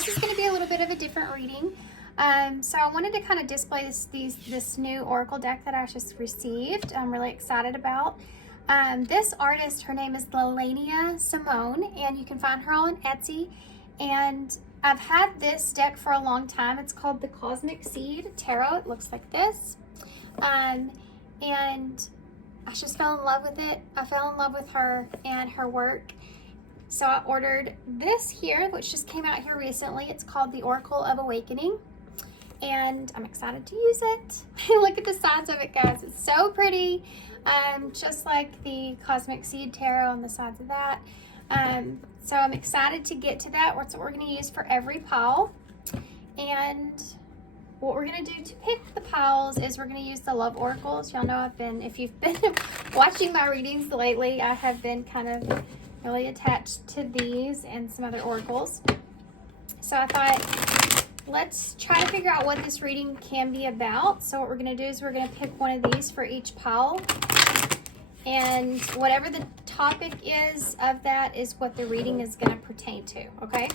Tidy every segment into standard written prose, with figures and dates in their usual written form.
this is going to be a little bit of a different reading. So I wanted to kind of display this new oracle deck that I just received. I'm really excited about. This artist, her name is Lelania Simone, and you can find her on Etsy. And I've had this deck for a long time. It's called the Cosmic Seed Tarot. It looks like this. And I just fell in love with it. I fell in love with her and her work. So I ordered this here, which just came out here recently. It's called the Oracle of Awakening. And I'm excited to use it. Look at the size of it, guys. It's so pretty. Just like the Cosmic Seed Tarot on the sides of that. So I'm excited to get to that. That's what we're going to use for every pile. And what we're going to do to pick the piles is we're going to use the Love Oracles. Y'all know if you've been watching my readings lately, I have been kind of really attached to these and some other oracles. So I thought, let's try to figure out what this reading can be about. So what we're going to do is we're going to pick one of these for each pile. And whatever the topic is of that is what the reading is going to pertain to, okay?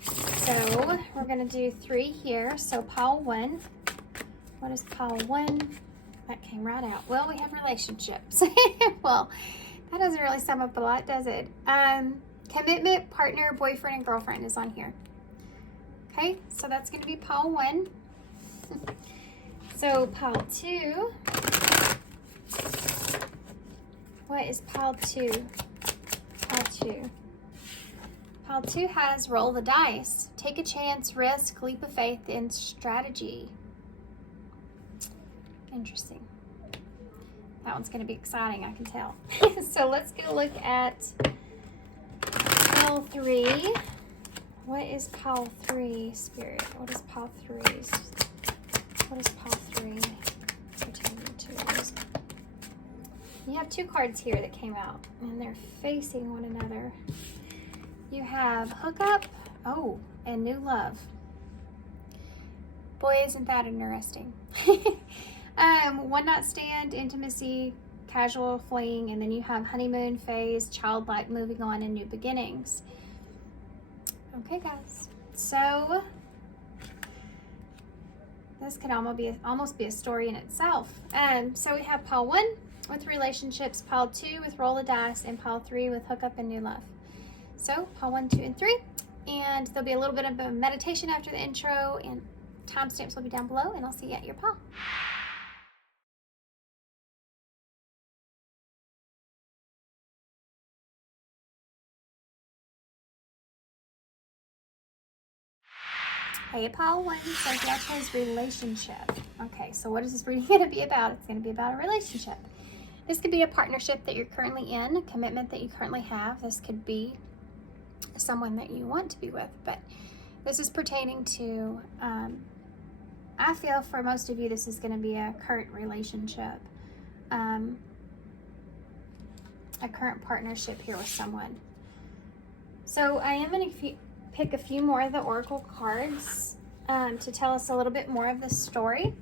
So we're going to do 3 here. So pile 1. What is pile 1? That came right out. Well, we have relationships. Well, that doesn't really sum up a lot, does it? Commitment, partner, boyfriend, and girlfriend is on here. Okay, so that's going to be pile 1. So pile 2. What is pile 2? Pile 2. Pile 2 has roll the dice. Take a chance, risk, leap of faith, and strategy. Interesting. That one's going to be exciting, I can tell. So let's get a look at pile 3. What is pile 3, Spirit? What is pile 3? What is pile 3? You have 2 cards here that came out, and they're facing one another. You have Hookup, and New Love. Boy, isn't that interesting. One night stand, intimacy, casual fling, and then you have honeymoon phase, childlike, moving on, and new beginnings. Okay, guys. So this could almost be a story in itself. So we have pile 1 with relationships, pile 2 with roll the dice, and pile 3 with hookup and new love. So pile 1, 2, and 3. And there'll be a little bit of a meditation after the intro, and timestamps will be down below, and I'll see you at your pile. Hey, pile 1, so that chose relationship. Okay, so what is this reading going to be about? It's going to be about a relationship. This could be a partnership that you're currently in, a commitment that you currently have. This could be someone that you want to be with, but this is pertaining to, I feel for most of you, this is going to be a current relationship, a current partnership here with someone. So I am going to pick a few more of the oracle cards to tell us a little bit more of the story.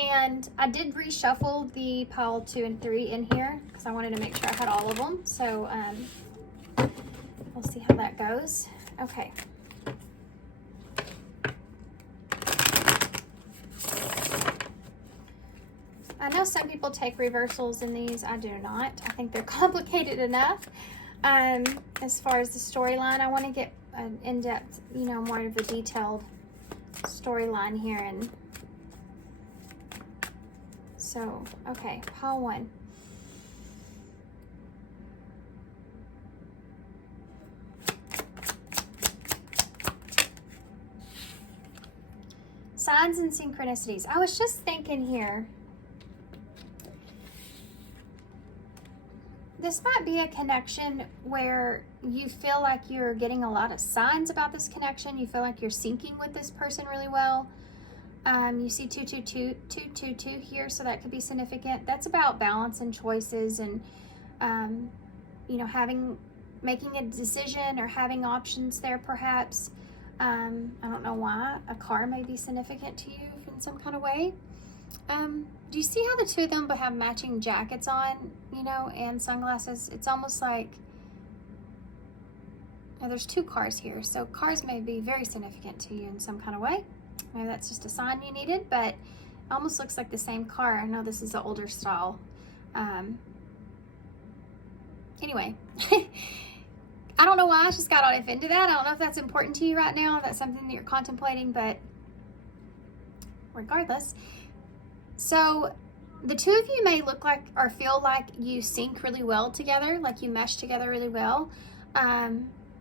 And I did reshuffle the pile 2 and 3 in here because I wanted to make sure I had all of them. So we'll see how that goes. Okay. I know some people take reversals in these. I do not. I think they're complicated enough. As far as the storyline, I want to get an in-depth, more of a detailed storyline here. And so, okay, pile 1. Signs and synchronicities. I was just thinking here, this might be a connection where you feel like you're getting a lot of signs about this connection. You feel like you're syncing with this person really well. You see 222 here, so that could be significant. That's about balance and choices and, making a decision or having options there perhaps. I don't know why. A car may be significant to you in some kind of way. Do you see how the 2 of them have matching jackets on, and sunglasses? It's almost like Now there's 2 cars here, so cars may be very significant to you in some kind of way. Maybe that's just a sign you needed, but it almost looks like the same car. I know this is the older style. Anyway, I don't know why I just got all into that. I don't know if that's important to you right now, if that's something that you're contemplating, but regardless. So the 2 of you may look like or feel like you sync really well together, like you mesh together really well.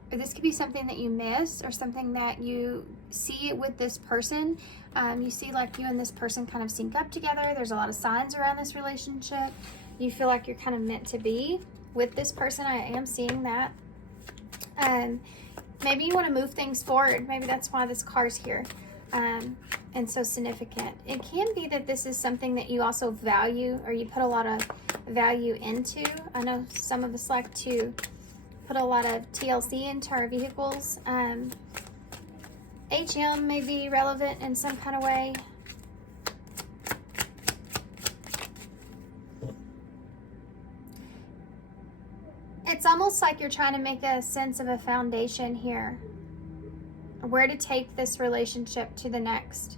Or this could be something that you miss or something that you see with this person. You see like you and this person kind of sync up together. There's a lot of signs around this relationship. You feel like you're kind of meant to be with this person. I am seeing that. Maybe you want to move things forward. Maybe that's why this car's here and so significant. It can be that this is something that you also value or you put a lot of value into. I know some of us like to put a lot of TLC into our vehicles. HM may be relevant in some kind of way. It's almost like you're trying to make a sense of a foundation here, where to take this relationship to the next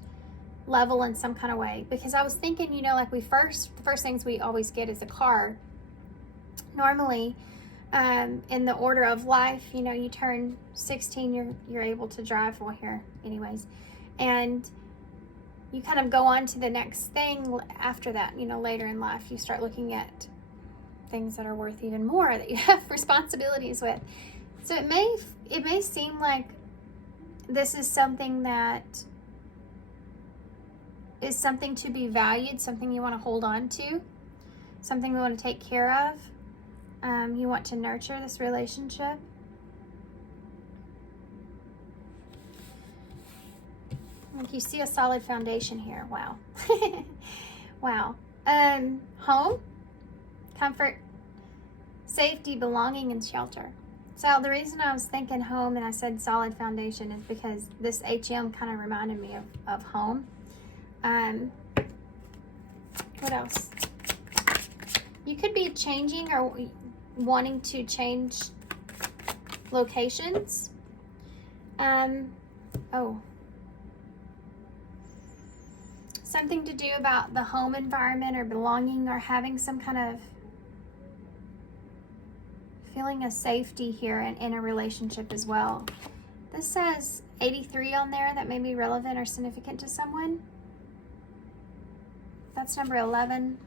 level in some kind of way. Because I was thinking, you know, like the first things we always get is a car. Normally, in the order of life, you know, you turn 16, you're able to drive. Well, here, anyways, and you kind of go on to the next thing after that. You know, later in life, you start looking at things that are worth even more, that you have responsibilities with. So it may seem like this is something that is something to be valued, something you want to hold on to, something you want to take care of. You want to nurture this relationship. Like you see a solid foundation here. Wow. Wow. Home, comfort, safety, belonging, and shelter. So the reason I was thinking home and I said solid foundation is because this HM kind of reminded me of home. What else? You could be changing or wanting to change locations. Something to do about the home environment or belonging or having some kind of feeling of safety here in a relationship as well. This says 83 on there. That may be relevant or significant to someone. That's number 11,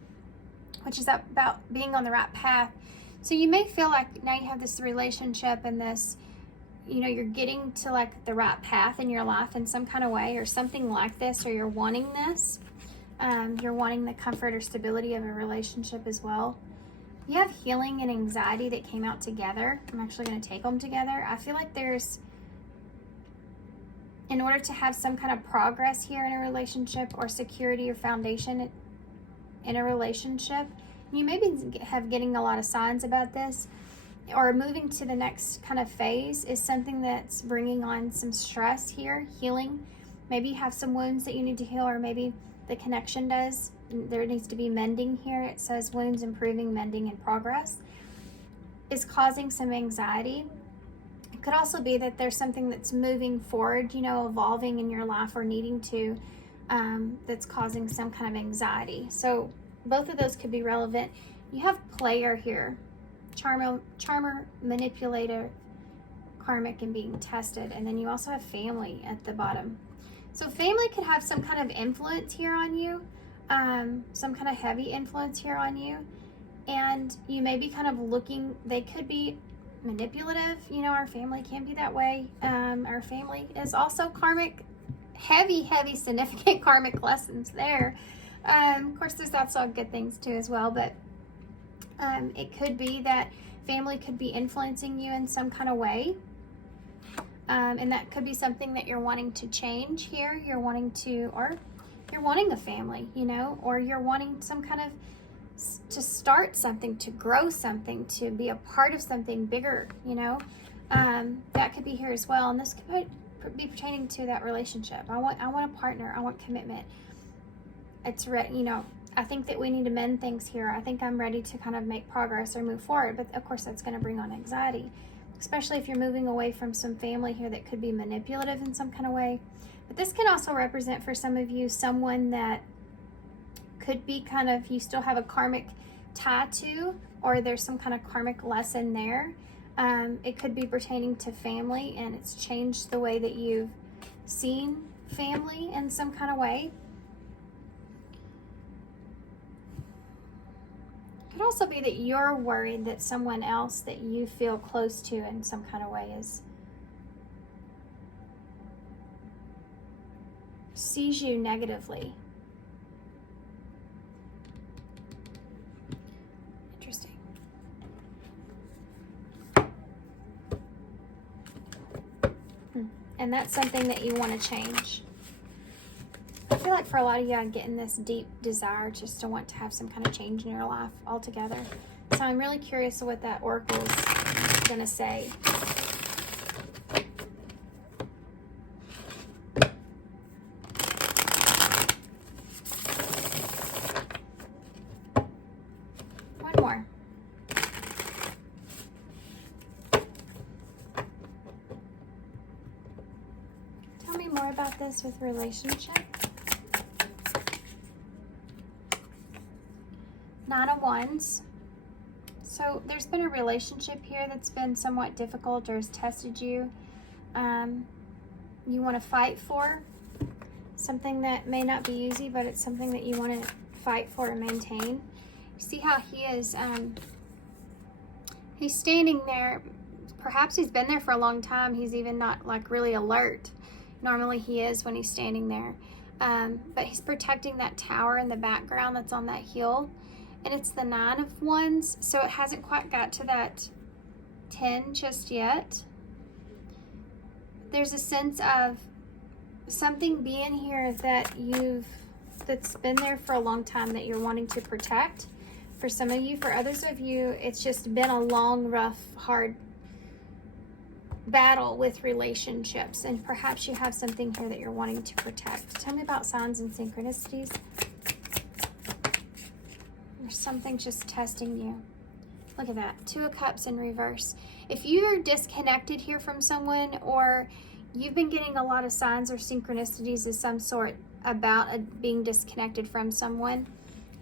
which is about being on the right path. So you may feel like now you have this relationship and this, you know, you're getting to like the right path in your life in some kind of way or something like this, or you're wanting this. You're wanting the comfort or stability of a relationship as well. You have healing and anxiety that came out together. I'm actually going to take them together. I feel like there's, in order to have some kind of progress here in a relationship or security or foundation in a relationship, you maybe have getting a lot of signs about this, or moving to the next kind of phase is something that's bringing on some stress here, healing. Maybe you have some wounds that you need to heal, or maybe the connection does. There needs to be mending here. It says wounds improving, mending, and progress is causing some anxiety. It could also be that there's something that's moving forward, you know, evolving in your life or needing to, that's causing some kind of anxiety. So both of those could be relevant. You have player here, charmer, manipulator, karmic, and being tested. And then you also have family at the bottom. So family could have some kind of influence here on you, some kind of heavy influence here on you. And you may be kind of looking, they could be manipulative. You know, our family can be that way. Our family is also karmic, heavy, significant karmic lessons there. Of course, there's also good things too as well, but it could be that family could be influencing you in some kind of way. And that could be something that you're wanting to change here. You're wanting a family, you know, or you're wanting some kind of, to start something, to grow something, to be a part of something bigger, you know. That could be here as well. And this could be pertaining to that relationship. I want a partner. I want commitment. It's you know, I think that we need to mend things here. I think I'm ready to kind of make progress or move forward. But of course, that's going to bring on anxiety. especially if you're moving away from some family here that could be manipulative in some kind of way. But this can also represent for some of you someone that could be kind of, you still have a karmic tie to, or there's some kind of karmic lesson there. It could be pertaining to family, and it's changed the way that you've seen family in some kind of way. It could also be that you're worried that someone else that you feel close to in some kind of way sees you negatively. Interesting. And that's something that you want to change. I feel like for a lot of you, I'm getting this deep desire just to want to have some kind of change in your life altogether. So I'm really curious of what that oracle is going to say. One more. Tell me more about this with relationship. Nine of Wands. So there's been a relationship here that's been somewhat difficult or has tested you. You want to fight for something that may not be easy, but it's something that you want to fight for and maintain. You see how he is, he's standing there. Perhaps he's been there for a long time. He's even not like really alert. Normally he is when he's standing there. But he's protecting that tower in the background that's on that hill. And it's the 9 of Wands, so it hasn't quite got to that 10 just yet. There's a sense of something being here that's been there for a long time that you're wanting to protect. For some of you, for others of you, it's just been a long, rough, hard battle with relationships, and perhaps you have something here that you're wanting to protect. Tell me about signs and synchronicities. There's something just testing you. Look at that. 2 of Cups in reverse. If you're disconnected here from someone, or you've been getting a lot of signs or synchronicities of some sort about being disconnected from someone,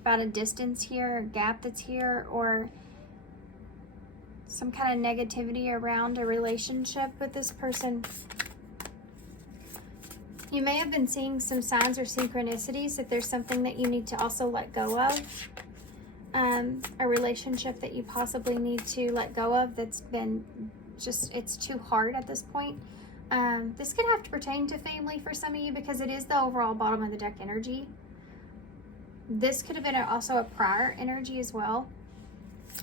about a distance here, a gap that's here, or some kind of negativity around a relationship with this person, you may have been seeing some signs or synchronicities that there's something that you need to also let go of. A relationship that you possibly need to let go of that's been just, it's too hard at this point. This could have to pertain to family for some of you because it is the overall bottom of the deck energy. This could have been also a prior energy as well.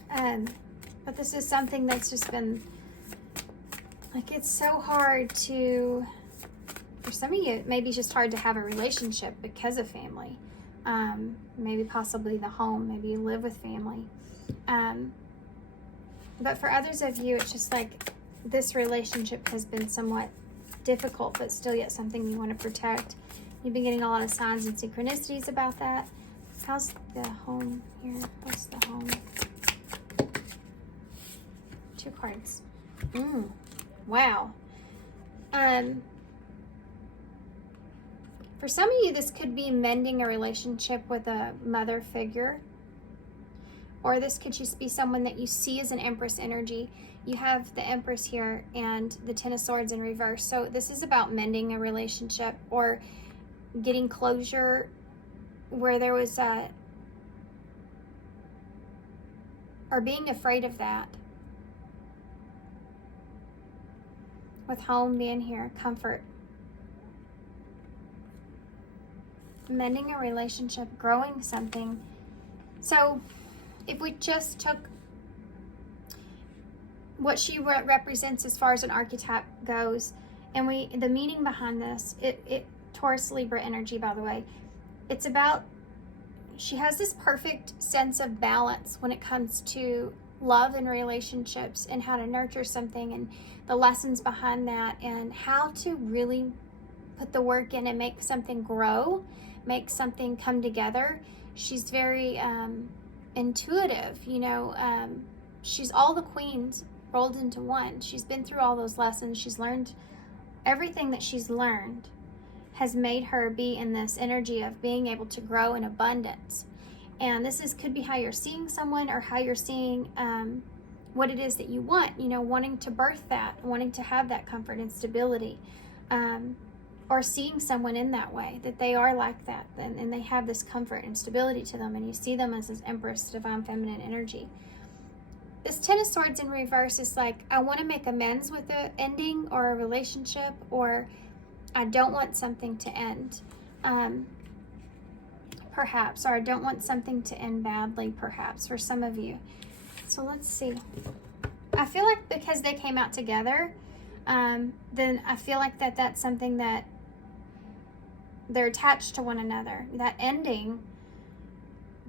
But this is something that's just been, like, it's so hard to, for some of you, maybe it's just hard to have a relationship because of family. Maybe possibly the home, maybe you live with family. But for others of you, it's just like this relationship has been somewhat difficult, but still yet something you want to protect. You've been getting a lot of signs and synchronicities about that. How's the home here? What's the home? 2 cards. Wow. For some of you, this could be mending a relationship with a mother figure. Or this could just be someone that you see as an Empress energy. You have the Empress here and the 10 of Swords in reverse. So this is about mending a relationship or getting closure where there was or being afraid of that. With home being here, comfort. Mending a relationship, growing something. So if we just took what she represents as far as an archetype goes, and the meaning behind this, it Taurus Libra energy, by the way, it's about, she has this perfect sense of balance when it comes to love and relationships and how to nurture something and the lessons behind that and how to really put the work in and make something grow, make something come together. She's very intuitive, you know. She's all the queens rolled into one. She's been through all those lessons. She's learned everything that she's learned has made her be in this energy of being able to grow in abundance. And this could be how you're seeing someone, or how you're seeing what it is that you want, you know, wanting to birth that, wanting to have that comfort and stability, or seeing someone in that way, that they are like that, and they have this comfort and stability to them, and you see them as this Empress, divine feminine energy. This Ten of Swords in reverse is like, I want to make amends with the ending or a relationship, or I don't want something to end, perhaps, or I don't want something to end badly, perhaps, for some of you. So let's see. I feel like because they came out together, then I feel like that's something that they're attached to one another. That ending,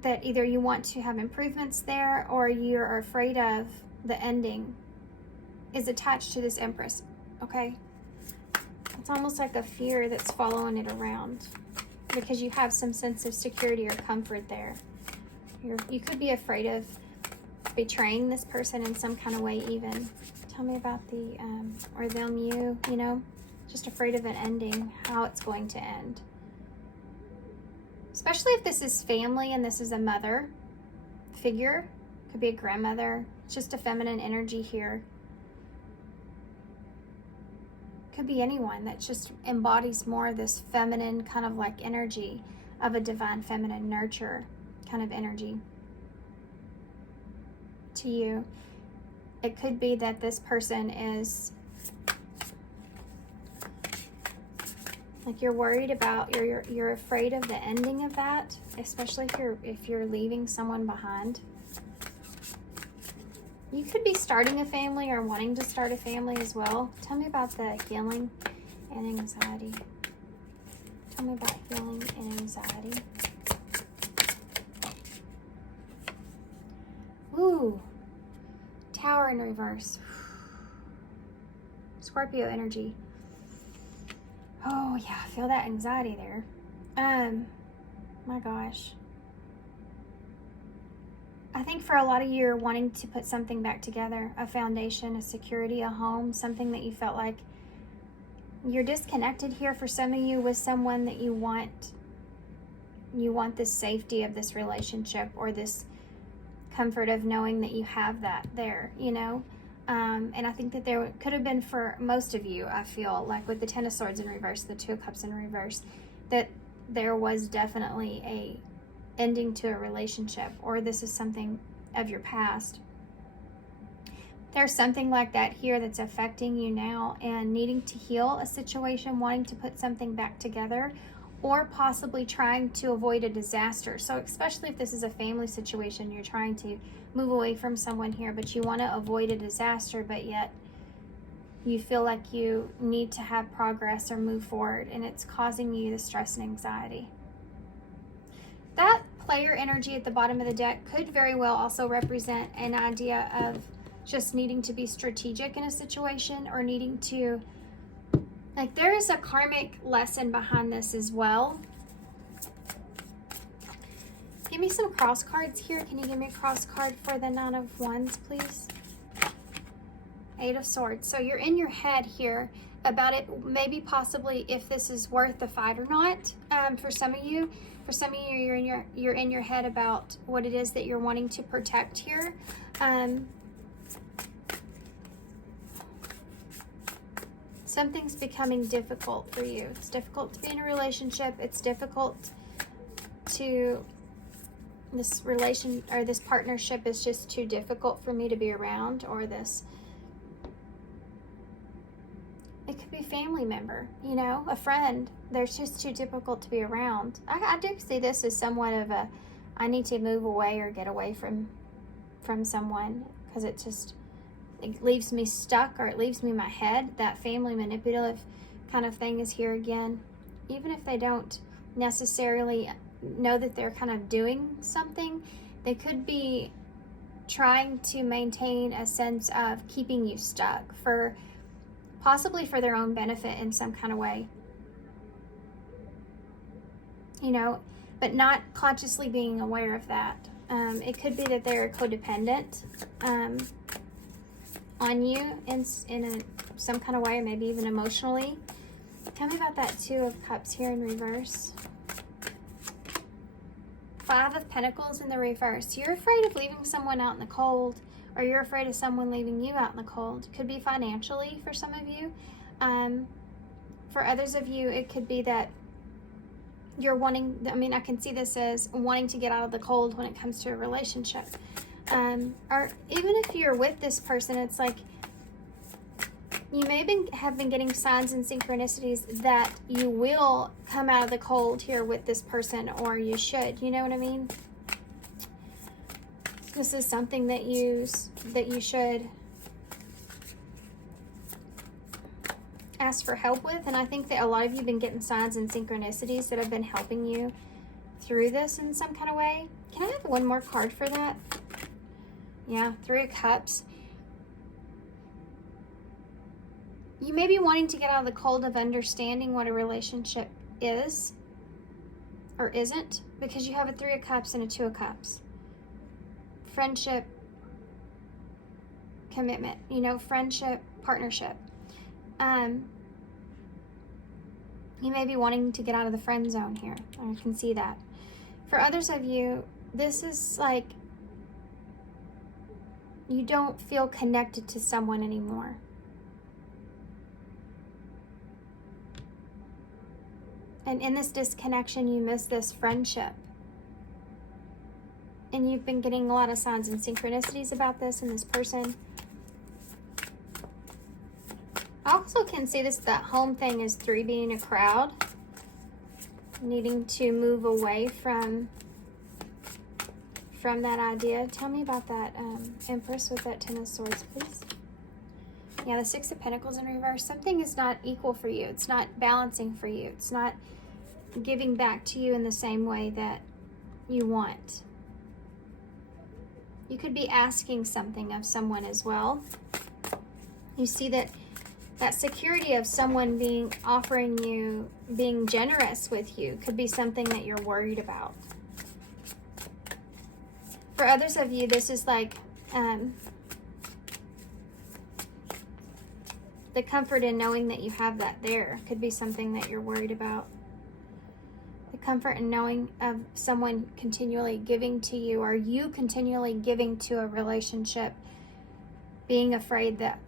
that either you want to have improvements there, or you're afraid of the ending, is attached to this Empress, okay? It's almost like a fear that's following it around, because you have some sense of security or comfort there. You could be afraid of betraying this person in some kind of way even. Tell me about the, or them, you know, just afraid of an ending, how it's going to end. Especially if this is family and this is a mother figure, could be a grandmother. It's just a feminine energy here. Could be anyone that just embodies more of this feminine kind of like energy of a divine feminine nurture kind of energy to you. It could be that this person is like, you're worried about, you're afraid of the ending of that, especially if you're leaving someone behind. You could be starting a family or wanting to start a family as well. Tell me about the healing and anxiety. Tell me about healing and anxiety. Ooh. Tower in reverse. Scorpio energy. Oh yeah, I feel that anxiety there. My gosh. I think for a lot of you, you're wanting to put something back together, a foundation, a security, a home, something that you felt like you're disconnected here for some of you with someone that you want this safety of this relationship, or this comfort of knowing that you have that there, you know. And I think that there could have been, for most of you, I feel like with the Ten of Swords in reverse, the Two of Cups in reverse, that there was definitely a ending to a relationship, or this is something of your past. There's something like that here that's affecting you now, and needing to heal a situation, wanting to put something back together, or possibly trying to avoid a disaster. So especially if this is a family situation, you're trying to move away from someone here, but you want to avoid a disaster, but yet you feel like you need to have progress or move forward, and it's causing you the stress and anxiety. That player energy at the bottom of the deck could very well also represent an idea of just needing to be strategic in a situation, or needing to, like, there is a karmic lesson behind this as well. Give me some cross cards here. Can you give me a cross card for the Nine of Wands, please? Eight of Swords. So you're in your head here about it, maybe possibly if this is worth the fight or not. For some of you, you're in your head about what it is that you're wanting to protect here. Something's becoming difficult for you. It's difficult to be in a relationship. It's difficult to, this relation or this partnership is just too difficult for me to be around, or this, it could be a family member, you know, a friend. They're just too difficult to be around. I do see this as somewhat of a, I need to move away or get away from someone, because it just, it leaves me stuck, or it leaves me in my head. That family manipulative kind of thing is here again. Even if they don't necessarily know that they're kind of doing something, they could be trying to maintain a sense of keeping you stuck, for possibly for their own benefit in some kind of way, you know, but not consciously being aware of that. It could be that they're codependent, on you in some kind of way, maybe even emotionally. Tell me about that Two of Cups here in reverse. Five of Pentacles in the reverse. You're afraid of leaving someone out in the cold, or you're afraid of someone leaving you out in the cold. Could be financially for some of you. For others of you, it could be that you're wanting, I mean, I can see this as wanting to get out of the cold when it comes to a relationship. Or even if you're with this person, it's like you may have been getting signs and synchronicities that you will come out of the cold here with this person, or you should. You know what I mean? This is something that you should ask for help with, and I think that a lot of you have been getting signs and synchronicities that have been helping you through this in some kind of way. Can I have one more card for that? Yeah, Three of Cups. You may be wanting to get out of the cold of understanding what a relationship is or isn't, because you have a Three of Cups and a Two of Cups. Friendship, commitment, you know, friendship, partnership. You may be wanting to get out of the friend zone here. I can see that. For others of you, this is like you don't feel connected to someone anymore. And in this disconnection, you miss this friendship. And you've been getting a lot of signs and synchronicities about this in this person. I also can see this, that home thing is 3 being a crowd. Needing to move away from that idea. Tell me about that Empress with that Ten of Swords, please. Yeah, the Six of Pentacles in reverse. Something is not equal for you. It's not balancing for you. It's not giving back to you in the same way that you want. You could be asking something of someone as well. You see that security of someone offering you, being generous with you, could be something that you're worried about. For others of you, this is like the comfort in knowing that you have that there. Could be something that you're worried about. The comfort in knowing of someone continually giving to you, or you continually giving to a relationship, being afraid that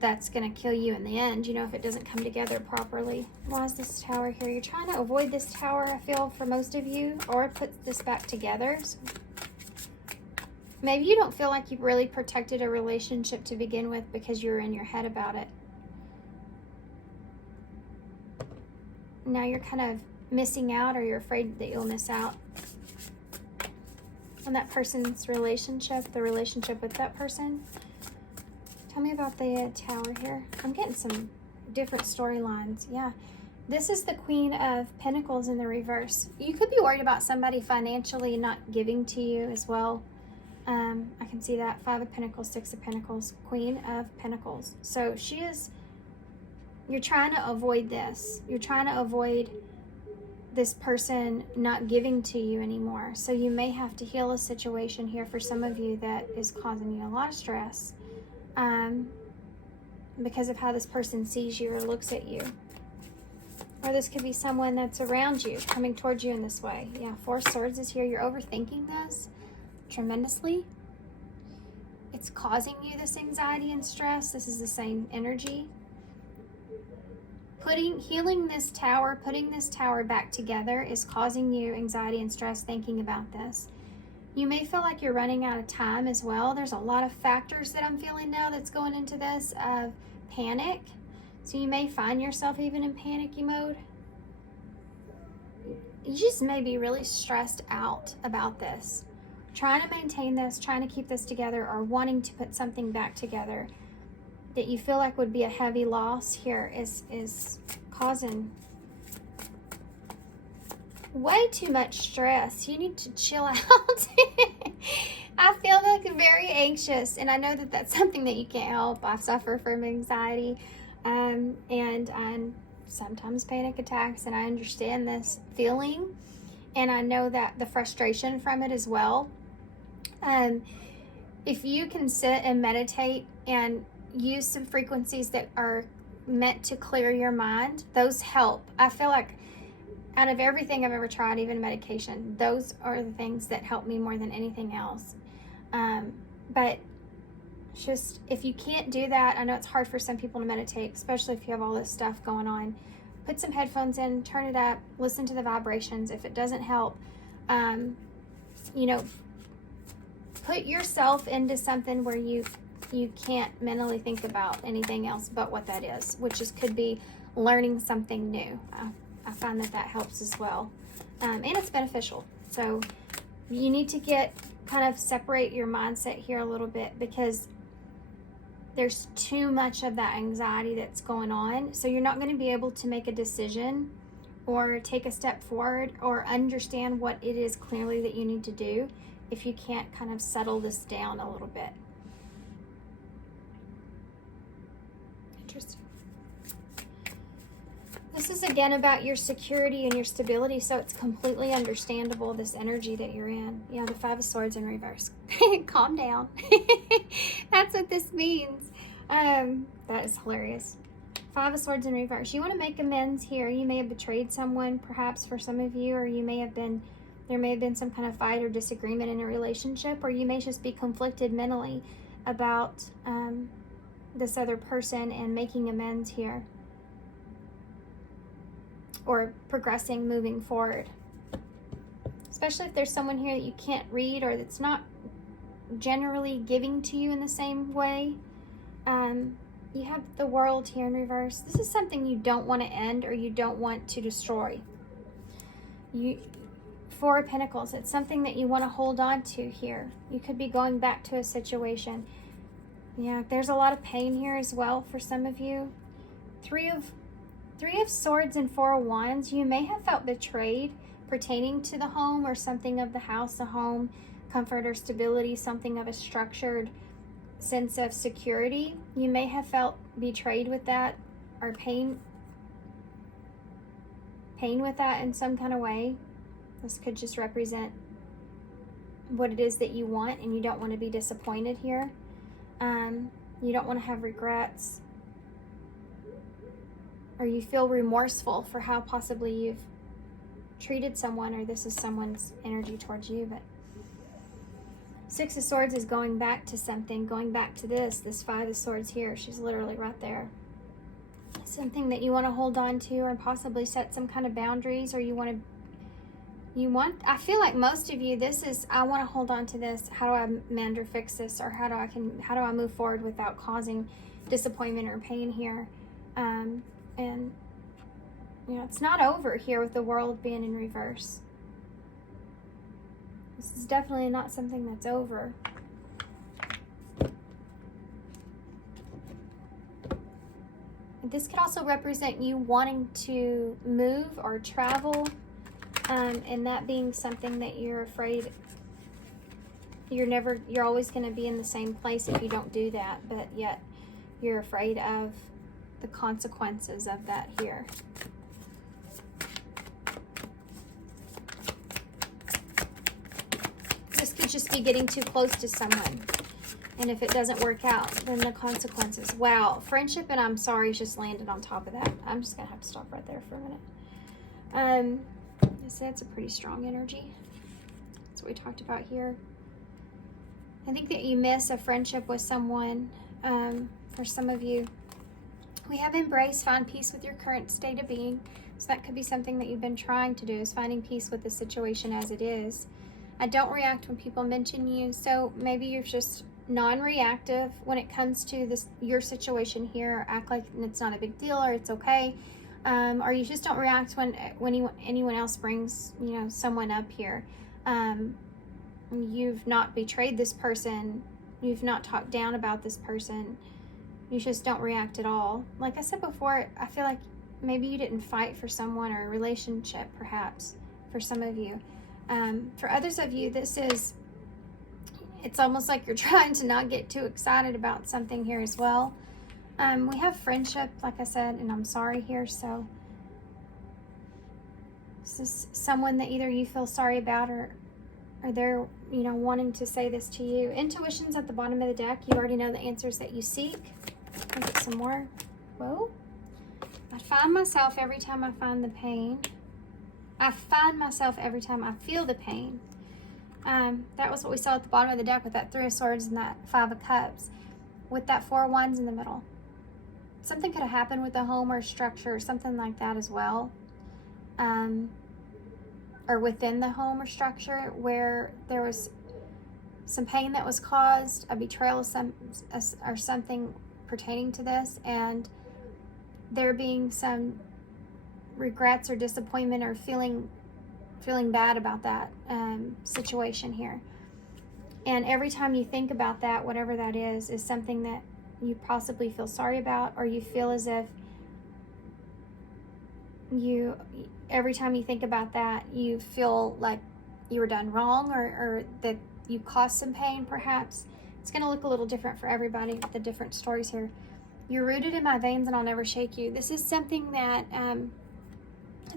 that's going to kill you in the end, you know, if it doesn't come together properly. Why is this Tower here? You're trying to avoid this Tower, I feel, for most of you, or put this back together. So maybe you don't feel like you've really protected a relationship to begin with because you're in your head about it. Now you're kind of missing out, or you're afraid that you'll miss out on that person's relationship, the relationship with that person. Tell me about the Tower here. I'm getting some different storylines. Yeah. This is the Queen of Pentacles in the reverse. You could be worried about somebody financially not giving to you as well. I can see that. Five of Pentacles, Six of Pentacles, Queen of Pentacles. So you're trying to avoid this. You're trying to avoid this person not giving to you anymore. So you may have to heal a situation here for some of you that is causing you a lot of stress. Because of how this person sees you or looks at you. Or this could be someone that's around you, coming towards you in this way. Yeah, Four of Swords is here. You're overthinking this tremendously. It's causing you this anxiety and stress. This is the same energy. Healing this Tower, putting this Tower back together is causing you anxiety and stress thinking about this. You may feel like you're running out of time as well. There's a lot of factors that I'm feeling now that's going into this of panic. So you may find yourself even in panicky mode. You just may be really stressed out about this. Trying to maintain this, trying to keep this together, or wanting to put something back together that you feel like would be a heavy loss here is causing way too much stress. You need to chill out. I feel like very anxious, and I know that that's something that you can't help. I suffer from anxiety and sometimes panic attacks, and I understand this feeling, and I know that the frustration from it as well. If you can sit and meditate and use some frequencies that are meant to clear your mind. Those help. I feel like out of everything I've ever tried, even medication, those are the things that help me more than anything else. But just, if you can't do that, I know it's hard for some people to meditate, especially if you have all this stuff going on. Put some headphones in, turn it up, listen to the vibrations. If it doesn't help, you know, put yourself into something where you can't mentally think about anything else but what that is, which could be learning something new. I find that helps as well, and it's beneficial. So you need to kind of separate your mindset here a little bit, because there's too much of that anxiety that's going on. So you're not going to be able to make a decision or take a step forward or understand what it is clearly that you need to do if you can't kind of settle this down a little bit. Interesting. This is again about your security and your stability, so it's completely understandable, this energy that you're in. You know, the Five of Swords in reverse. Calm down. That's what this means. That is hilarious. Five of Swords in reverse. You want to make amends here. You may have betrayed someone, perhaps, for some of you, or there may have been some kind of fight or disagreement in a relationship, or you may just be conflicted mentally about this other person and making amends here, or progressing, moving forward. Especially if there's someone here that you can't read, or that's not generally giving to you in the same way. You have the World here in reverse. This is something you don't want to end, or you don't want to destroy. Four of Pentacles. It's something that you want to hold on to here. You could be going back to a situation. Yeah, there's a lot of pain here as well for some of you. Three of Swords and Four of Wands. You may have felt betrayed pertaining to the home or something of the house, a home, comfort or stability, something of a structured sense of security. You may have felt betrayed with that, or pain with that in some kind of way. This could just represent what it is that you want, and you don't want to be disappointed here. You don't want to have regrets, or you feel remorseful for how possibly you've treated someone, or this is someone's energy towards you. But Six of Swords is going back to something, going back to this Five of Swords here. She's literally right there. Something that you want to hold on to, or possibly set some kind of boundaries, or I feel like most of you, this is, I want to hold on to this. How do I mend or fix this? Or how do I move forward without causing disappointment or pain here? And you know, it's not over here with the World being in reverse. This is definitely not something that's over. This could also represent you wanting to move or travel, and that being something that you're afraid you're always going to be in the same place if you don't do that, but yet you're afraid of the consequences of that here. This could just be getting too close to someone, and if it doesn't work out, then the consequences. Wow, friendship and I'm sorry just landed on top of that. I'm just gonna have to stop right there for a minute. That's a pretty strong energy. That's what we talked about here. I think that you miss a friendship with someone. For some of you, we have embrace, find peace with your current state of being. So that could be something that you've been trying to do, is finding peace with the situation as it is. I don't react when people mention you, so maybe you're just non-reactive when it comes to your situation here, or act like it's not a big deal, or it's okay. Or you just don't react when anyone else brings, you know, someone up here. You've not betrayed this person. You've not talked down about this person. You just don't react at all. Like I said before, I feel like maybe you didn't fight for someone or a relationship, perhaps, for some of you. For others of you, it's almost like you're trying to not get too excited about something here as well. We have friendship, like I said, and I'm sorry here. So this is someone that either you feel sorry about, or or they're, you know, wanting to say this to you. Intuition's at the bottom of the deck. You already know the answers that you seek. I'll get some more. Whoa. I find myself every time I find the pain. I find myself every time I feel the pain. That was what we saw at the bottom of the deck with that 3 of Swords and that 5 of Cups. With that 4 of Wands in the middle. Something could have happened with the home or structure or something like that as well. Or within the home or structure where there was some pain that was caused, a betrayal or something pertaining to this, and there being some regrets or disappointment or feeling bad about that situation here. And every time you think about that, whatever that is something that you possibly feel sorry about, or you feel as if every time you think about that, you feel like you were done wrong, or that you caused some pain, perhaps. It's going to look a little different for everybody with the different stories here. You're rooted in my veins and I'll never shake you. This is something that,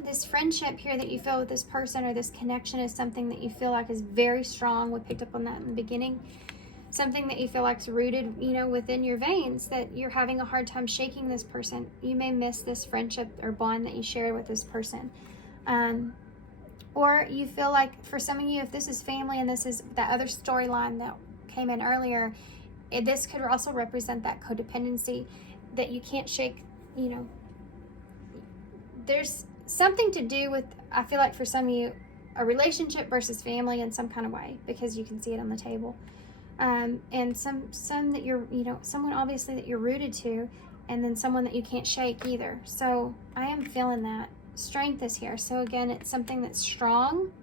this friendship here that you feel with this person, or this connection, is something that you feel like is very strong. We picked up on that in the beginning. Something that you feel like is rooted, you know, within your veins, that you're having a hard time shaking this person. You may miss this friendship or bond that you shared with this person. Or you feel like, for some of you, if this is family and this is that other storyline that came in earlier, this could also represent that codependency that you can't shake, you know. There's something to do with, I feel like for some of you, a relationship versus family in some kind of way, because you can see it on the table. And some that you're, you know, someone obviously that you're rooted to, and then someone that you can't shake either. So I am feeling that. Strength is here. So again, it's something that's strong.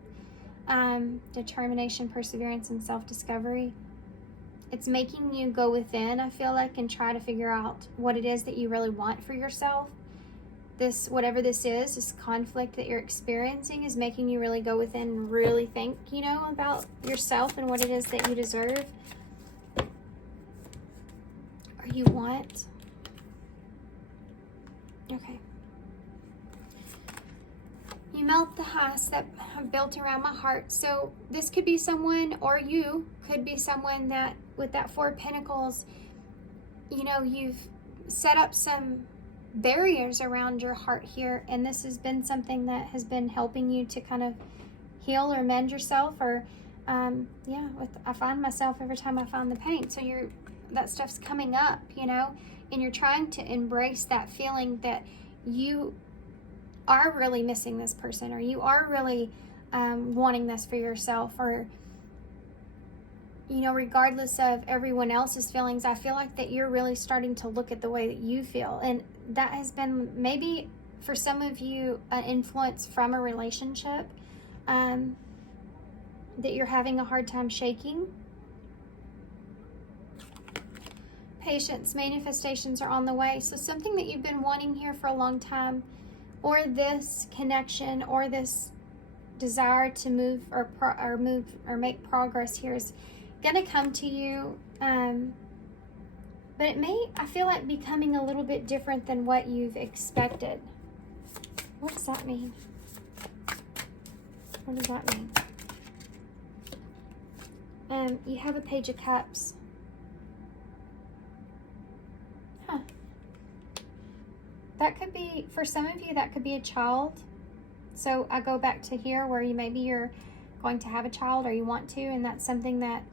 Determination, perseverance, and self-discovery. It's making you go within, I feel like, and try to figure out what it is that you really want for yourself. This, whatever this is, this conflict that you're experiencing, is making you really go within and really think, you know, about yourself and what it is that you deserve or you want. Okay. You melt the ice that I've built around my heart. So this could be someone, or you could be someone that, with that 4 of Pentacles, you know, you've set up some barriers around your heart here, and this has been something that has been helping you to kind of heal or mend yourself, or I find myself every time I find the pain. So that stuff's coming up, you know, and you're trying to embrace that feeling that you are really missing this person, or you are really wanting this for yourself, or, you know, regardless of everyone else's feelings, I feel like that you're really starting to look at the way that you feel. And that has been maybe for some of you an influence from a relationship that you're having a hard time shaking. Patience, manifestations are on the way. So something that you've been wanting here for a long time, or this connection, or this desire to move or make progress here, is going to come to you, but it may, I feel like, becoming a little bit different than what you've expected. What does that mean? What does that mean? You have a Page of Cups. That could be, for some of you, that could be a child. So I go back to here where maybe you're going to have a child, or you want to, and that's something that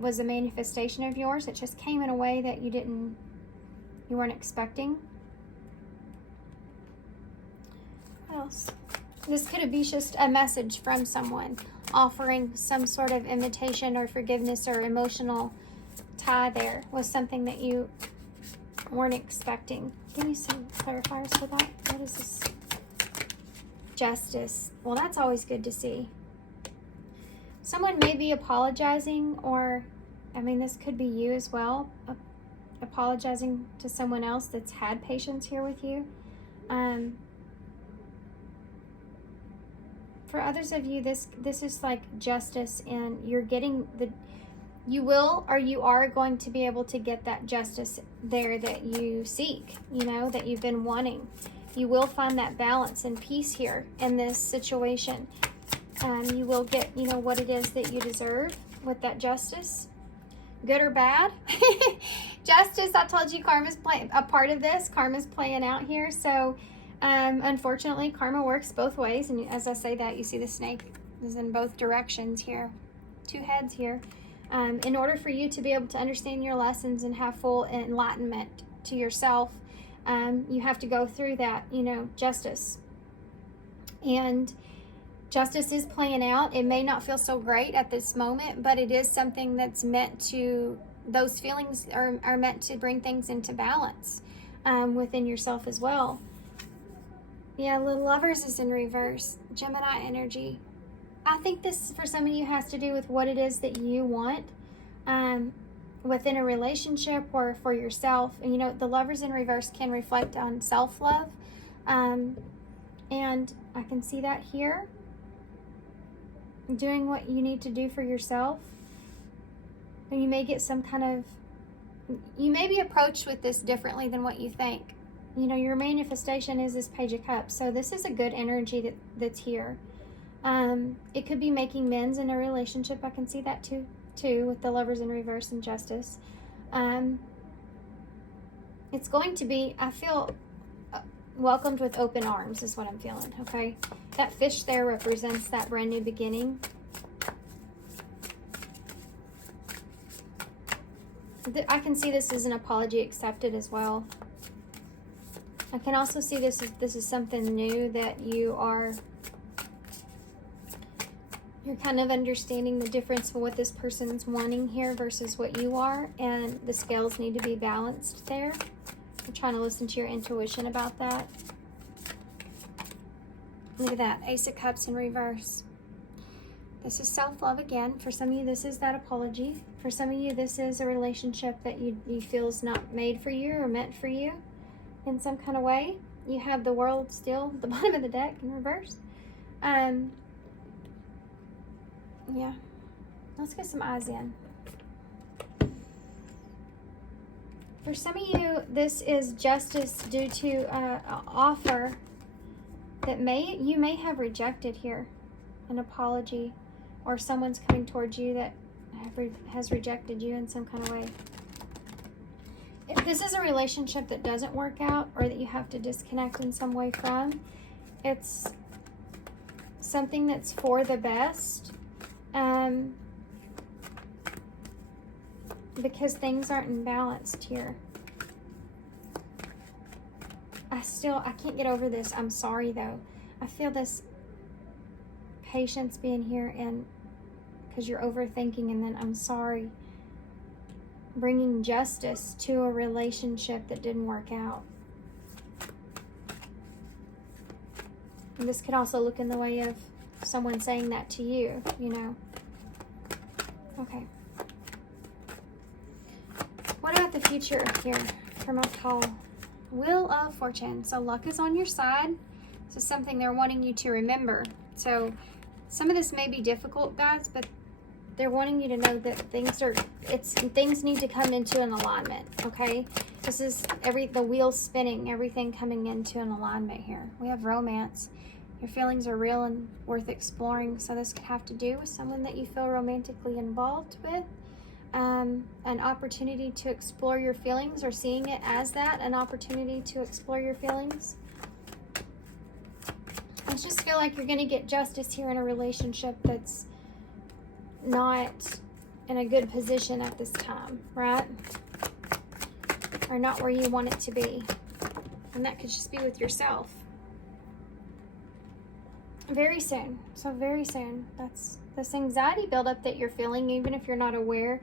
was a manifestation of yours. It just came in a way that you weren't expecting. What else? This could be just a message from someone offering some sort of invitation or forgiveness or emotional tie there with something that you weren't expecting. Give me some clarifiers for that. What is this? Justice. Well, that's always good to see. Someone may be apologizing, or, I mean, this could be you as well, apologizing to someone else that's had patience here with you. For others of you, this is like justice, and you're getting you will, or you are going to be able to get that justice there that you seek, you know, that you've been wanting. You will find that balance and peace here in this situation. You will get, you know, what it is that you deserve with that justice. Good or bad. Justice, I told you karma's a part of this. Karma's playing out here. So unfortunately, karma works both ways. And as I say that, you see the snake is in both directions here. Two heads here. In order for you to be able to understand your lessons and have full enlightenment to yourself, you have to go through that, you know, justice. And justice is playing out. It may not feel so great at this moment, but it is something that's meant to, those feelings are meant to bring things into balance within yourself as well. Yeah, the Lovers is in reverse. Gemini energy. I think this, for some of you, has to do with what it is that you want within a relationship or for yourself. And, you know, the Lovers in reverse can reflect on self-love. And I can see that here. Doing what you need to do for yourself. And you may get some kind of, you may be approached with this differently than what you think. You know, your manifestation is this Page of Cups. So this is a good energy that's here. It could be making amends in a relationship. I can see that too with the Lovers in reverse and Justice. It's going to be, I feel, welcomed with open arms is what I'm feeling, okay? That fish there represents that brand new beginning. I can see this as an apology accepted as well. I can also see this is something new that you're kind of understanding the difference of what this person's wanting here versus what you are, and the scales need to be balanced there. I'm trying to listen to your intuition about that. Look at that, Ace of Cups in reverse. This is self-love again. For some of you, this is that apology. For some of you, this is a relationship that you feel is not made for you or meant for you in some kind of way. You have the World still at the bottom of the deck in reverse. Yeah, let's get some eyes in. For some of you, this is justice due to an offer that you may have rejected here, an apology, or someone's coming towards you that has rejected you in some kind of way. If this is a relationship that doesn't work out or that you have to disconnect in some way from, it's something that's for the best. Because things aren't balanced here. I can't get over this. I'm sorry though. I feel this patience being here, and because you're overthinking, and then I'm sorry. Bringing justice to a relationship that didn't work out. And this could also look in the way of someone saying that to you, you know. Okay. What about the future here for my call? Wheel of Fortune. So luck is on your side. This is something they're wanting you to remember. So some of this may be difficult, guys, but they're wanting you to know that things need to come into an alignment, okay? This is the wheels spinning, everything coming into an alignment here. We have romance. Your feelings are real and worth exploring. So this could have to do with someone that you feel romantically involved with. An opportunity to explore your feelings, or seeing it as that, an opportunity to explore your feelings. I just feel like you're going to get justice here in a relationship that's not in a good position at this time, right? Or not where you want it to be. And that could just be with yourself. Very soon. So very soon. That's this anxiety buildup that you're feeling, even if you're not aware.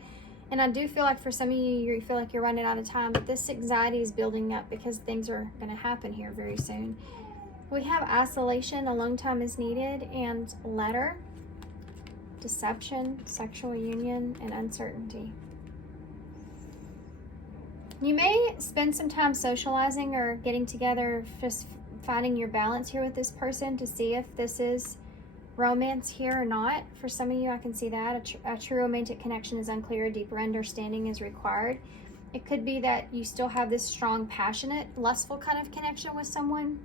And I do feel like for some of you feel like you're running out of time, but this anxiety is building up because things are going to happen here very soon. We have isolation, alone time is needed, and letter, deception, sexual union, and uncertainty. You may spend some time socializing or getting together, just finding your balance here with this person to see if this is romance here or not. For some of you, I can see that. A true romantic connection is unclear. A deeper understanding is required. It could be that you still have this strong, passionate, lustful kind of connection with someone.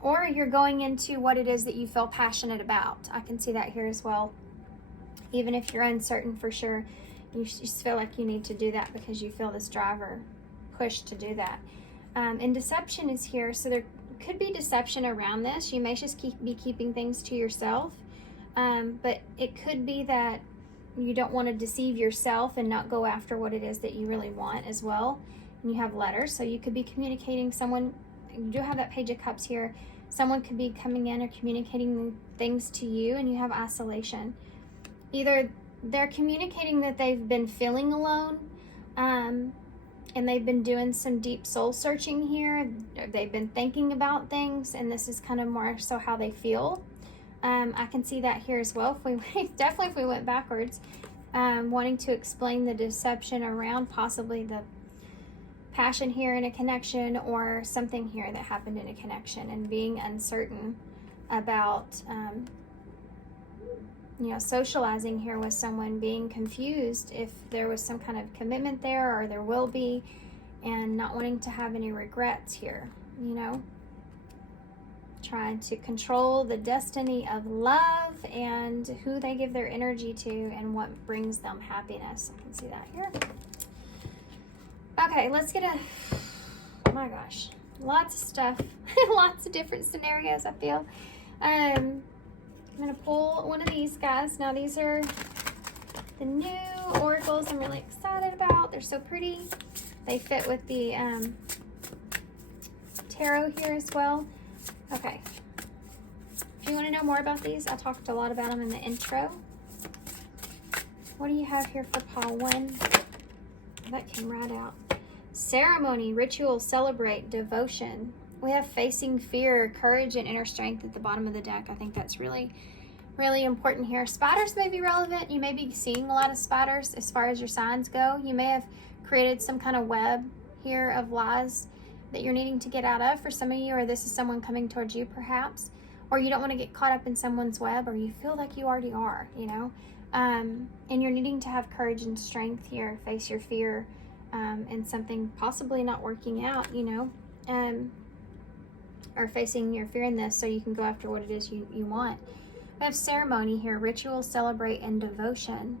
Or you're going into what it is that you feel passionate about. I can see that here as well. Even if you're uncertain for sure, you just feel like you need to do that because you feel this drive or push to do that. And deception is here, so there could be deception around this. You may just be keeping things to yourself, but it could be that you don't want to deceive yourself and not go after what it is that you really want as well. And you have letters, so you could be communicating someone. You do have that Page of Cups here. Someone could be coming in or communicating things to you, and you have isolation. Either they're communicating that they've been feeling alone, and they've been doing some deep soul searching here. They've been thinking about things, and this is kind of more so how they feel. I can see that here as well. If we went backwards, wanting to explain the deception around possibly the passion here in a connection, or something here that happened in a connection, and being uncertain about socializing here with someone, being confused if there was some kind of commitment there, or there will be, and not wanting to have any regrets here, trying to control the destiny of love and who they give their energy to and what brings them happiness. I can see that here. Okay, let's get oh my gosh, lots of stuff, lots of different scenarios, I feel. I'm going to pull one of these guys. Now, these are the new oracles I'm really excited about. They're so pretty. They fit with the tarot here as well. Okay. If you want to know more about these, I talked a lot about them in the intro. What do you have here for Pile 1? That came right out. Ceremony, ritual, celebrate, devotion. We have facing fear, courage, and inner strength at the bottom of the deck. I think that's really, really important here. Spiders may be relevant. You may be seeing a lot of spiders as far as your signs go. You may have created some kind of web here of lies that you're needing to get out of for some of you, or this is someone coming towards you perhaps, or you don't want to get caught up in someone's web, or you feel like you already are, and you're needing to have courage and strength here, face your fear, and something possibly not working out, or facing your fear in this so you can go after what it is you want. We have ceremony here, ritual, celebrate, and devotion.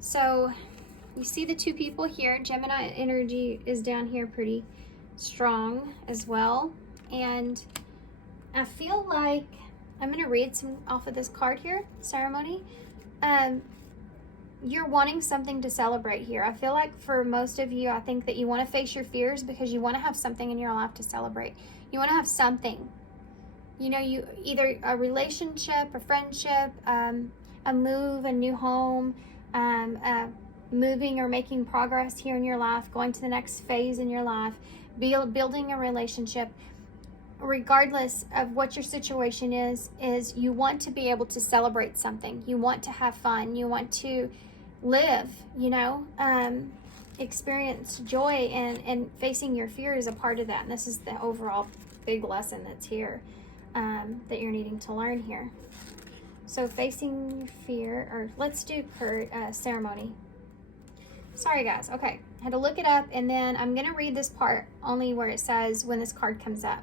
So you see the two people here. Gemini energy is down here pretty strong as well. And I feel like I'm going to read some off of this card here, ceremony. You're wanting something to celebrate here. I feel like for most of you, I think that you want to face your fears because you want to have something in your life to celebrate. You want to have something. You either a relationship, a friendship, a move, a new home, moving or making progress here in your life, going to the next phase in your life, building a relationship. Regardless of what your situation is you want to be able to celebrate something. You want to have fun. You want to live, experience joy, and facing your fear is a part of that. And this is the overall big lesson that's here, that you're needing to learn here. So facing your fear, or let's do ceremony. Sorry guys, okay. I had to look it up, and then I'm going to read this part only where it says when this card comes up.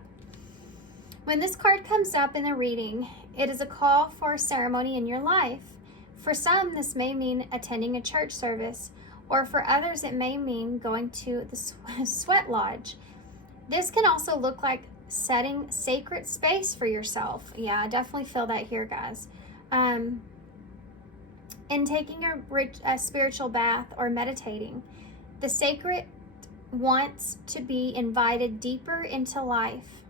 When this card comes up in the reading, it is a call for a ceremony in your life. For some, this may mean attending a church service, or for others, it may mean going to the sweat lodge. This can also look like setting sacred space for yourself. Yeah, I definitely feel that here, guys. And taking a spiritual bath or meditating. The sacred wants to be invited deeper into life.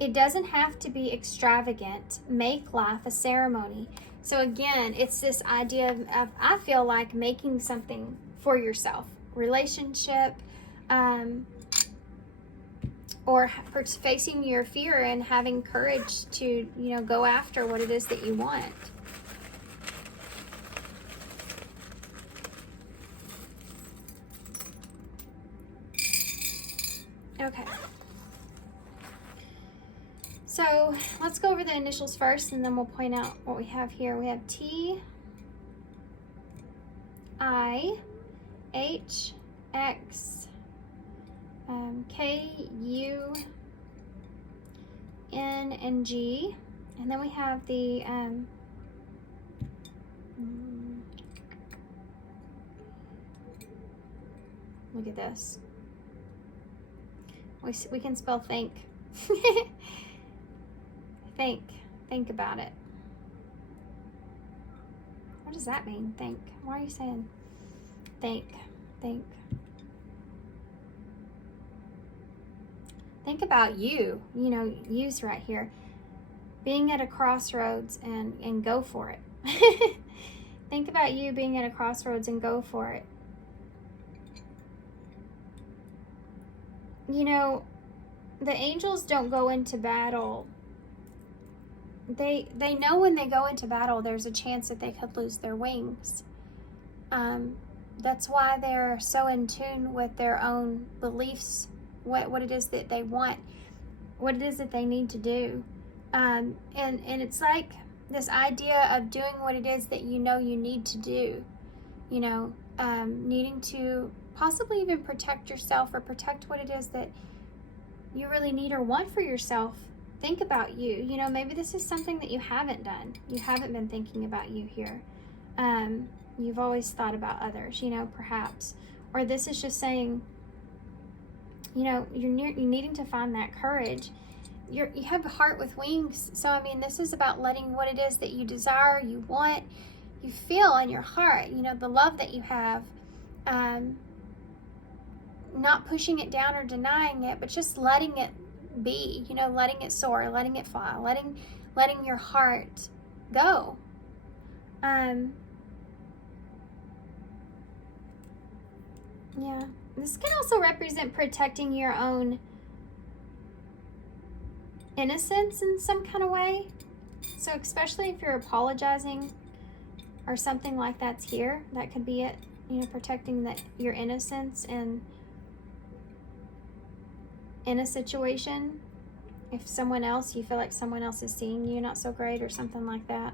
It doesn't have to be extravagant. Make life a ceremony. So again, it's this idea of I feel like making something for yourself. Relationship, or facing your fear and having courage to, go after what it is that you want. Okay. So let's go over the initials first, and then we'll point out what we have here. We have T, I, H, X, K, U, N and G. And then we have the look at this. We can spell think. Think about it. What does that mean? Think. Why are you saying think? Think about you. You know, you's right here. Being at a crossroads and go for it. Think about you being at a crossroads and go for it. You know, the angels don't go into battle. They know when they go into battle, there's a chance that they could lose their wings. That's why they're so in tune with their own beliefs, what it is that they want, what it is that they need to do. And it's like this idea of doing what it is that you know you need to do. You know, needing to possibly even protect yourself or protect what it is that you really need or want for yourself. Think about you. You know, maybe this is something that you haven't done. You haven't been thinking about you here. You've always thought about others, you know, perhaps. Or this is just saying, you know, you're needing to find that courage. You have a heart with wings. So, I mean, this is about letting what it is that you desire, you want, you feel in your heart, you know, the love that you have, not pushing it down or denying it, but just letting it be, you know, letting it soar, letting it fly, letting your heart go. Yeah, this can also represent protecting your own innocence in some kind of way. So especially if you're apologizing or something like that's here, that could be it, you know, protecting your innocence and in a situation. If someone else, you feel like someone else is seeing you not so great or something like that.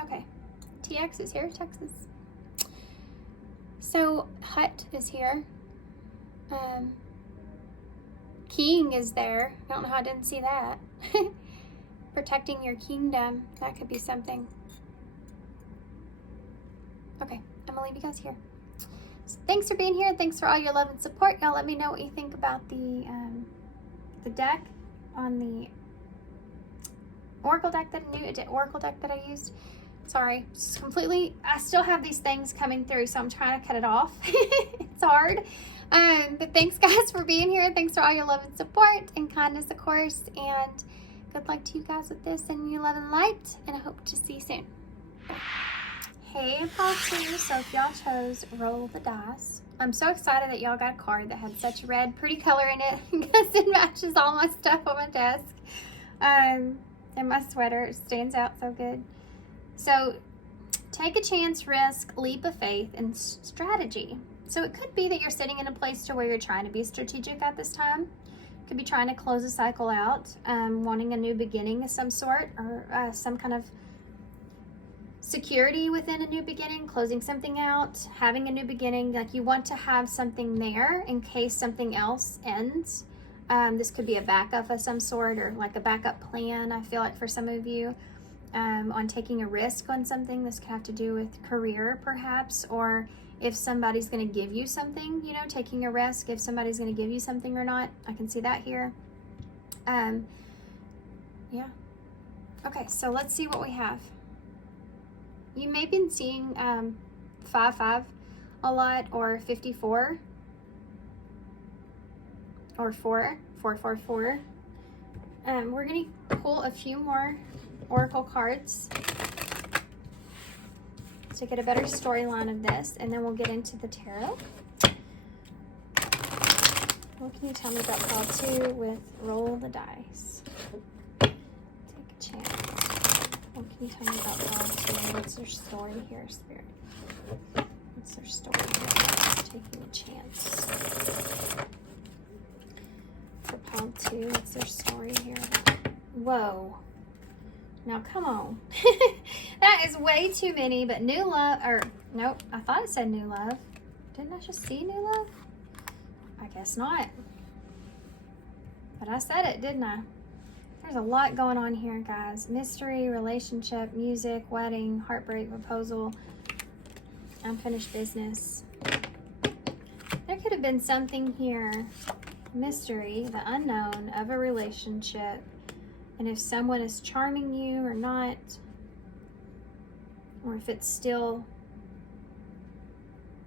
Okay, TX is here, Texas. So Hut is here. King is there. I don't know how I didn't see that. Protecting your kingdom. That could be something. Okay, I'm gonna leave you guys here. So thanks for being here. Thanks for all your love and support. Y'all let me know what you think about the deck on the Oracle deck that I used. Sorry, just completely. I still have these things coming through, so I'm trying to cut it off. It's hard. But thanks guys for being here. Thanks for all your love and support and kindness, of course. And good luck to you guys with this and your love and light. And I hope to see you soon. Hey, Pile2. So if y'all chose Roll the Dice, I'm so excited that y'all got a card that had such red, pretty color in it because it matches all my stuff on my desk. And my sweater, it stands out so good. So take a chance, risk, leap of faith, and strategy. So it could be that you're sitting in a place to where you're trying to be strategic at this time. You could be trying to close a cycle out, wanting a new beginning of some sort, or some kind of security within a new beginning, closing something out, having a new beginning. Like you want to have something there in case something else ends. This could be a backup of some sort, or like a backup plan, I feel like, for some of you. On taking a risk on something. This could have to do with career perhaps, or if somebody's going to give you something, you know, taking a risk if somebody's going to give you something or not. I can see that here. Yeah. Okay, so let's see what we have. You may have been seeing 5-5 a lot, or 54, or 4-4-4-4. We're going to pull a few more Oracle cards to get a better storyline of this, and then we'll get into the tarot. What can you tell me about Pile2 with Roll the Dice? Take a chance. What can you tell me about Pile2? What's their story here, Spirit? What's their story here? Taking a chance. For Pile2, what's their story here? Whoa. Now, come on. That is way too many, but new love, or nope, I thought it said new love. Didn't I just see new love? I guess not. But I said it, didn't I? There's a lot going on here, guys. Mystery, relationship, music, wedding, heartbreak, proposal, unfinished business. There could have been something here. Mystery, the unknown of a relationship. And if someone is charming you or not. Or if it's still,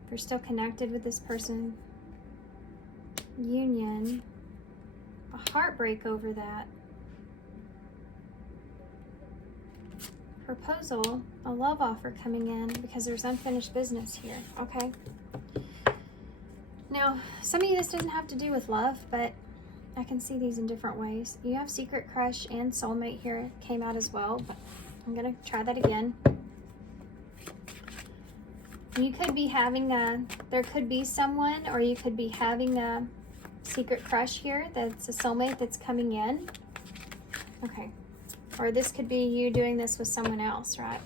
if you're still connected with this person. Union. A heartbreak over that. Proposal, a love offer coming in because there's unfinished business here, okay? Now, some of you, this doesn't have to do with love, but I can see these in different ways. You have secret crush and soulmate here, came out as well, but I'm gonna try that again. You could be having there could be someone, or you could be having a secret crush here that's a soulmate that's coming in. Okay. Or this could be you doing this with someone else, right?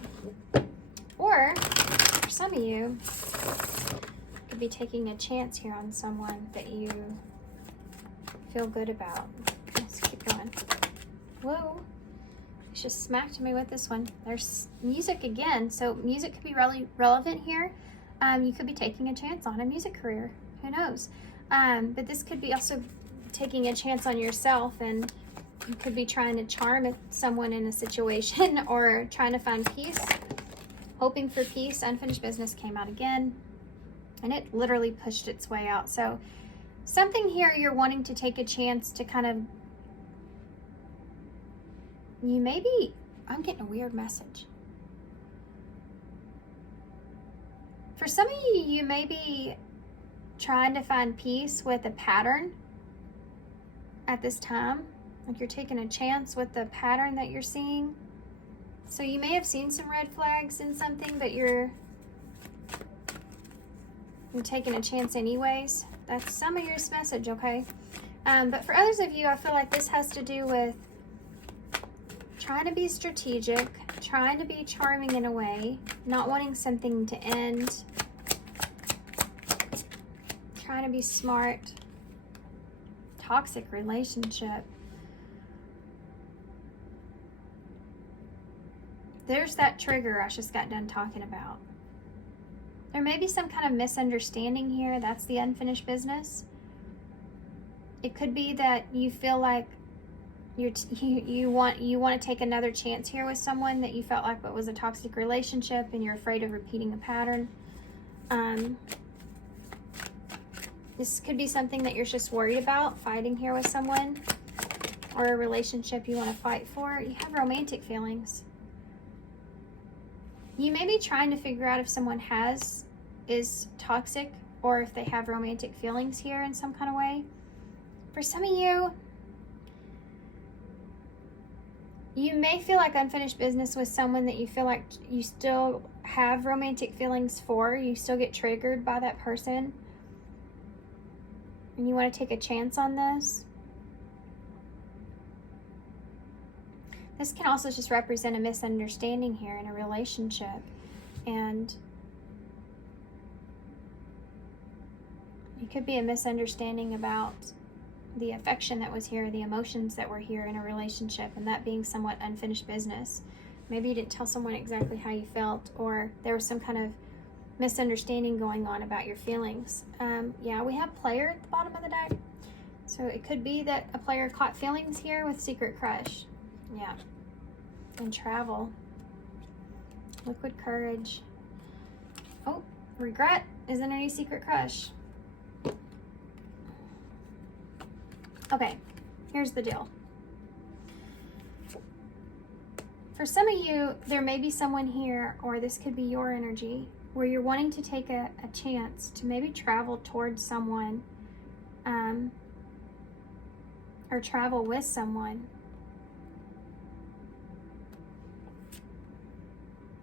Or for some of you, could be taking a chance here on someone that you feel good about. Let's keep going. Whoa. You just smacked me with this one. There's music again. So music could be really relevant here. You could be taking a chance on a music career. Who knows? But this could be also taking a chance on yourself, and you could be trying to charm someone in a situation or trying to find peace, hoping for peace. Unfinished business came out again, and it literally pushed its way out. So something here you're wanting to take a chance to kind of, you maybe, I'm getting a weird message. For some of you, you may be trying to find peace with a pattern at this time. Like you're taking a chance with the pattern that you're seeing. So you may have seen some red flags in something, but you're taking a chance anyways. That's some of your message, okay? But for others of you, I feel like this has to do with trying to be strategic, trying to be charming in a way, not wanting something to end, trying to be smart, toxic relationship. There's that trigger I just got done talking about. There may be some kind of misunderstanding here. That's the unfinished business. It could be that you feel like you want to take another chance here with someone that you felt like it was a toxic relationship, and you're afraid of repeating a pattern. This could be something that you're just worried about, fighting here with someone, or a relationship you want to fight for. You have romantic feelings. You may be trying to figure out if someone is toxic, or if they have romantic feelings here in some kind of way. For some of you, you may feel like unfinished business with someone that you feel like you still have romantic feelings for. You still get triggered by that person, and you want to take a chance on this. This can also just represent a misunderstanding here in a relationship. And it could be a misunderstanding about the affection that was here, the emotions that were here in a relationship, and that being somewhat unfinished business. Maybe you didn't tell someone exactly how you felt, or there was some kind of misunderstanding going on about your feelings. Yeah, we have player at the bottom of the deck. So it could be that a player caught feelings here with secret crush. Yeah. And travel. Liquid courage. Oh, regret is in any secret crush. Okay, here's the deal. For some of you, there may be someone here, or this could be your energy, where you're wanting to take a chance to maybe travel towards someone, or travel with someone,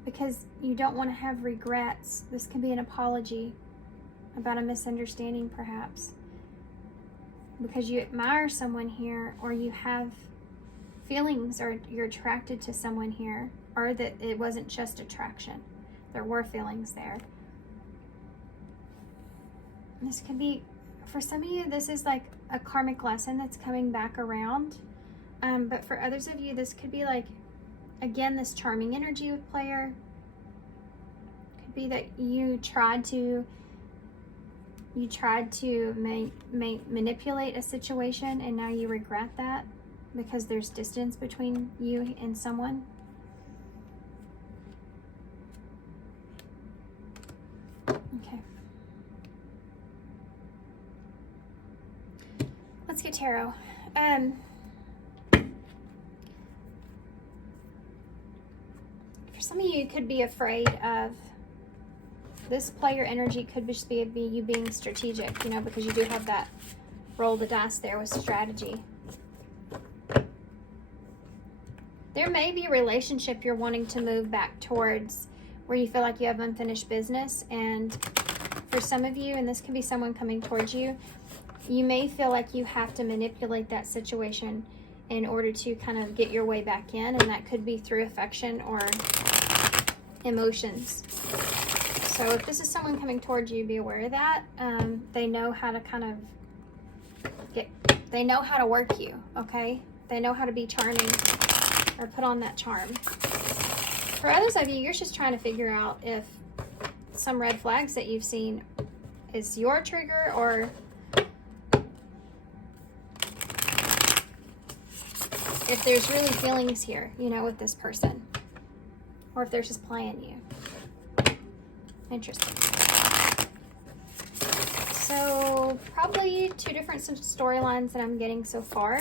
because you don't want to have regrets. This could be an apology about a misunderstanding, perhaps, because you admire someone here, or you have feelings, or you're attracted to someone here, or that it wasn't just attraction. There were feelings there. This could be, for some of you, this is like a karmic lesson that's coming back around. But for others of you, this could be like, again, this charming energy with player. Could be that you tried to manipulate a situation, and now you regret that because there's distance between you and someone. Okay. Let's get tarot. For some of you could be afraid of this player energy. Could just be you being strategic, you know, because you do have that roll the dice there with strategy. There may be a relationship you're wanting to move back towards where you feel like you have unfinished business, and for some of you, and this could be someone coming towards you, you may feel like you have to manipulate that situation in order to kind of get your way back in, and that could be through affection or emotions. So if this is someone coming towards you, be aware of that. They know how to kind of they know how to work you, okay? They know how to be charming or put on that charm. For others of you, you're just trying to figure out if some red flags that you've seen is your trigger, or if there's really feelings here, you know, with this person, or if they're just playing you. Interesting. So probably two different storylines that I'm getting so far.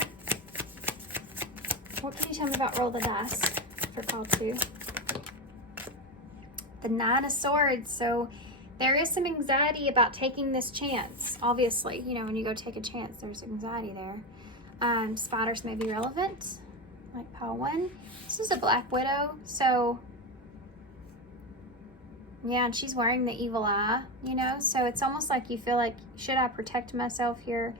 What can you tell me about roll the dice for call 2? The 9 of Swords. So there is some anxiety about taking this chance. Obviously, you know, when you go take a chance, there's anxiety there. Spiders may be relevant, like Pile 1. This is a Black Widow, so yeah, and she's wearing the evil eye, you know, so it's almost like you feel like, should I protect myself here?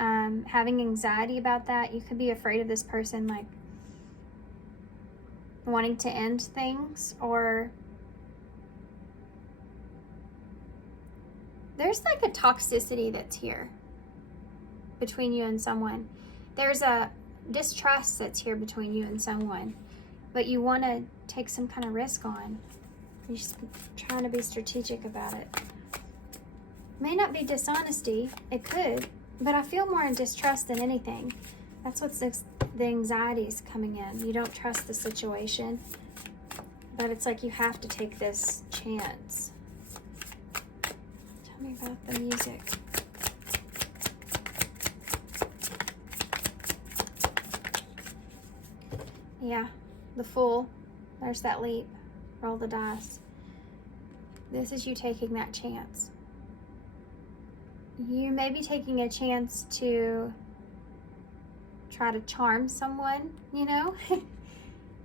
Having anxiety about that. You could be afraid of this person, like, wanting to end things, or there's like a toxicity that's here between you and someone. There's a distrust that's here between you and someone, but you want to take some kind of risk on. You're just trying to be strategic about it. May not be dishonesty, it could, but I feel more in distrust than anything. That's what's the anxiety is coming in. You don't trust the situation, but it's like you have to take this chance. Tell me about the music. Yeah, the Fool. There's that leap. Roll the dice. This is you taking that chance. You may be taking a chance to try to charm someone, you know,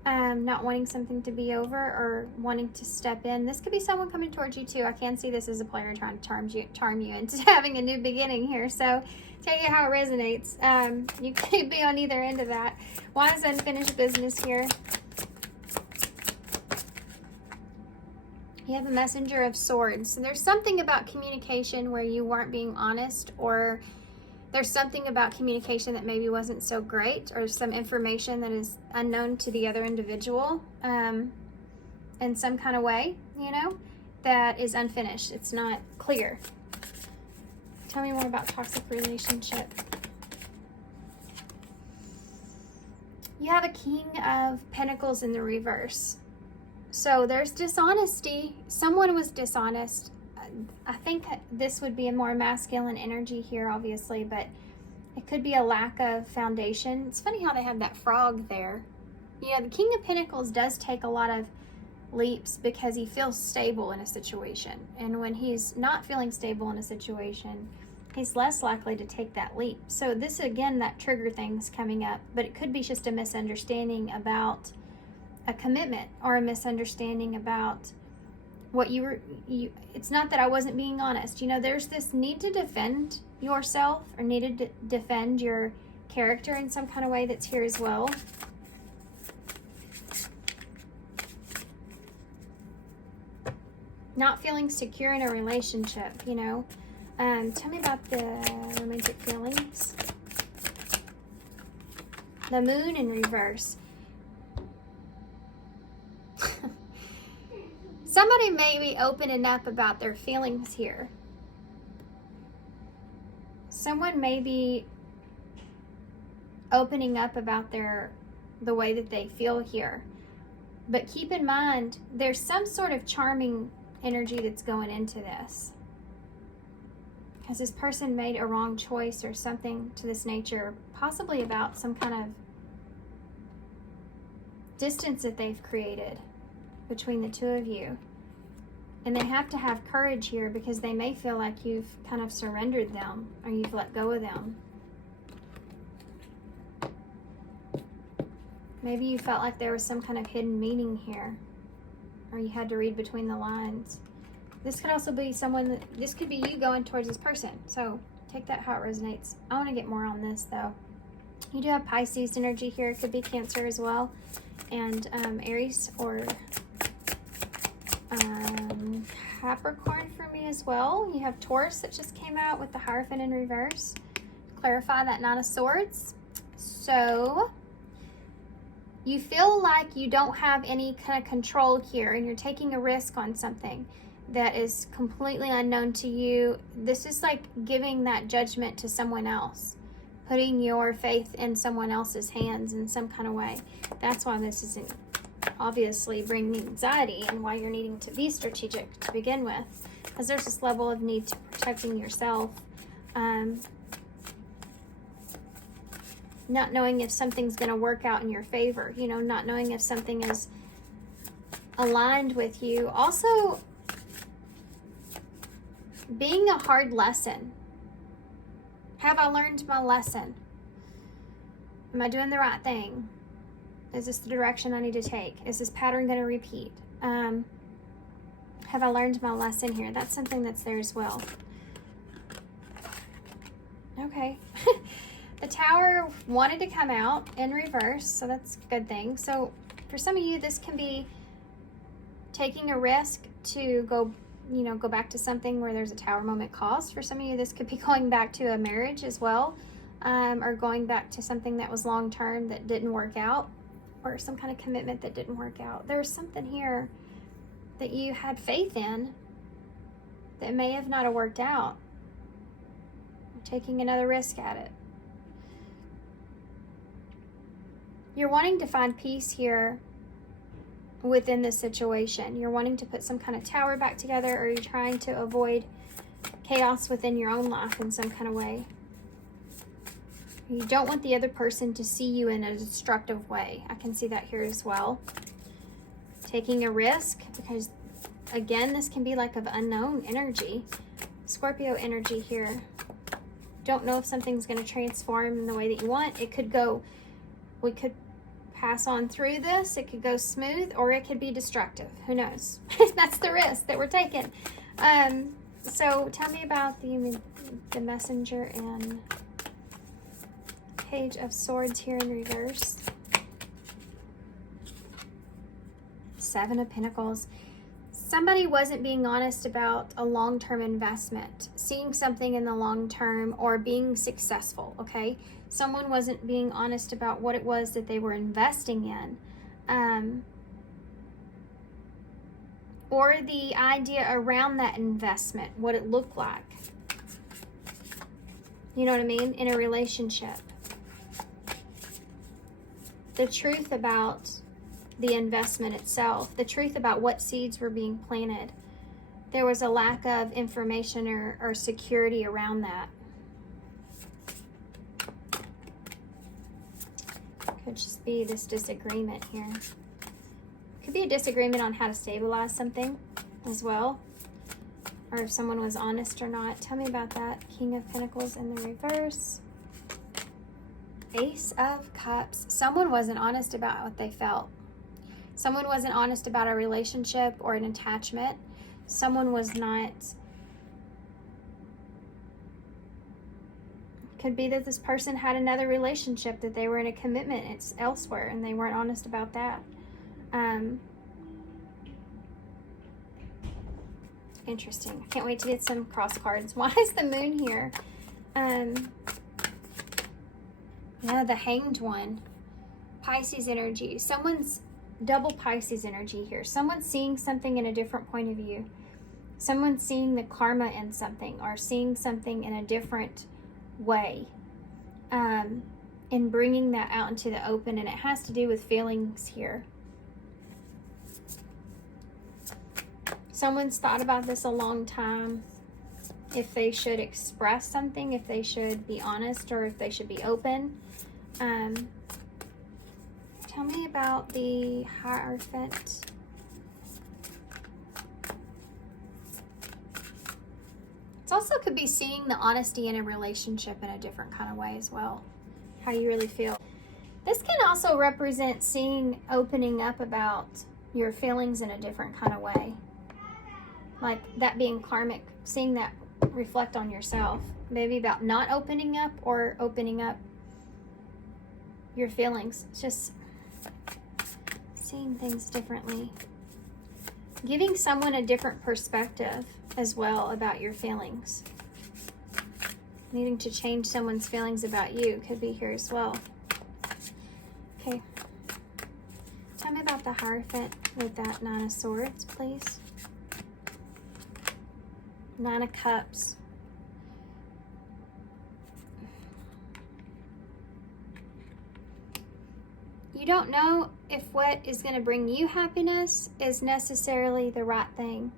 not wanting something to be over or wanting to step in. This could be someone coming towards you too. I can see this as a player trying to charm you into having a new beginning here. So tell you how it resonates. You could be on either end of that. Why is unfinished business here? You have a Messenger of Swords. So there's something about communication where you weren't being honest, or there's something about communication that maybe wasn't so great, or some information that is unknown to the other individual in some kind of way, you know, that is unfinished. It's not clear. Tell me more about toxic relationship. You have a King of Pentacles in the reverse. So there's dishonesty. Someone was dishonest. I think this would be a more masculine energy here, obviously, but it could be a lack of foundation. It's funny how they have that frog there. Yeah, the King of Pentacles does take a lot of leaps because he feels stable in a situation. And when he's not feeling stable in a situation, he's less likely to take that leap. So this, again, that trigger thing's coming up, but it could be just a misunderstanding about a commitment, or a misunderstanding about what it's not that I wasn't being honest. You know, there's this need to defend yourself, or needed to defend your character in some kind of way that's here as well. Not feeling secure in a relationship, you know. Tell me about the romantic feelings. The moon in reverse. Somebody may be opening up about their feelings here. Someone may be opening up about the way that they feel here. But keep in mind, there's some sort of charming energy that's going into this. Because this person made a wrong choice or something to this nature, possibly about some kind of distance that they've created between the two of you. And they have to have courage here because they may feel like you've kind of surrendered them or you've let go of them. Maybe you felt like there was some kind of hidden meaning here, or you had to read between the lines. This could also be this could be you going towards this person. So take that how it resonates. I want to get more on this though. You do have Pisces energy here. It could be Cancer as well. And Aries or Capricorn for me as well. You have Taurus that just came out with the Hierophant in reverse. Clarify that Nine of Swords. So you feel like you don't have any kind of control here and you're taking a risk on something that is completely unknown to you. This is like giving that judgment to someone else, putting your faith in someone else's hands in some kind of way. That's why this isn't obviously bringing anxiety and why you're needing to be strategic to begin with, because there's this level of need to protecting yourself. Not knowing if something's going to work out in your favor, you know, not knowing if something is aligned with you. Also, being a hard lesson. Have I learned my lesson? Am I doing the right thing? Is this the direction I need to take? Is this pattern going to repeat? Have I learned my lesson here? That's something that's there as well. Okay. The Tower wanted to come out in reverse, so that's a good thing. So for some of you, this can be taking a risk to go back to something where there's a Tower moment cost. For some of you, this could be going back to a marriage as well, or going back to something that was long-term that didn't work out, or some kind of commitment that didn't work out. There's something here that you had faith in that may have not worked out. You're taking another risk at it. You're wanting to find peace here within this situation. You're wanting to put some kind of tower back together, or you're trying to avoid chaos within your own life in some kind of way. You don't want the other person to see you in a destructive way. I can see that here as well. Taking a risk, because again, this can be like of unknown energy. Scorpio energy here. Don't know if something's going to transform in the way that you want. It could go, we could pass on through this. It could go smooth, or it could be destructive. Who knows? That's the risk that we're taking. So tell me about the Messenger and Page of Swords here in reverse. Seven of Pentacles. Somebody wasn't being honest about a long-term investment, seeing something in the long term, or being successful, okay? Someone wasn't being honest about what it was that they were investing in. Or the idea around that investment, what it looked like. You know what I mean? In a relationship. The truth about the investment itself, the truth about what seeds were being planted. There was a lack of information or security around that. Could just be this disagreement here. Could be a disagreement on how to stabilize something as well, or if someone was honest or not. Tell me about that. King of Pentacles in the reverse. Ace of Cups. Someone wasn't honest about what they felt. Someone wasn't honest about a relationship or an attachment. Someone was not. Could be that this person had another relationship, that they were in a commitment it's elsewhere, and they weren't honest about that. Interesting. I can't wait to get some cross cards. Why is the moon here? Yeah, the Hanged One. Pisces energy. Someone's double Pisces energy here. Someone's seeing something in a different point of view. Someone's seeing the karma in something, or seeing something in a different way. And bringing that out into the open, and it has to do with feelings here. Someone's thought about this a long time. If they should express something, if they should be honest, or if they should be open. Tell me about the Hierophant. It also could be seeing the honesty in a relationship in a different kind of way as well. How you really feel. This can also represent seeing, opening up about your feelings in a different kind of way. Like that being karmic, seeing that reflect on yourself. Maybe about not opening up, or opening up your feelings. It's just seeing things differently. Giving someone a different perspective as well about your feelings. Needing to change someone's feelings about you could be here as well. Okay. Tell me about the Hierophant with that Nine of Swords, please. Nine of Cups. You don't know if what is going to bring you happiness is necessarily the right thing.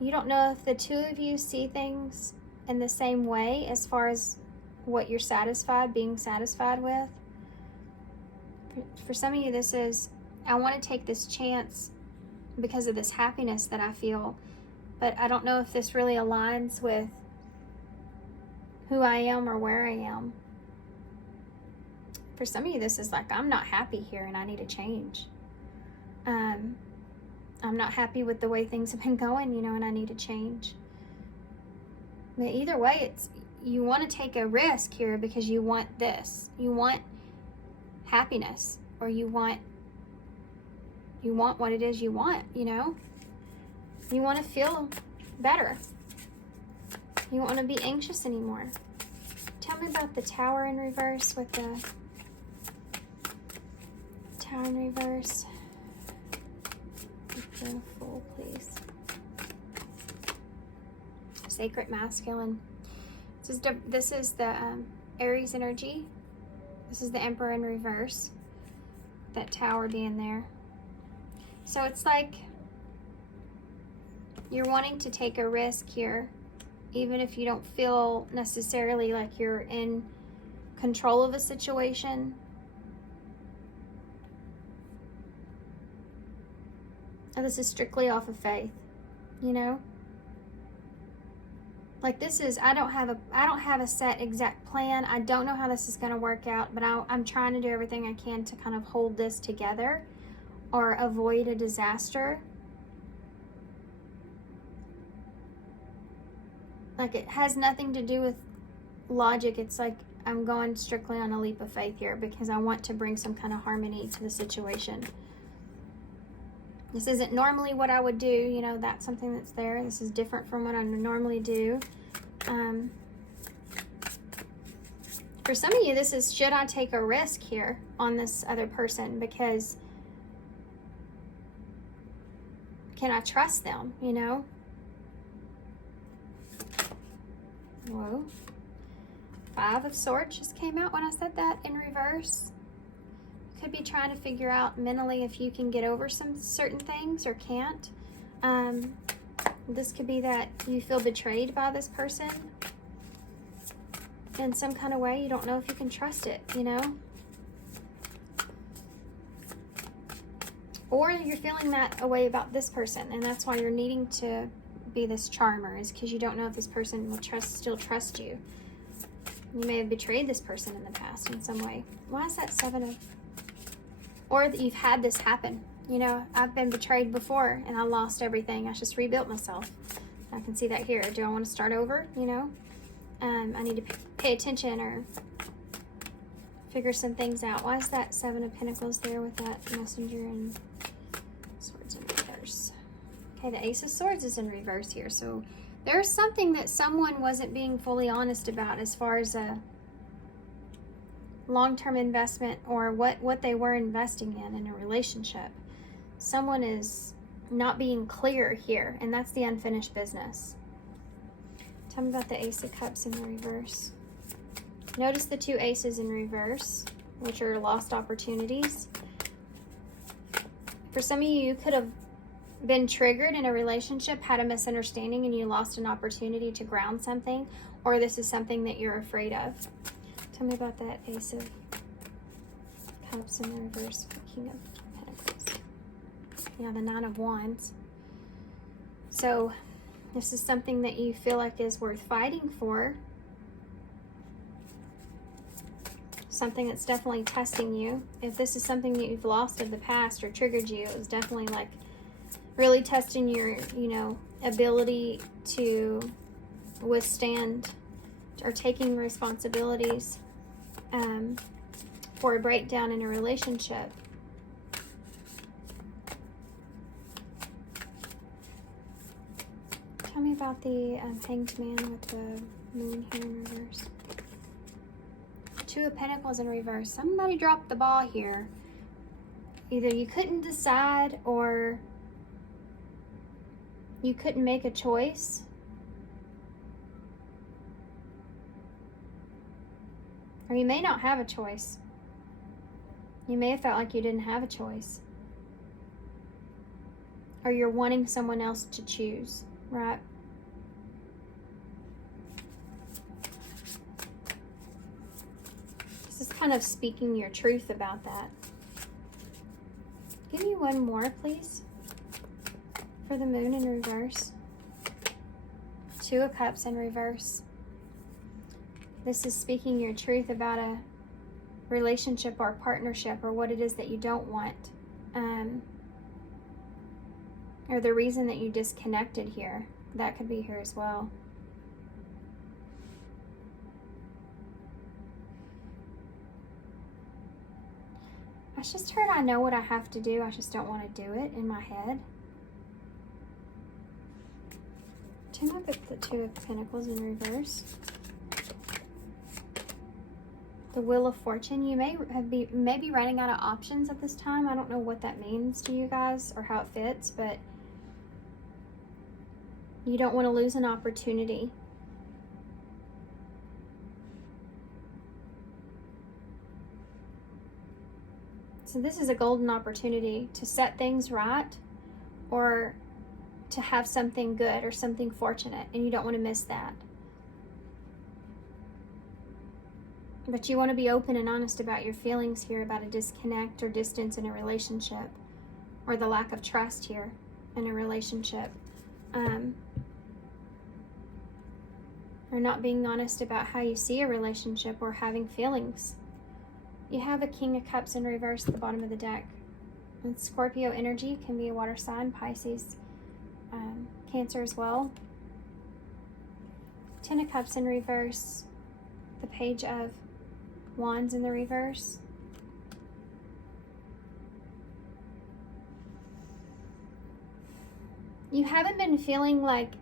You don't know if the two of you see things in the same way as far as what you're being satisfied with. For some of you, this is, I want to take this chance because of this happiness that I feel, but I don't know if this really aligns with who I am or where I am. For some of you, this is like, I'm not happy here and I need a change. I'm not happy with the way things have been going, and I need a change. But either way, it's, you want to take a risk here because you want this. You want happiness, or you want what it is you want, You want to feel better. You don't want to be anxious anymore. Tell me about the Tower in reverse with the Tower in reverse. The Fool, please. Sacred Masculine. This is the Aries energy. This is the Emperor in reverse. That Tower being there. So it's like you're wanting to take a risk here, even if you don't feel necessarily like you're in control of a situation. And this is strictly off of faith, Like this is, I don't have a set exact plan. I don't know how this is going to work out, but I'm trying to do everything I can to kind of hold this together or avoid a disaster. Like it has nothing to do with logic. It's like I'm going strictly on a leap of faith here because I want to bring some kind of harmony to the situation. This isn't normally what I would do, that's something that's there. This is different from what I normally do. For some of you, this is, should I take a risk here on this other person? Because can I trust them, Whoa. Five of Swords just came out when I said that in reverse. Could be trying to figure out mentally if you can get over some certain things or can't. This could be that you feel betrayed by this person in some kind of way. You don't know if you can trust it, Or you're feeling that way about this person, and that's why you're needing to be this charmer, is because you don't know if this person will still trust you. You may have betrayed this person in the past in some way. Why is that Seven of... Or that you've had this happen. I've been betrayed before and I lost everything. I just rebuilt myself. I can see that here. Do I want to start over? I need to pay attention or figure some things out. Why is that Seven of Pentacles there with that Messenger and Swords in reverse? Okay, the Ace of Swords is in reverse here. So there's something that someone wasn't being fully honest about as far as a long-term investment or what they were investing in a relationship. Someone is not being clear here, and that's the unfinished business. Tell me about the Ace of Cups in the reverse. Notice the two aces in reverse, which are lost opportunities. For some of you, you could have been triggered in a relationship, had a misunderstanding, and you lost an opportunity to ground something, or this is something that you're afraid of. Tell me about that Ace of Cups in the reverse, King of Pentacles. Yeah, the Nine of Wands. So this is something that you feel like is worth fighting for. Something that's definitely testing you. If this is something that you've lost of the past or triggered you, it was definitely like really testing your, ability to withstand or taking responsibilities for a breakdown in a relationship. Tell me about the Hanged Man with the Moon here in reverse. Two of Pentacles in reverse. Somebody dropped the ball here. Either you couldn't decide or you couldn't make a choice. Or you may not have a choice. You may have felt like you didn't have a choice. Or you're wanting someone else to choose, right? This is kind of speaking your truth about that. Give me one more, please, for the Moon in reverse. Two of Cups in reverse. This is speaking your truth about a relationship or partnership or what it is that you don't want. Or the reason that you disconnected here. That could be here as well. I just heard I know what I have to do. I just don't want to do it in my head. Turn up at the Two of Pentacles in reverse. The Wheel of Fortune. You may be running out of options at this time. I don't know what that means to you guys or how it fits, but you don't want to lose an opportunity. So this is a golden opportunity to set things right or to have something good or something fortunate, and you don't want to miss that. But you want to be open and honest about your feelings here about a disconnect or distance in a relationship, or the lack of trust here in a relationship. Or not being honest about how you see a relationship or having feelings. You have a King of Cups in reverse at the bottom of the deck. And Scorpio energy can be a water sign, Pisces, Cancer as well. Ten of Cups in reverse, the Page of Wands in the reverse. You haven't been feeling like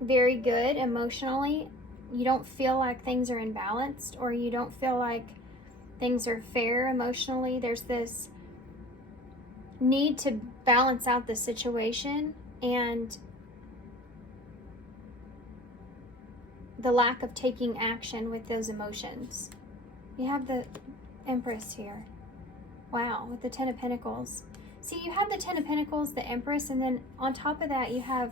very good emotionally. You don't feel like things are imbalanced, or you don't feel like things are fair emotionally. There's this need to balance out the situation and the lack of taking action with those emotions. You have the Empress here. Wow, with the Ten of Pentacles. See, you have the Ten of Pentacles, the Empress, and then on top of that you have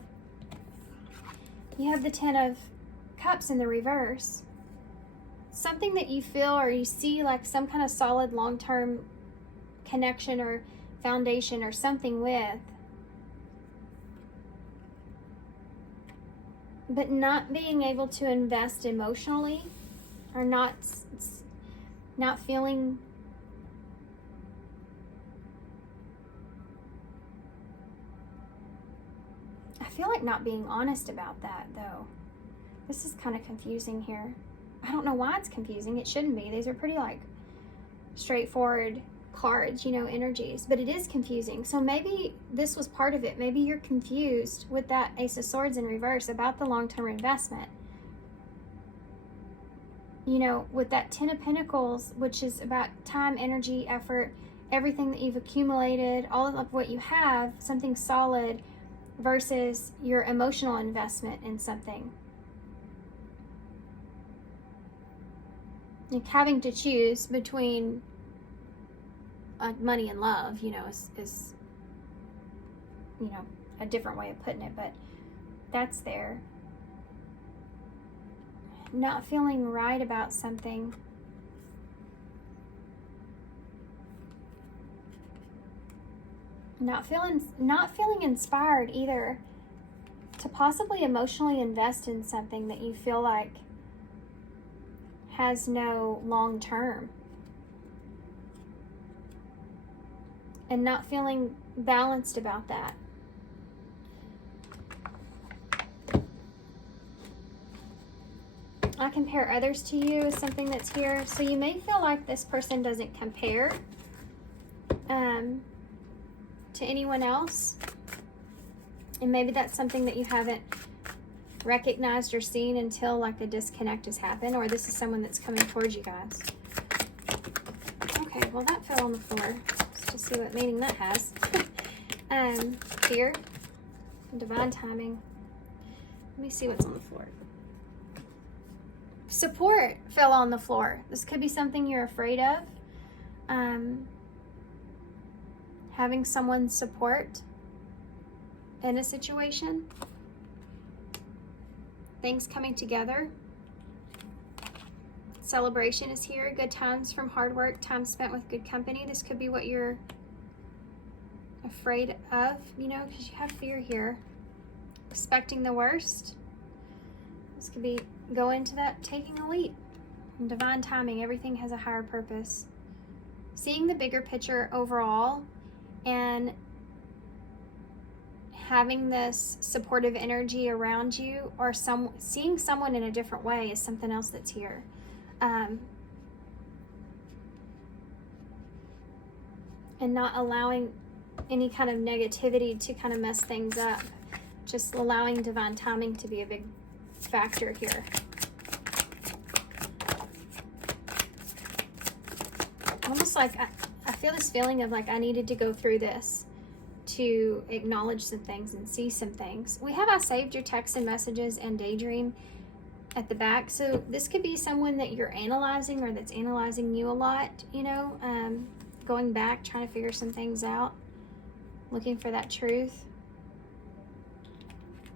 the Ten of Cups in the reverse. Something that you feel or you see like some kind of solid long-term connection or foundation or something with, but not being able to invest emotionally, or not feeling I feel like not being honest about that, though. This is kind of confusing here. I don't know why it's confusing. It shouldn't be. These are pretty like straightforward, cards, you know, energies, but it is confusing. So maybe this was part of it. Maybe you're confused with that Ace of Swords in reverse about the long-term investment. You know, with that Ten of Pentacles, which is about time, energy, effort, everything that you've accumulated, all of what you have, something solid, versus your emotional investment in something. Like having to choose between money and love, you know, is, you know, a different way of putting it, but that's there. Not feeling right about something. Not feeling inspired either to possibly emotionally invest in something that you feel like has no long term. And not feeling balanced about that. I compare others to you is something that's here. So you may feel like this person doesn't compare to anyone else. And maybe that's something that you haven't recognized or seen until like a disconnect has happened, or this is someone that's coming towards you guys. Okay, well that fell on the floor. Let's just see what meaning that has. Fear, divine timing. Let me see what's on the floor. Support fell on the floor. This could be something you're afraid of. Having someone's support in a situation. Things coming together. Celebration is here. Good times from hard work. Time spent with good company. This could be what you're afraid of, you know, because you have fear here. Expecting the worst. This could be go into that taking a leap. And divine timing. Everything has a higher purpose. Seeing the bigger picture overall and having this supportive energy around you, or seeing someone in a different way is something else that's here. And not allowing any kind of negativity to kind of mess things up. Just allowing divine timing to be a big factor here. Almost like I feel this feeling of like I needed to go through this to acknowledge some things and see some things. We have I saved your texts and messages and daydream at the back. So this could be someone that you're analyzing or that's analyzing you a lot, you know, going back, trying to figure some things out, looking for that truth,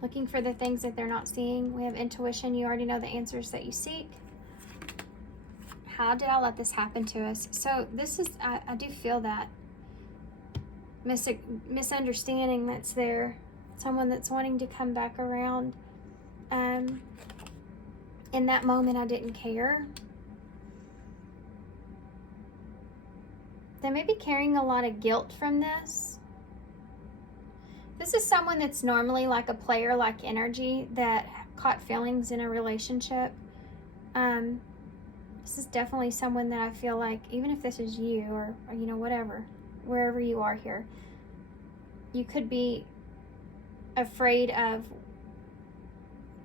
looking for the things that they're not seeing. We have intuition. You already know the answers that you seek. How did I let this happen to us? So this is, I do feel that misunderstanding that's there. Someone that's wanting to come back around. In that moment, I didn't care. They may be carrying a lot of guilt from this. This is someone that's normally like a player-like energy that caught feelings in a relationship. This is definitely someone that I feel like, even if this is you or you know, whatever, wherever you are here, you could be afraid of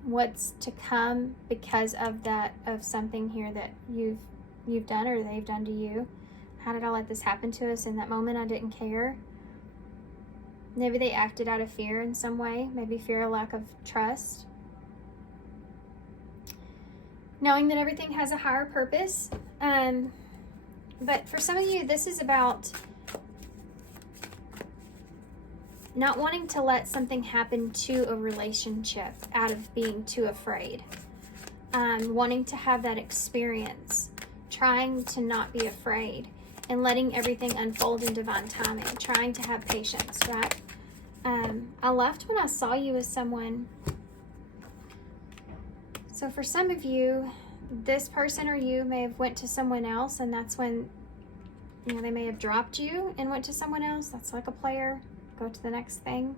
what's to come because of that, of something here that you've done or they've done to you. How did I let this happen to us? In that moment, I didn't care. Maybe they acted out of fear in some way. Maybe fear or lack of trust. Knowing that everything has a higher purpose. But for some of you, this is about not wanting to let something happen to a relationship out of being too afraid. Wanting to have that experience. Trying to not be afraid. And letting everything unfold in divine timing. Trying to have patience, right? I left when I saw you as someone. So for some of you, this person or you may have went to someone else, and that's when, you know, they may have dropped you and went to someone else. That's like a player. Go to the next thing.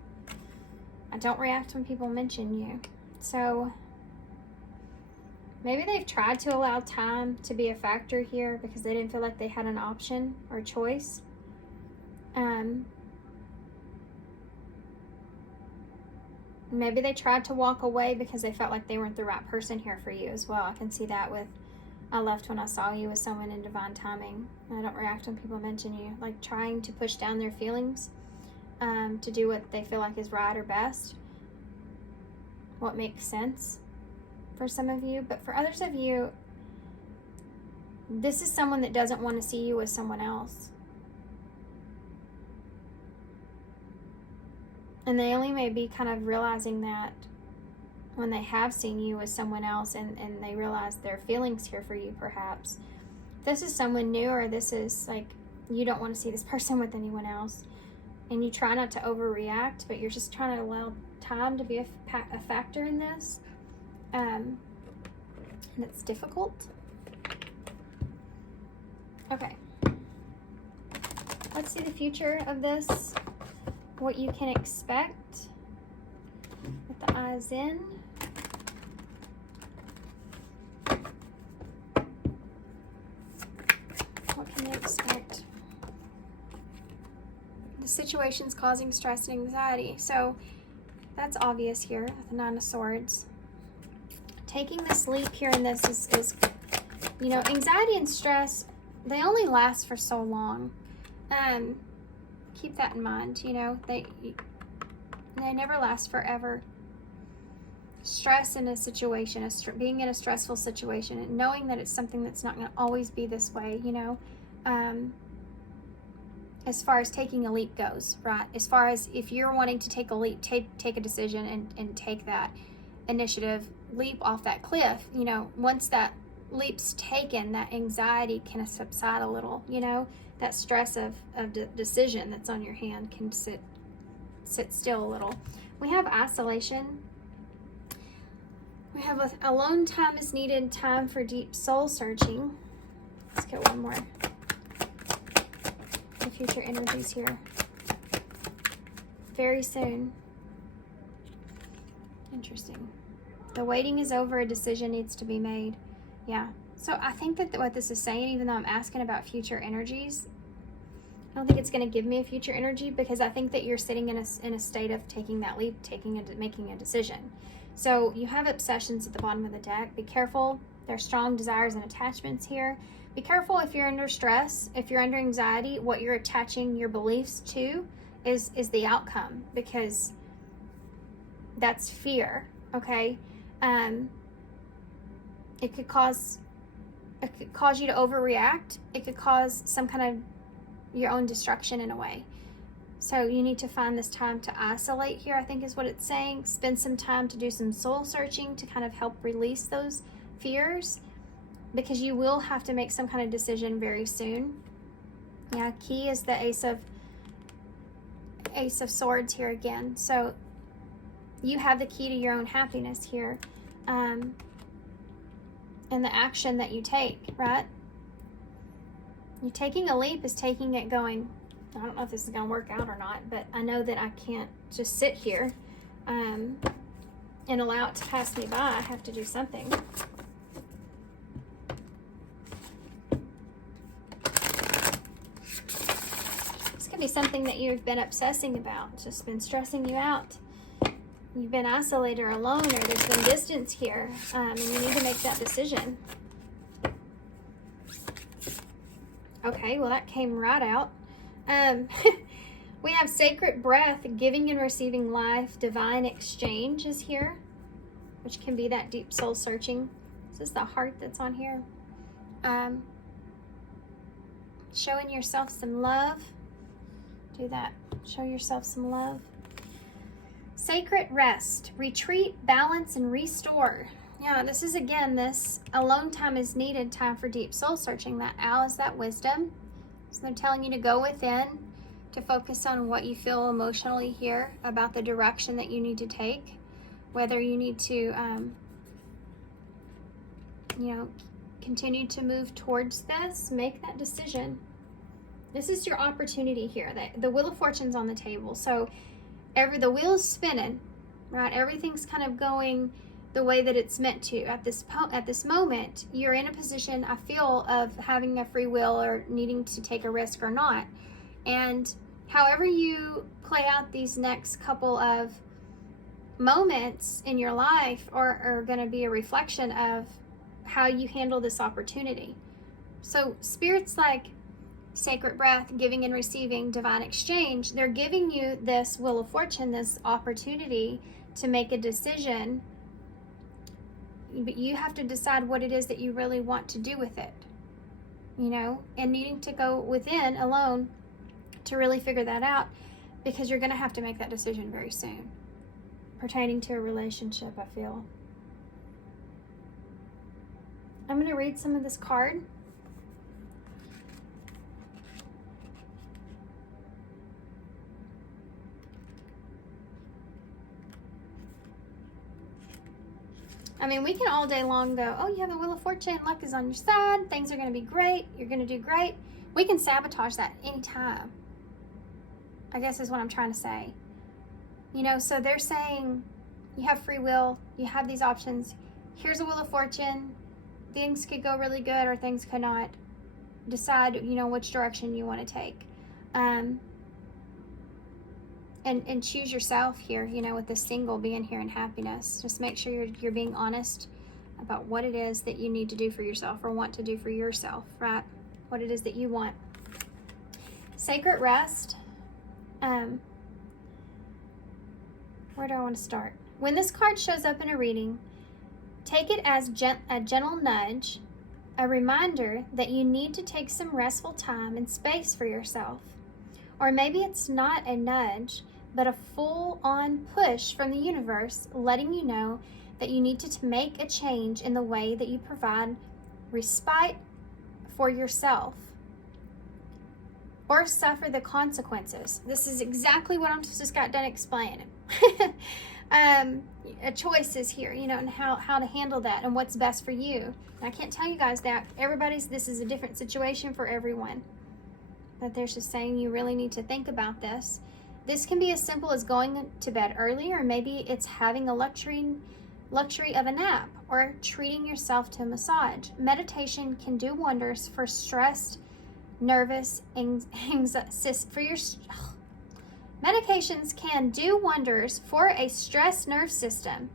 I don't react when people mention you. So maybe they've tried to allow time to be a factor here because they didn't feel like they had an option or choice. Maybe they tried to walk away because they felt like they weren't the right person here for you as well. I can see that with, I left when I saw you with someone in divine timing. I don't react when people mention you. Like trying to push down their feelings to do what they feel like is right or best. What makes sense for some of you. But for others of you, this is someone that doesn't want to see you with someone else. And they only may be kind of realizing that when they have seen you with someone else and they realize their feelings here for you, perhaps. This is someone new, or this is like you don't want to see this person with anyone else. And you try not to overreact, but you're just trying to allow time to be a factor in this. And it's difficult. Okay. Let's see the future of this. What you can expect with the eyes in. What can they expect? The situation's causing stress and anxiety. So that's obvious here with the Nine of Swords. Taking this leap here in this is you know, anxiety and stress, they only last for so long. Keep that in mind, you know, they never last forever. Stress in a situation, being in a stressful situation, and knowing that it's something that's not going to always be this way, you know, as far as taking a leap goes, right? As far as if you're wanting to take a leap, take a decision and take that initiative, leap off that cliff, you know, once that leap's taken, that anxiety can subside a little, you know. That stress of the decision that's on your hand can sit still a little. We have isolation. We have alone time is needed, time for deep soul searching. Let's get one more. The future energies here. Very soon. Interesting. The waiting is over, a decision needs to be made. Yeah. So I think that what this is saying, even though I'm asking about future energies, I don't think it's going to give me a future energy, because I think that you're sitting in a state of taking that leap, making a decision. So you have obsessions at the bottom of the deck. Be careful. There's strong desires and attachments here. Be careful if you're under stress, if you're under anxiety, what you're attaching your beliefs to is the outcome, because that's fear, okay? It could cause you to overreact. It could cause some kind of your own destruction in a way. So you need to find this time to isolate here, I think is what it's saying. Spend some time to do some soul searching to kind of help release those fears, because you will have to make some kind of decision very soon. Yeah, key is the Ace of Swords here again. So you have the key to your own happiness here. And the action that you take, right? You're taking a leap is taking it going, I don't know if this is going to work out or not, but I know that I can't just sit here and allow it to pass me by. I have to do something. This could be something that you've been obsessing about, just been stressing you out. You've been isolated or alone, or there's been distance here, and you need to make that decision. Okay, well that came right out. We have sacred breath, giving and receiving life, divine exchange is here, which can be that deep soul searching. This is the heart that's on here. Showing yourself some love. Do that. Show yourself some love. Sacred rest, retreat, balance, and restore. Yeah, this is again, this alone time is needed, time for deep soul searching. That owl is that wisdom. So they're telling you to go within, to focus on what you feel emotionally here about the direction that you need to take. Whether you need to, you know, continue to move towards this, make that decision. This is your opportunity here. The Wheel of Fortune's on the table. So the wheel's spinning, right? Everything's kind of going the way that it's meant to. At this moment, you're in a position, I feel, of having a free will or needing to take a risk or not. And however you play out these next couple of moments in your life are going to be a reflection of how you handle this opportunity. So spirits like sacred breath, giving and receiving, divine exchange, they're giving you this wheel of fortune, this opportunity to make a decision, but you have to decide what it is that you really want to do with it, you know, and needing to go within alone to really figure that out, because you're going to have to make that decision very soon pertaining to a relationship, I feel. I'm going to read some of this card. I mean, we can all day long go, oh, you have the Wheel of Fortune, luck is on your side, things are going to be great, you're going to do great. We can sabotage that anytime, I guess is what I'm trying to say. You know, so they're saying you have free will, you have these options. Here's a Wheel of Fortune. Things could go really good or things could not. Decide, you know, which direction you want to take. And choose yourself here, you know, with this single being here in happiness. Just make sure you're being honest about what it is that you need to do for yourself or want to do for yourself, right? What it is that you want. Sacred rest. Where do I want to start? When this card shows up in a reading, take it as a gentle nudge, a reminder that you need to take some restful time and space for yourself. Or maybe it's not a nudge, but a full-on push from the universe letting you know that you need to make a change in the way that you provide respite for yourself or suffer the consequences. This is exactly what I just got done explaining. A choice is here, you know, and how to handle that and what's best for you. And I can't tell you guys that this is a different situation for everyone. But there's just saying you really need to think about this. This can be as simple as going to bed early, or maybe it's having a luxury of a nap, or treating yourself to a massage. Meditation can do wonders for stressed, nervous, medications can do wonders for a stressed nerve system.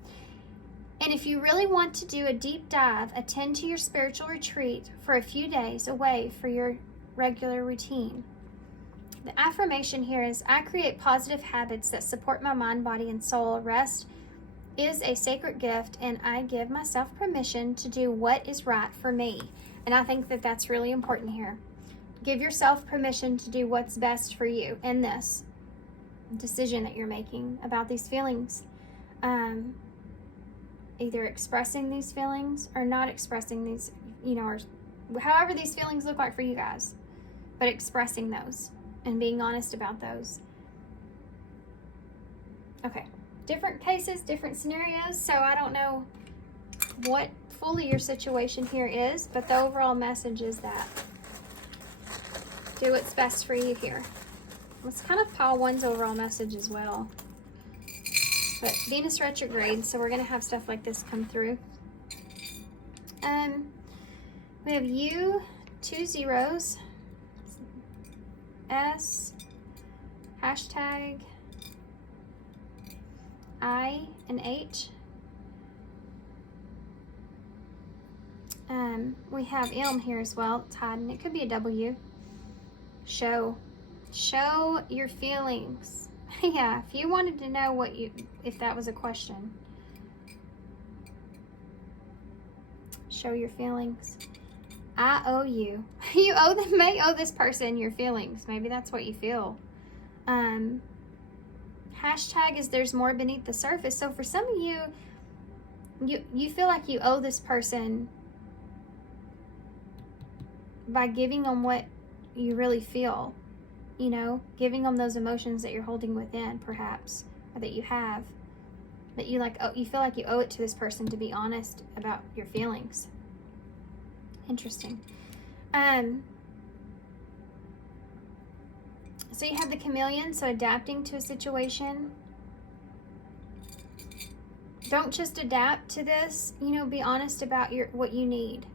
And if you really want to do a deep dive, attend to your spiritual retreat for a few days away for your regular routine. The affirmation here is, I create positive habits that support my mind, body, and soul. Rest is a sacred gift, and I give myself permission to do what is right for me. And I think that that's really important here. Give yourself permission to do what's best for you in this decision that you're making about these feelings. Either expressing these feelings or not expressing these, you know, or however these feelings look like for you guys, but expressing those and being honest about those. Okay, different cases, different scenarios, so I don't know what fully your situation here is, but the overall message is that do what's best for you here. It's kind of Pile 1's overall message as well. But Venus retrograde, so we're going to have stuff like this come through. We have U, 2 zeros, S, hashtag, I, and H. We have M here as well. It's hiding. It could be a W. Show your feelings. Yeah, if you wanted to know if that was a question. Show your feelings. I owe you. You may owe this person your feelings. Maybe that's what you feel. Hashtag is there's more beneath the surface. So for some of you feel like you owe this person by giving them what you really feel. You know, giving them those emotions that you're holding within, perhaps, or that you have, that you you feel like you owe it to this person to be honest about your feelings. Interesting. So you have the chameleon, so adapting to a situation. Don't just adapt to this, you know, be honest about what you need.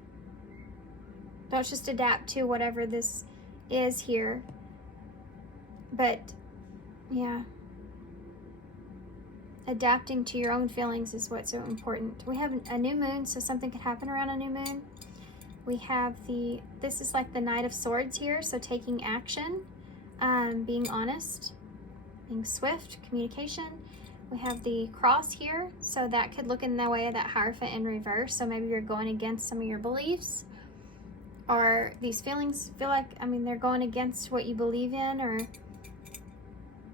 Don't just adapt to whatever this is here. But yeah, adapting to your own feelings is what's so important. We have a new moon, so something could happen around a new moon. We have this is like the Knight of Swords here, so taking action, being honest, being swift, communication. We have the Cross here, so that could look in the way of that Hierophant in reverse. So maybe you're going against some of your beliefs, or these feelings feel like, I mean, they're going against what you believe in, or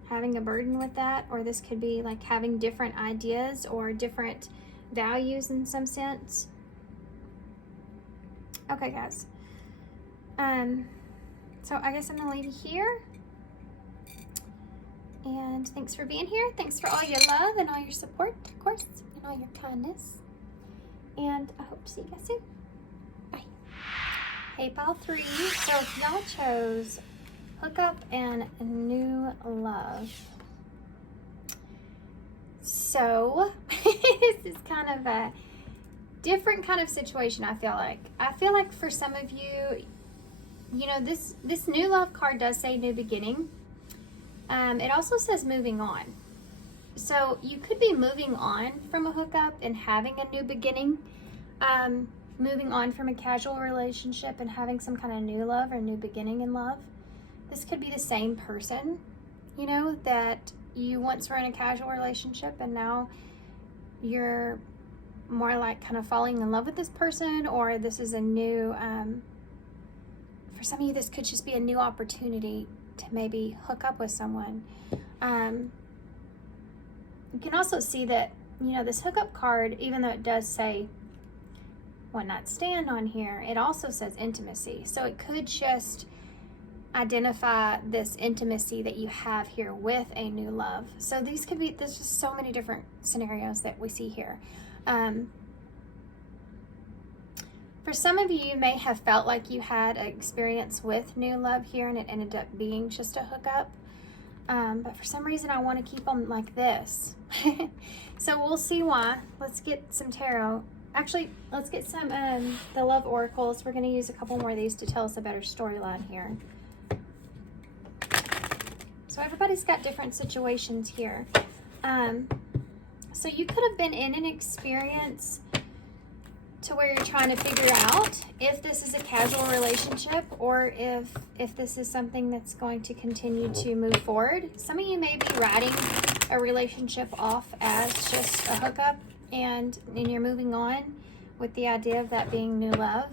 having a burden with that. Or this could be like having different ideas or different values in some sense. Okay, guys. So I guess I'm gonna leave you here. And thanks for being here. Thanks for all your love and all your support, of course, and all your kindness. And I hope to see you guys soon. Bye. Hey, Pile 3. So if y'all chose Hookup and New Love. So this is kind of a different kind of situation, I feel like. I feel like for some of you, you know, this New Love card does say new beginning. It also says moving on. So you could be moving on from a hookup and having a new beginning. Moving on from a casual relationship and having some kind of new love or new beginning in love. This could be the same person, you know, that you once were in a casual relationship and now you're more like kind of falling in love with this person, or this is a new, for some of you, this could just be a new opportunity to maybe hook up with someone. You can also see that, you know, this hookup card, even though it does say one night stand on here, it also says intimacy. So it could just identify this intimacy that you have here with a new love. So these could be, there's just so many different scenarios that we see here. For some of you, you may have felt like you had an experience with new love here and it ended up being just a hookup. But for some reason, I want to keep them like this. So we'll see why. Let's get some tarot. Actually, let's get some the love oracles. We're going to use a couple more of these to tell us a better storyline here. So everybody's got different situations here. So you could have been in an experience to where you're trying to figure out if this is a casual relationship or if this is something that's going to continue to move forward. Some of you may be writing a relationship off as just a hookup and you're moving on with the idea of that being new love.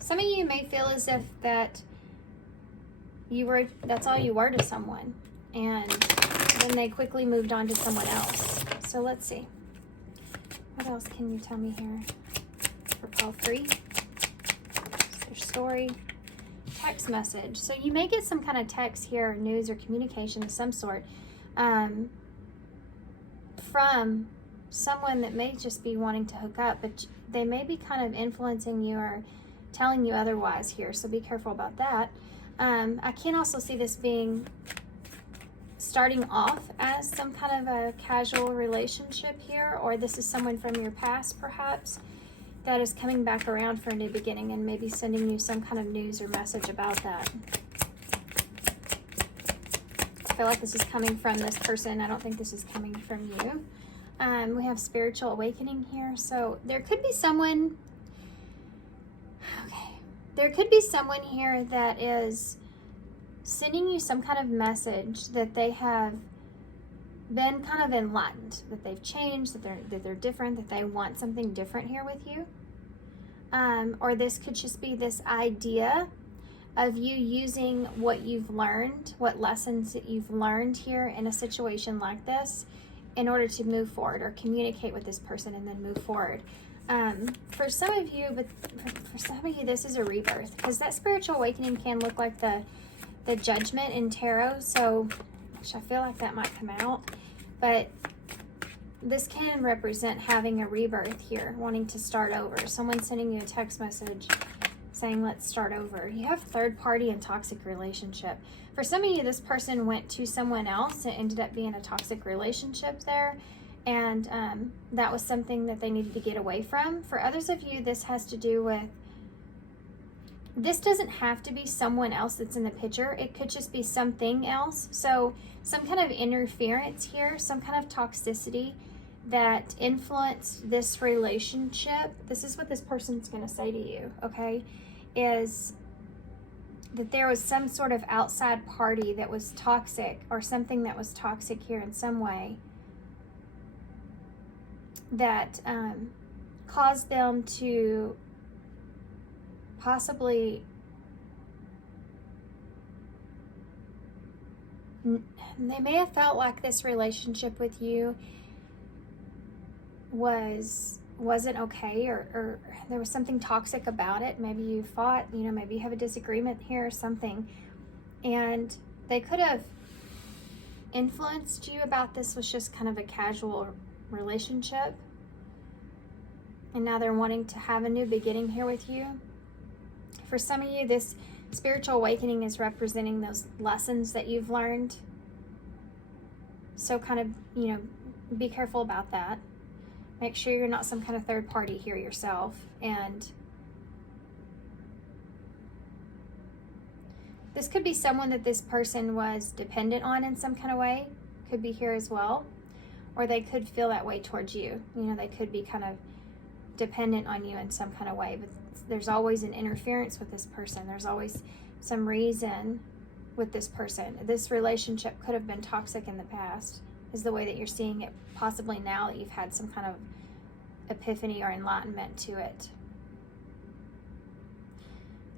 Some of you may feel as if that that's all you were to someone, and then they quickly moved on to someone else. So let's see. What else can you tell me here for Pile 3? Their story. Text message. So you may get some kind of text here, or news or communication of some sort from someone that may just be wanting to hook up, but they may be kind of influencing you or telling you otherwise here. So be careful about that. I can also see this being starting off as some kind of a casual relationship here, or this is someone from your past perhaps that is coming back around for a new beginning and maybe sending you some kind of news or message about that. I feel like this is coming from this person. I don't think this is coming from you. We have spiritual awakening here. So there could be someone, there could be someone here that is sending you some kind of message that they have been kind of enlightened, that they've changed, that they're different, that they want something different here with you. Or this could just be this idea of you using what you've learned, what lessons that you've learned here in a situation like this in order to move forward or communicate with this person and then move forward. For some of you, but for some of you, this is a rebirth, because that spiritual awakening can look like the Judgment in tarot. So I feel like that might come out, but this can represent having a rebirth here, wanting to start over. Someone sending you a text message saying, let's start over. You have third party and toxic relationship. For some of you, this person went to someone else and ended up being a toxic relationship there. And that was something that they needed to get away from. For others of you, this has to do with This doesn't have to be someone else that's in the picture. It could just be something else. So some kind of interference here, some kind of toxicity that influenced this relationship. This is what this person's going to say to you, okay? Is that there was some sort of outside party that was toxic, or something that was toxic here in some way, that caused them to possibly they may have felt like this relationship with you wasn't okay, or there was something toxic about it. Maybe you fought, you know, maybe you have a disagreement here or something, and they could have influenced you about this was just kind of a casual relationship, and now they're wanting to have a new beginning here with you. For some of you, this spiritual awakening is representing those lessons that you've learned. So kind of, you know, be careful about that. Make sure you're not some kind of third party here yourself. And this could be someone that this person was dependent on in some kind of way. Could be here as well. Or they could feel that way towards you. You know, they could be kind of dependent on you in some kind of way. But there's always an interference with this person. There's always some reason with this person. This relationship could have been toxic in the past, is the way that you're seeing it, possibly now that you've had some kind of epiphany or enlightenment to it.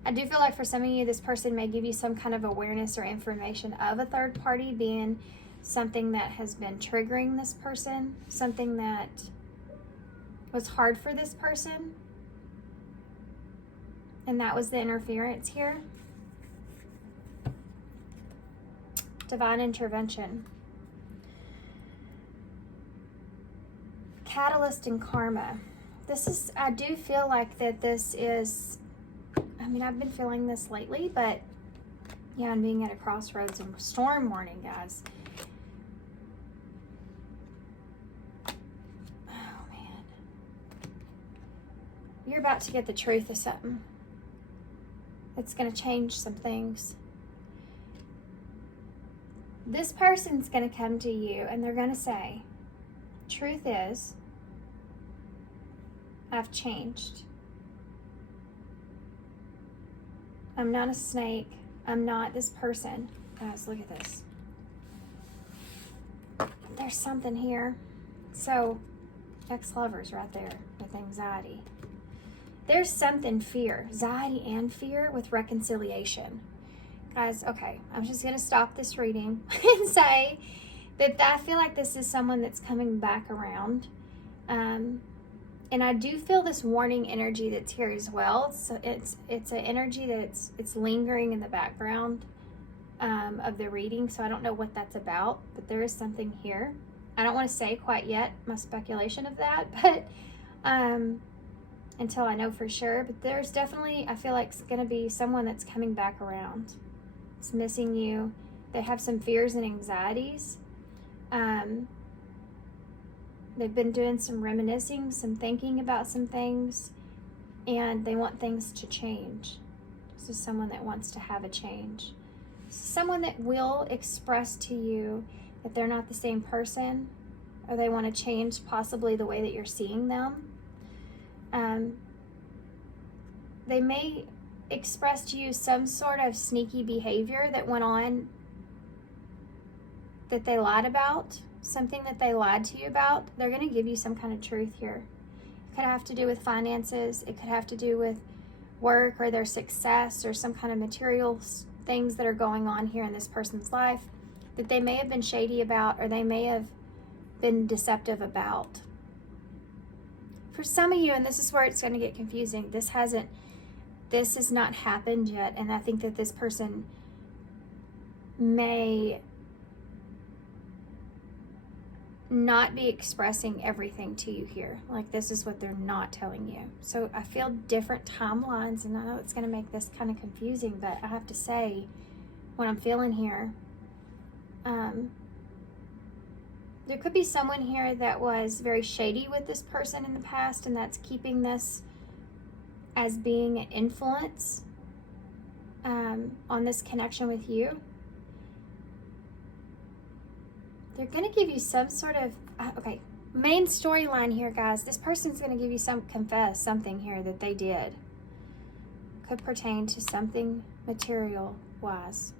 I do feel like for some of you, this person may give you some kind of awareness or information of a third party being something that has been triggering this person, something that was hard for this person, and that was the interference here. Divine intervention. Catalyst and karma. This is, I do feel like that this is, I mean, I've been feeling this lately, but yeah, I'm being at a crossroads and storm warning, guys. Oh, man. You're about to get the truth of something. It's going to change some things. This person's going to come to you and they're going to say, truth is, I've changed. I'm not a snake. I'm not this person. Guys, look at this. There's something here. So, ex-lovers right there with anxiety. There's something fear, anxiety and fear with reconciliation. Guys, okay, I'm just going to stop this reading and say that I feel like this is someone that's coming back around. And I do feel this warning energy that's here as well. So it's an energy that's it's lingering in the background of the reading. So I don't know what that's about, but there is something here. I don't want to say quite yet my speculation of that, but until I know for sure. But there's definitely, I feel like it's going to be someone that's coming back around. It's missing you. They have some fears and anxieties. They've been doing some reminiscing, some thinking about some things, and they want things to change. This is someone that wants to have a change. Someone that will express to you that they're not the same person, or they want to change possibly the way that you're seeing them. They may express to you some sort of sneaky behavior that went on that they lied about. Something that they lied to you about. They're going to give you some kind of truth here. It could have to do with finances. It could have to do with work or their success or some kind of material things that are going on here in this person's life that they may have been shady about, or they may have been deceptive about. For some of you, and this is where it's going to get confusing, this has not happened yet, and I think that this person may not be expressing everything to you here. Like, this is what they're not telling you. So I feel different timelines, and I know it's going to make this kind of confusing, but I have to say what I'm feeling here. There could be someone here that was very shady with this person in the past, and that's keeping this as being an influence on this connection with you. They're going to give you some sort of, okay, main storyline here, guys. This person's going to give you confess something here that they did. Could pertain to something material-wise.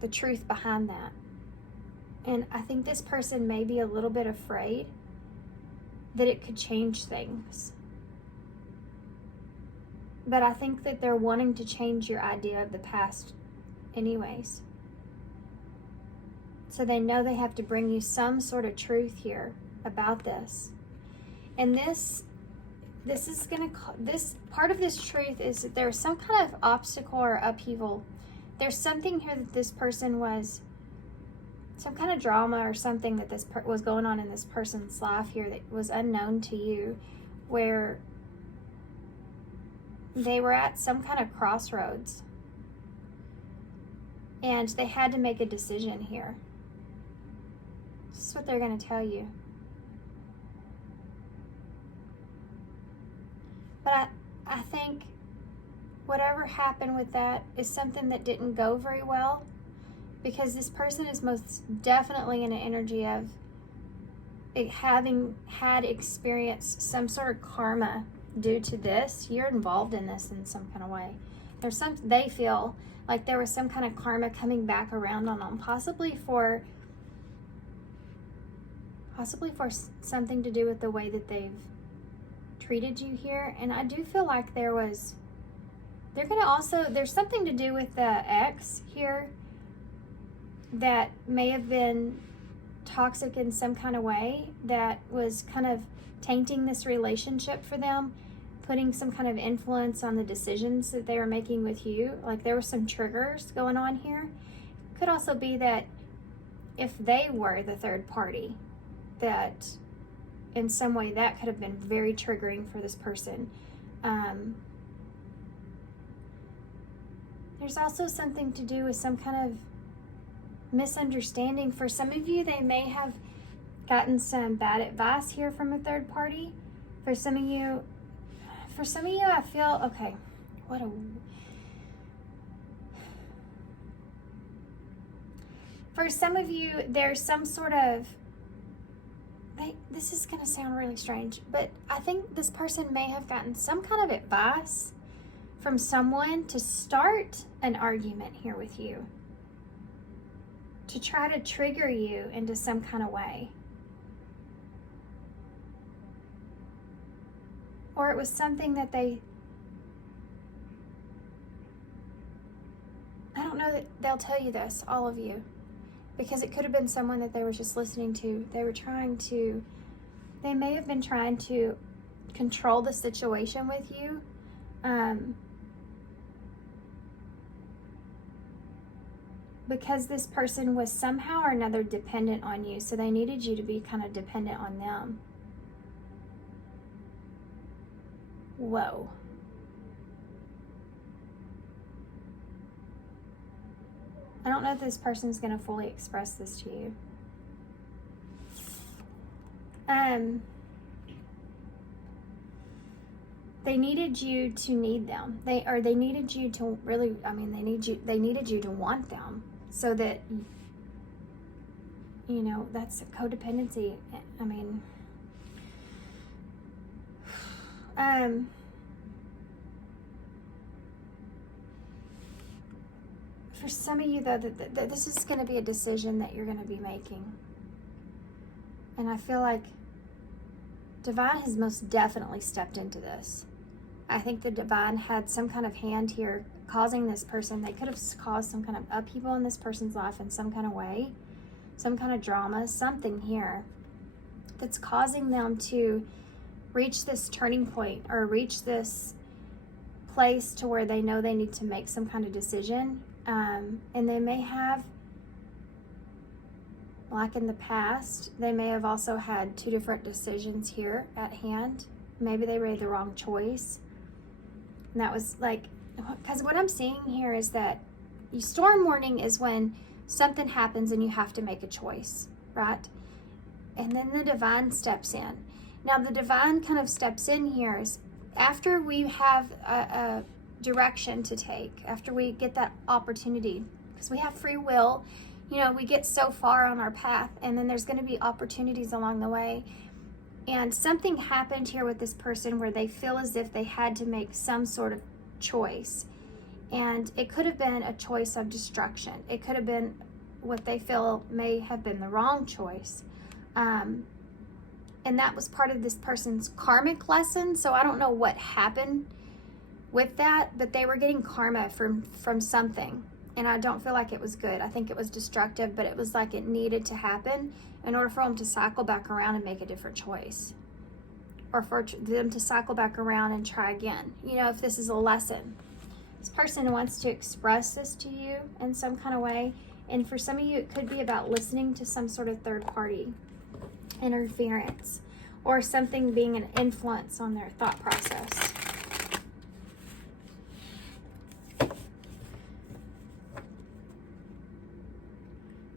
The truth behind that. And I think this person may be a little bit afraid that it could change things. But I think that they're wanting to change your idea of the past anyways. So they know they have to bring you some sort of truth here about this. And this is going to, this part of this truth is that there's some kind of obstacle or upheaval. There's something here that this person was, some kind of drama or something that this was going on in this person's life here that was unknown to you, where they were at some kind of crossroads and they had to make a decision here. This is what they're going to tell you. But I think whatever happened with that is something that didn't go very well, because this person is most definitely in an energy of it having had experienced some sort of karma due to this. You're involved in this in some kind of way. They feel like there was some kind of karma coming back around on them, possibly for something to do with the way that they've treated you here. And I do feel like there's something to do with the ex here that may have been toxic in some kind of way, that was kind of tainting this relationship for them, putting some kind of influence on the decisions that they were making with you. Like there were some triggers going on here. Could also be that if they were the third party, that in some way that could have been very triggering for this person. There's also something to do with some kind of misunderstanding. For some of you, they may have gotten some bad advice here from a third party. For some of you, I feel, okay, for some of you, there's some sort of, this is going to sound really strange, but I think this person may have gotten some kind of advice from someone to start an argument here with you, to try to trigger you into some kind of way. Or it was something that I don't know that they'll tell you this, all of you, because it could have been someone that they were just listening to. They may have been trying to control the situation with you. Because this person was somehow or another dependent on you, so they needed you to be kind of dependent on them. Whoa. I don't know if this person's going to fully express this to you. They needed you to need them. They needed you to really, they needed you to want them, so that, that's codependency. For some of you, though, this is going to be a decision that you're going to be making. And I feel like Divine has most definitely stepped into this. I think the Divine had some kind of hand here causing this person. They could have caused some kind of upheaval in this person's life in some kind of way, some kind of drama, something here that's causing them to reach this turning point or reach this place to where they know they need to make some kind of decision. And they may have, like in the past, they may have also had two different decisions here at hand. Maybe they made the wrong choice. And that was like, because what I'm seeing here is that storm warning is when something happens and you have to make a choice, right? And then the Divine steps in. Now the Divine kind of steps in here is after we have direction to take, after we get that opportunity, because we have free will. You know, we get so far on our path, and then there's going to be opportunities along the way. And something happened here with this person where they feel as if they had to make some sort of choice. And it could have been a choice of destruction. It could have been what they feel may have been the wrong choice. And that was part of this person's karmic lesson. So I don't know what happened with that, but they were getting karma from something. And I don't feel like it was good. I think it was destructive, but it was like it needed to happen in order for them to cycle back around and make a different choice. Or for them to cycle back around and try again. You know, if this is a lesson. This person wants to express this to you in some kind of way. And for some of you, it could be about listening to some sort of third party interference, or something being an influence on their thought process.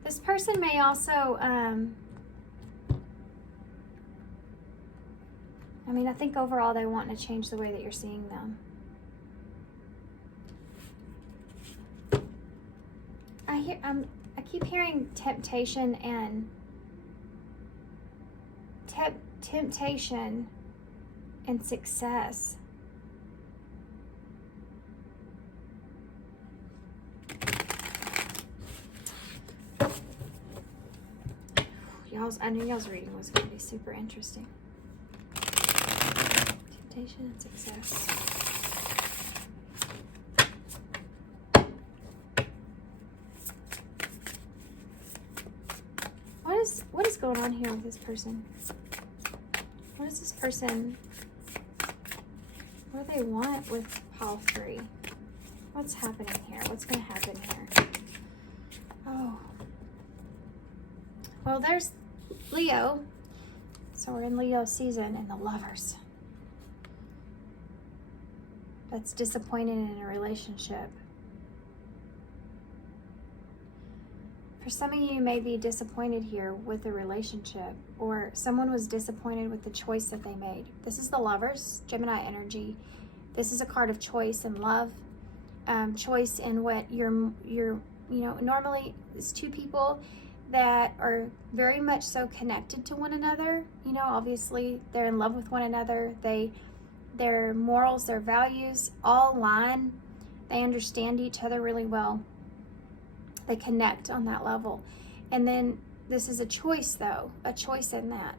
This person may also, I think overall they want to change the way that you're seeing them. I keep hearing temptation and temptation and success. I knew y'all's reading was going to be super interesting. Temptation and success. What is going on here with this person? What is this person? What do they want with pile 3? What's happening here? What's going to happen here? Oh. Well, there's Leo. So we're in Leo season, and the Lovers. That's disappointed in a relationship. For some of you may be disappointed here with a relationship, or someone was disappointed with the choice that they made. This is the Lovers, Gemini energy. This is a card of choice and love. Choice in what normally it's two people that are very much so connected to one another. You know, obviously they're in love with one another. Their morals, their values all align. They understand each other really well. They connect on that level. And then this is a choice though, a choice in that.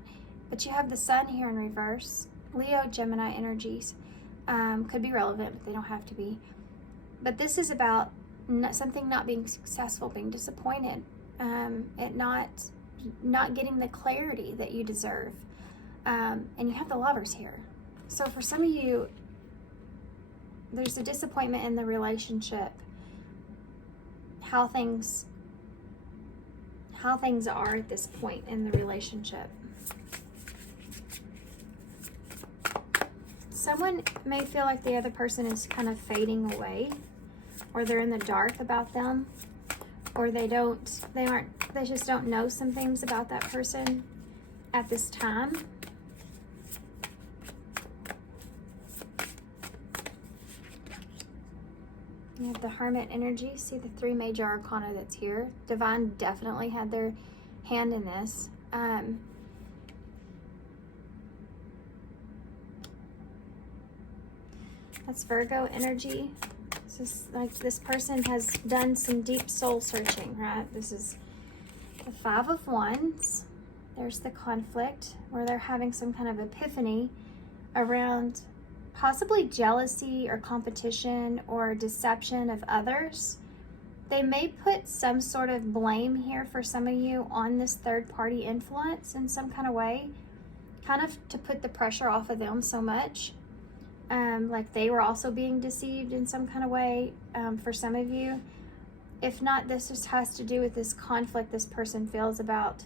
But you have the Sun here in reverse. Leo, Gemini energies could be relevant, but they don't have to be. But this is about something not being successful, being disappointed, at not getting the clarity that you deserve. And you have the Lovers here. So for some of you, there's a disappointment in the relationship. How things are at this point in the relationship. Someone may feel like the other person is kind of fading away, or they're in the dark about them, or they just don't know some things about that person at this time. You have the Hermit energy. See the 3 major arcana that's here. Divine definitely had their hand in this. That's Virgo energy. This is like this person has done some deep soul searching, right? This is the 5 of Wands. There's the conflict where they're having some kind of epiphany around possibly jealousy or competition or deception of others. They may put some sort of blame here for some of you on this third party influence in some kind of way, kind of to put the pressure off of them so much. Like they were also being deceived in some kind of way for some of you. If not, this just has to do with this conflict this person feels about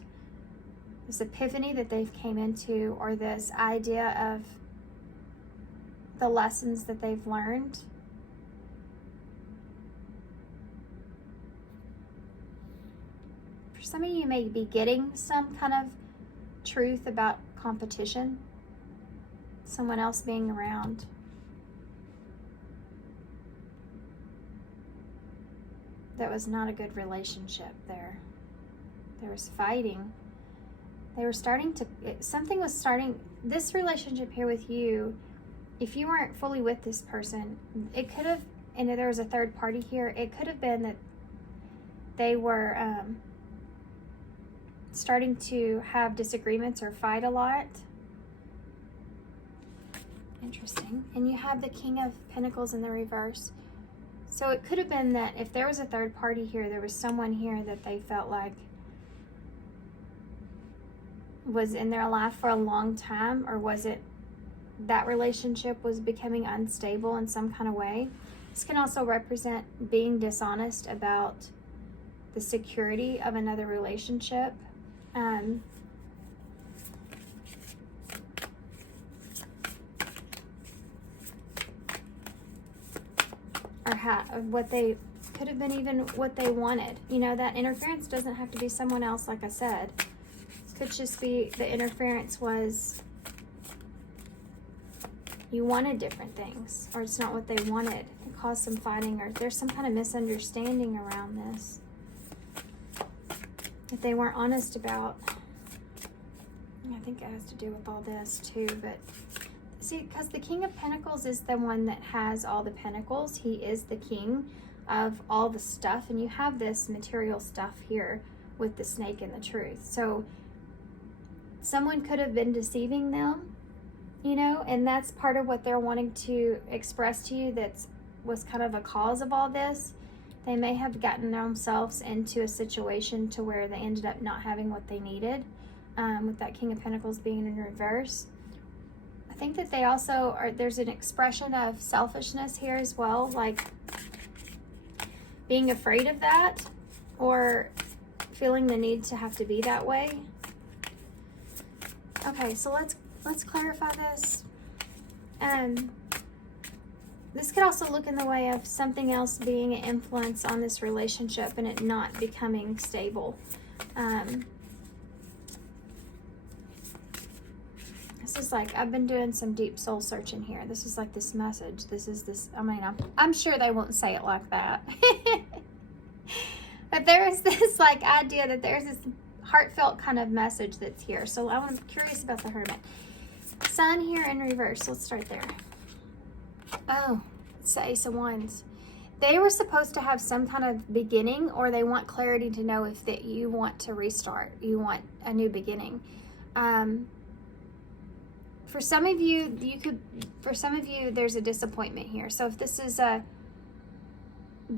this epiphany that they've came into, or this idea of the lessons that they've learned. For some of you may be getting some kind of truth about competition, someone else being around. that was not a good relationship there. There was fighting. They were starting to, something was starting, this relationship here with you, if you weren't fully with this person, it could have, and there was a third party here, it could have been that they were starting to have disagreements or fight a lot. Interesting. And you have the King of Pentacles in the reverse. So it could have been that if there was a third party here, there was someone here that they felt like was in their life for a long time, or was it that relationship was becoming unstable in some kind of way. This can also represent being dishonest about the security of another relationship. Or what they could have been, even what they wanted. You know, that interference doesn't have to be someone else, like I said. It could just be the interference was you wanted different things, or it's not what they wanted. It caused some fighting, or there's some kind of misunderstanding around this that they weren't honest about. I think it has to do with all this too, but see, because the King of Pentacles is the one that has all the pentacles. He is the king of all the stuff, and you have this material stuff here with the snake and the truth. So someone could have been deceiving them, you know, and that's part of what they're wanting to express to you. That was kind of a cause of all this. They may have gotten themselves into a situation to where they ended up not having what they needed, with that King of Pentacles being in reverse. I think that they also are, there's an expression of selfishness here as well, like being afraid of that, or feeling the need to have to be that way. Okay, so let's clarify this. This could also look in the way of something else being an influence on this relationship and it not becoming stable. This is like, I've been doing some deep soul searching here. This is like this message. This is this, I mean, I'm sure they won't say it like that. But there is this like idea that there's this heartfelt kind of message that's here. So I'm curious about the Hermit. Sun here in reverse. Let's start there. Oh, it's the Ace of Wands. They were supposed to have some kind of beginning, or they want clarity to know if that you want to restart. You want a new beginning. For some of you, there's a disappointment here. So if this is the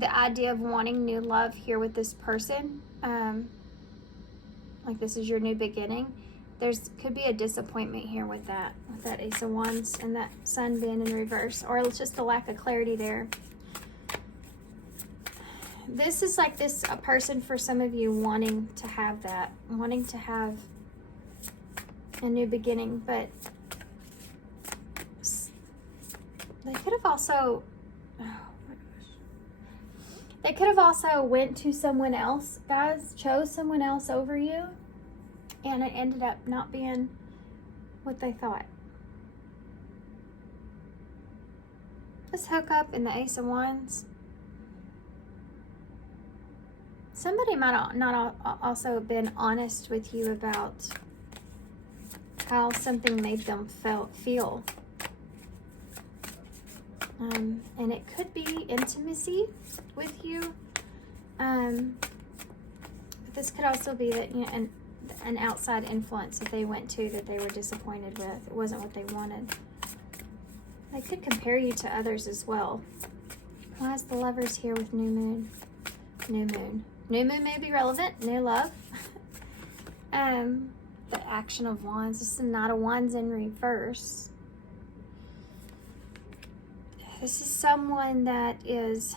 idea of wanting new love here with this person, like this is your new beginning, could be a disappointment here with that Ace of Wands and that Sun being in reverse, or it's just a lack of clarity there. This is like a person for some of you wanting to have that, wanting to have a new beginning, but they could have also, went to someone else, guys, chose someone else over you, and it ended up not being what they thought. This Hookup in the Ace of Wands. Somebody might not also have been honest with you about how something made them feel. And it could be intimacy with you. But this could also be that, you know, an outside influence that they went to that they were disappointed with. It wasn't what they wanted. They could compare you to others as well. Why is the Lovers here with New Moon? New Moon. New Moon may be relevant. New love. The Action of Wands. This is the Knight of Wands in reverse. This is someone that is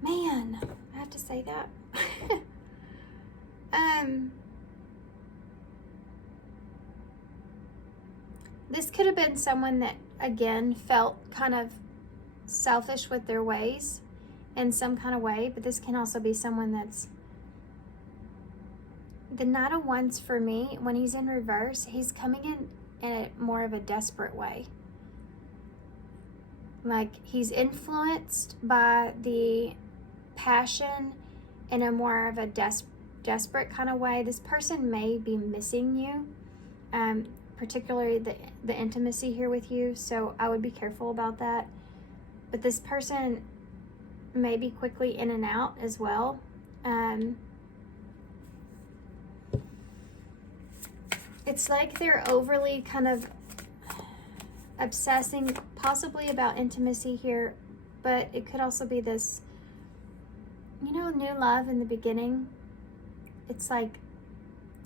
man, I have to say that. This could have been someone that, again, felt kind of selfish with their ways in some kind of way, but this can also be someone that's the Knight of Wands. For me, when he's in reverse, he's coming in in a more of a desperate way. Like he's influenced by the passion in a more of a desperate kind of way. This person may be missing you, particularly the intimacy here with you, so I would be careful about that. But this person may be quickly in and out as well. It's like they're overly kind of obsessing possibly about intimacy here, but it could also be this, you know, new love in the beginning. It's like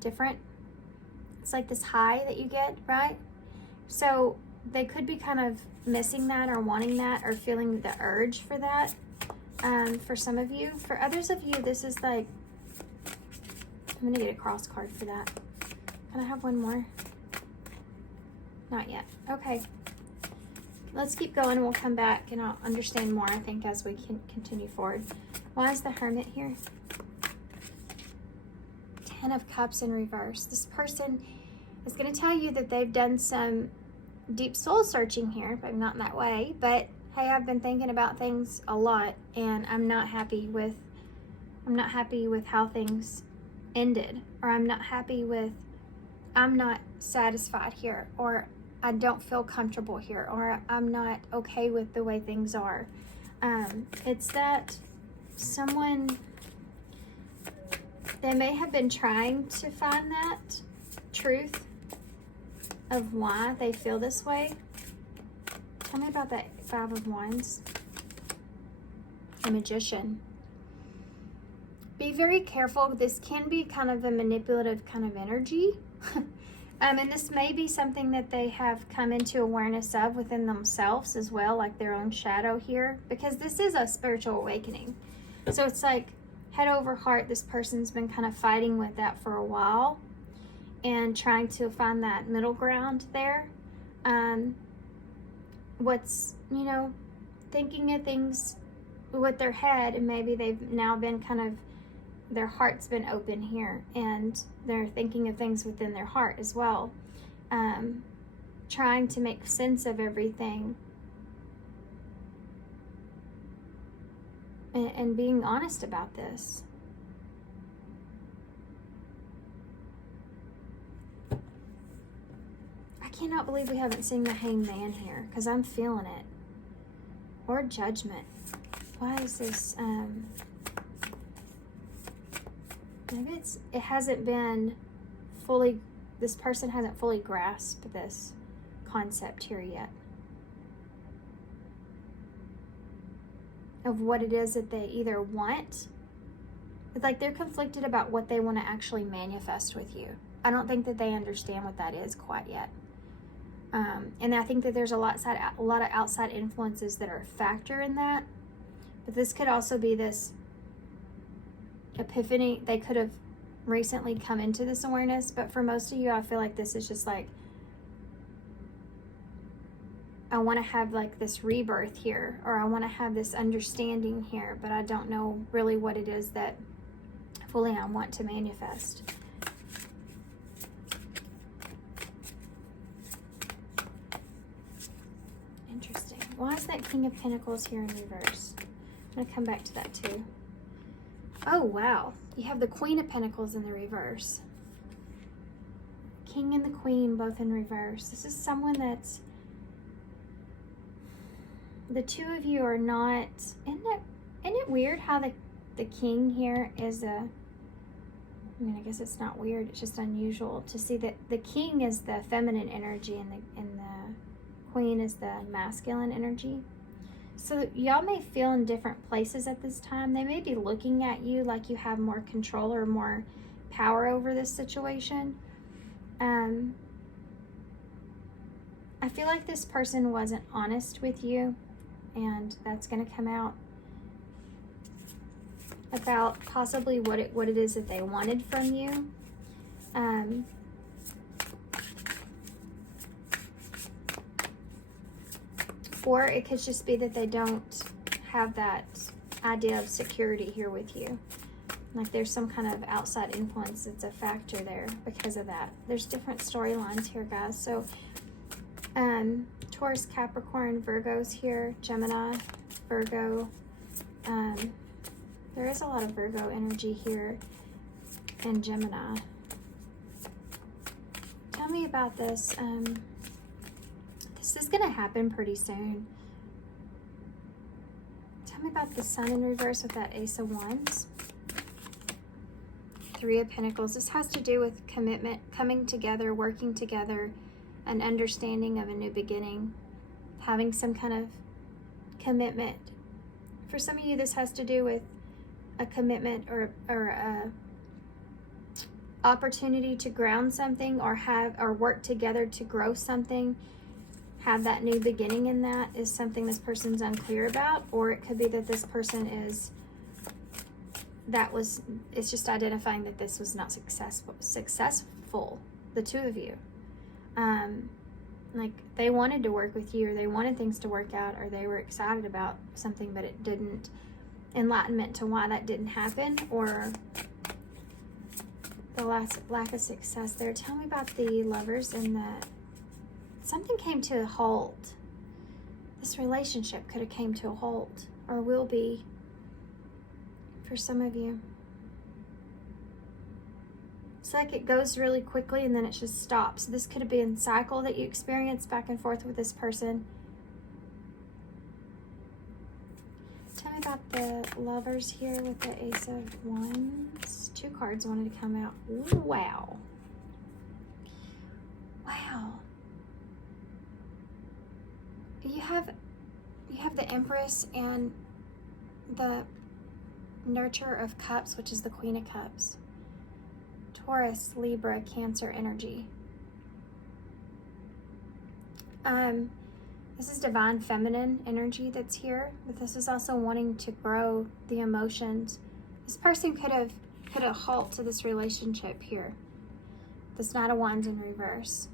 different. It's like this high that you get, right? So they could be kind of missing that or wanting that or feeling the urge for that. For some of you. For others of you, this is like, I'm going to get a cross card for that. Can I have one more? Not yet. Okay. Let's keep going. We'll come back and I'll understand more, I think, as we can continue forward. Why is the Hermit here? 10 of Cups in reverse. This person is going to tell you that they've done some deep soul searching here, but not in that way. But hey, I've been thinking about things a lot, and I'm not happy with how things ended, or I'm not satisfied here, or I don't feel comfortable here, or I'm not okay with the way things are. It's that someone, they may have been trying to find that truth of why they feel this way. Tell me about that 5 of Wands. A Magician. Be very careful. This can be kind of a manipulative kind of energy. And this may be something that they have come into awareness of within themselves as well, like their own shadow here, because this is a spiritual awakening. So it's like head over heart, this person's been kind of fighting with that for a while and trying to find that middle ground there. What's, you know, thinking of things with their head, and maybe they've now been kind of, their heart's been open here, and they're thinking of things within their heart as well, trying to make sense of everything, and being honest about this. I cannot believe we haven't seen the Hanged Man here, because I'm feeling it. Or Judgment. Why is this, maybe it hasn't been fully, this person hasn't fully grasped this concept here yet. Of what it is that they either want. It's like they're conflicted about what they want to actually manifest with you. I don't think that they understand what that is quite yet. And I think that there's a lot of outside influences that are a factor in that. But this could also be this epiphany. They could have recently come into this awareness, but for most of you, I feel like this is just like, I want to have like this rebirth here, or I want to have this understanding here, but I don't know really what it is that fully I want to manifest. Interesting. Why is that King of Pentacles here in reverse? I'm going to come back to that too. Oh, wow. You have the Queen of Pentacles in the reverse. King and the Queen both in reverse. This is someone that's, the two of you are not, isn't it weird how the King here is a, I mean, I guess it's not weird, it's just unusual to see that the King is the feminine energy and the Queen is the masculine energy. So y'all may feel in different places at this time. They may be looking at you like you have more control or more power over this situation. I feel like this person wasn't honest with you, and that's going to come out about possibly what it is that they wanted from you. Or it could just be that they don't have that idea of security here with you. Like there's some kind of outside influence that's a factor there because of that. There's different storylines here, guys. So Taurus, Capricorn, Virgo's here, Gemini, Virgo. There is a lot of Virgo energy here, and Gemini. Tell me about this. This is going to happen pretty soon. Tell me about the Sun in reverse with that Ace of Wands. Three of Pentacles. This has to do with commitment, coming together, working together, an understanding of a new beginning, having some kind of commitment. For some of you, this has to do with a commitment or a opportunity to ground something, or work together to grow something. Have that new beginning in that is something this person's unclear about, or it could be that this person is, it's just identifying that this was not successful, the two of you. Like they wanted to work with you, or they wanted things to work out, or they were excited about something, but it didn't. Enlightenment to why that didn't happen, or the lack of success there. Tell me about the Lovers and that something came to a halt. This relationship could have came to a halt, or will be for some of you. It's like it goes really quickly and then it just stops. This could have been a cycle that you experienced back and forth with this person. Tell me about the Lovers here with the Ace of Wands. Two cards wanted to come out. Ooh, wow. Wow. You have the Empress and the Nurture of Cups, which is the Queen of Cups. Taurus, Libra, Cancer energy. This is divine feminine energy that's here, but this is also wanting to grow the emotions. This person could have put a halt to this relationship here. This Knight of Wands in reverse.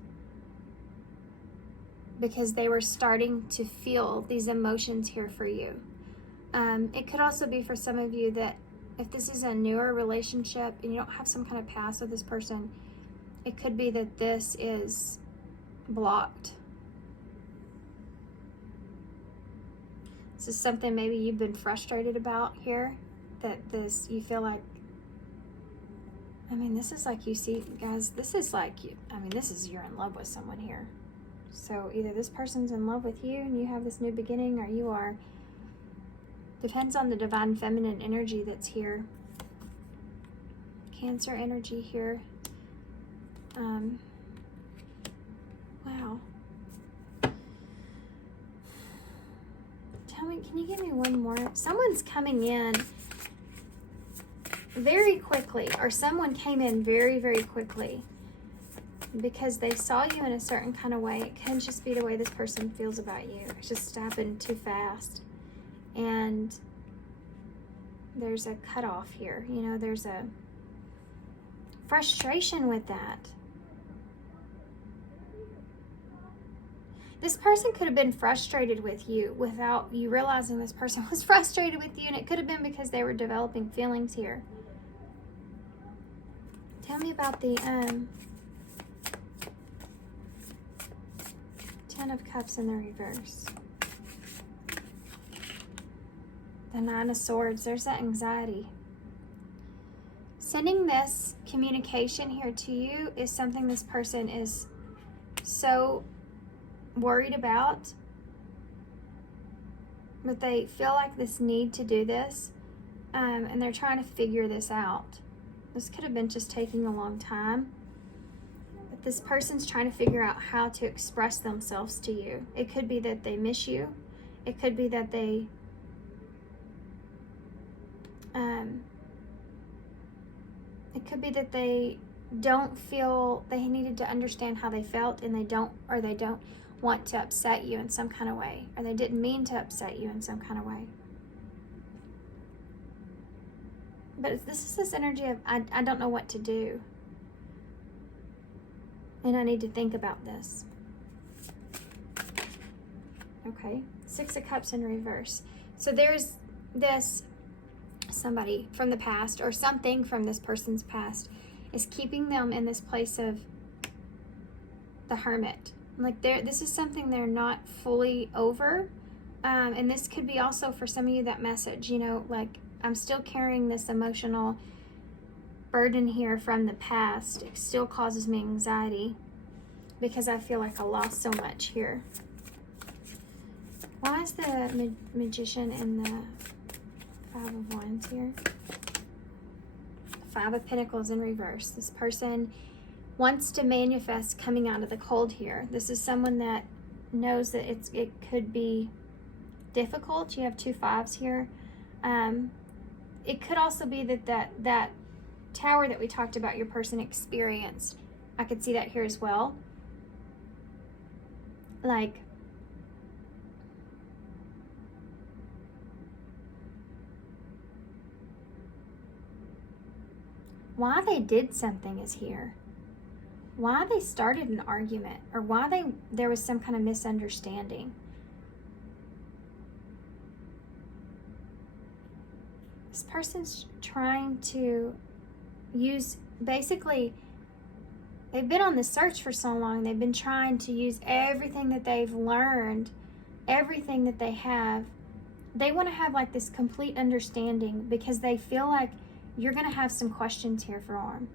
Because they were starting to feel these emotions here for you. It could also be for some of you that if this is a newer relationship and you don't have some kind of past with this person, it could be that this is blocked. This is something maybe you've been frustrated about here, that you feel like, I mean, this is like you see, guys, this is like, this is you're in love with someone here. So either this person's in love with you and you have this new beginning, or you are. Depends on the divine feminine energy that's here. Cancer energy here. Wow. Tell me, can you give me one more? Someone's coming in very quickly, or someone came in very, very quickly because they saw you in a certain kind of way. It can just be the way this person feels about you. It's just happened too fast. And there's a cutoff here. You know, there's a frustration with that. This person could have been frustrated with you without you realizing this person was frustrated with you, and it could have been because they were developing feelings here. Tell me about the Ten of Cups in the reverse. The Nine of Swords. There's that anxiety. Sending this communication here to you is something this person is so worried about, but they feel like this need to do this, and they're trying to figure this out. This could have been just taking a long time, but this person's trying to figure out how to express themselves to you. It could be that they miss you. It could be that they don't feel, they needed to understand how they felt, and they don't want to upset you in some kind of way, or they didn't mean to upset you in some kind of way. But this is this energy of, I don't know what to do, and I need to think about this. Okay, Six of Cups in reverse. So there's this somebody from the past or something from this person's past is keeping them in this place of the Hermit. Like this is something they're not fully over. And this could be also for some of you that message, you know, like I'm still carrying this emotional burden here from the past. It still causes me anxiety because I feel like I lost so much here. Why is the Magician and the Five of Wands here? Five of Pentacles in reverse. This person wants to manifest coming out of the cold here. This is someone that knows that it could be difficult. You have two fives here. It could also be that tower that we talked about your person experienced. I could see that here as well. Like, why they did something is here. Why they started an argument, or why there was some kind of misunderstanding. This person's trying to use, basically, they've been on the search for so long. They've been trying to use everything that they've learned, everything that they have. They want to have like this complete understanding because they feel like you're going to have some questions here for them.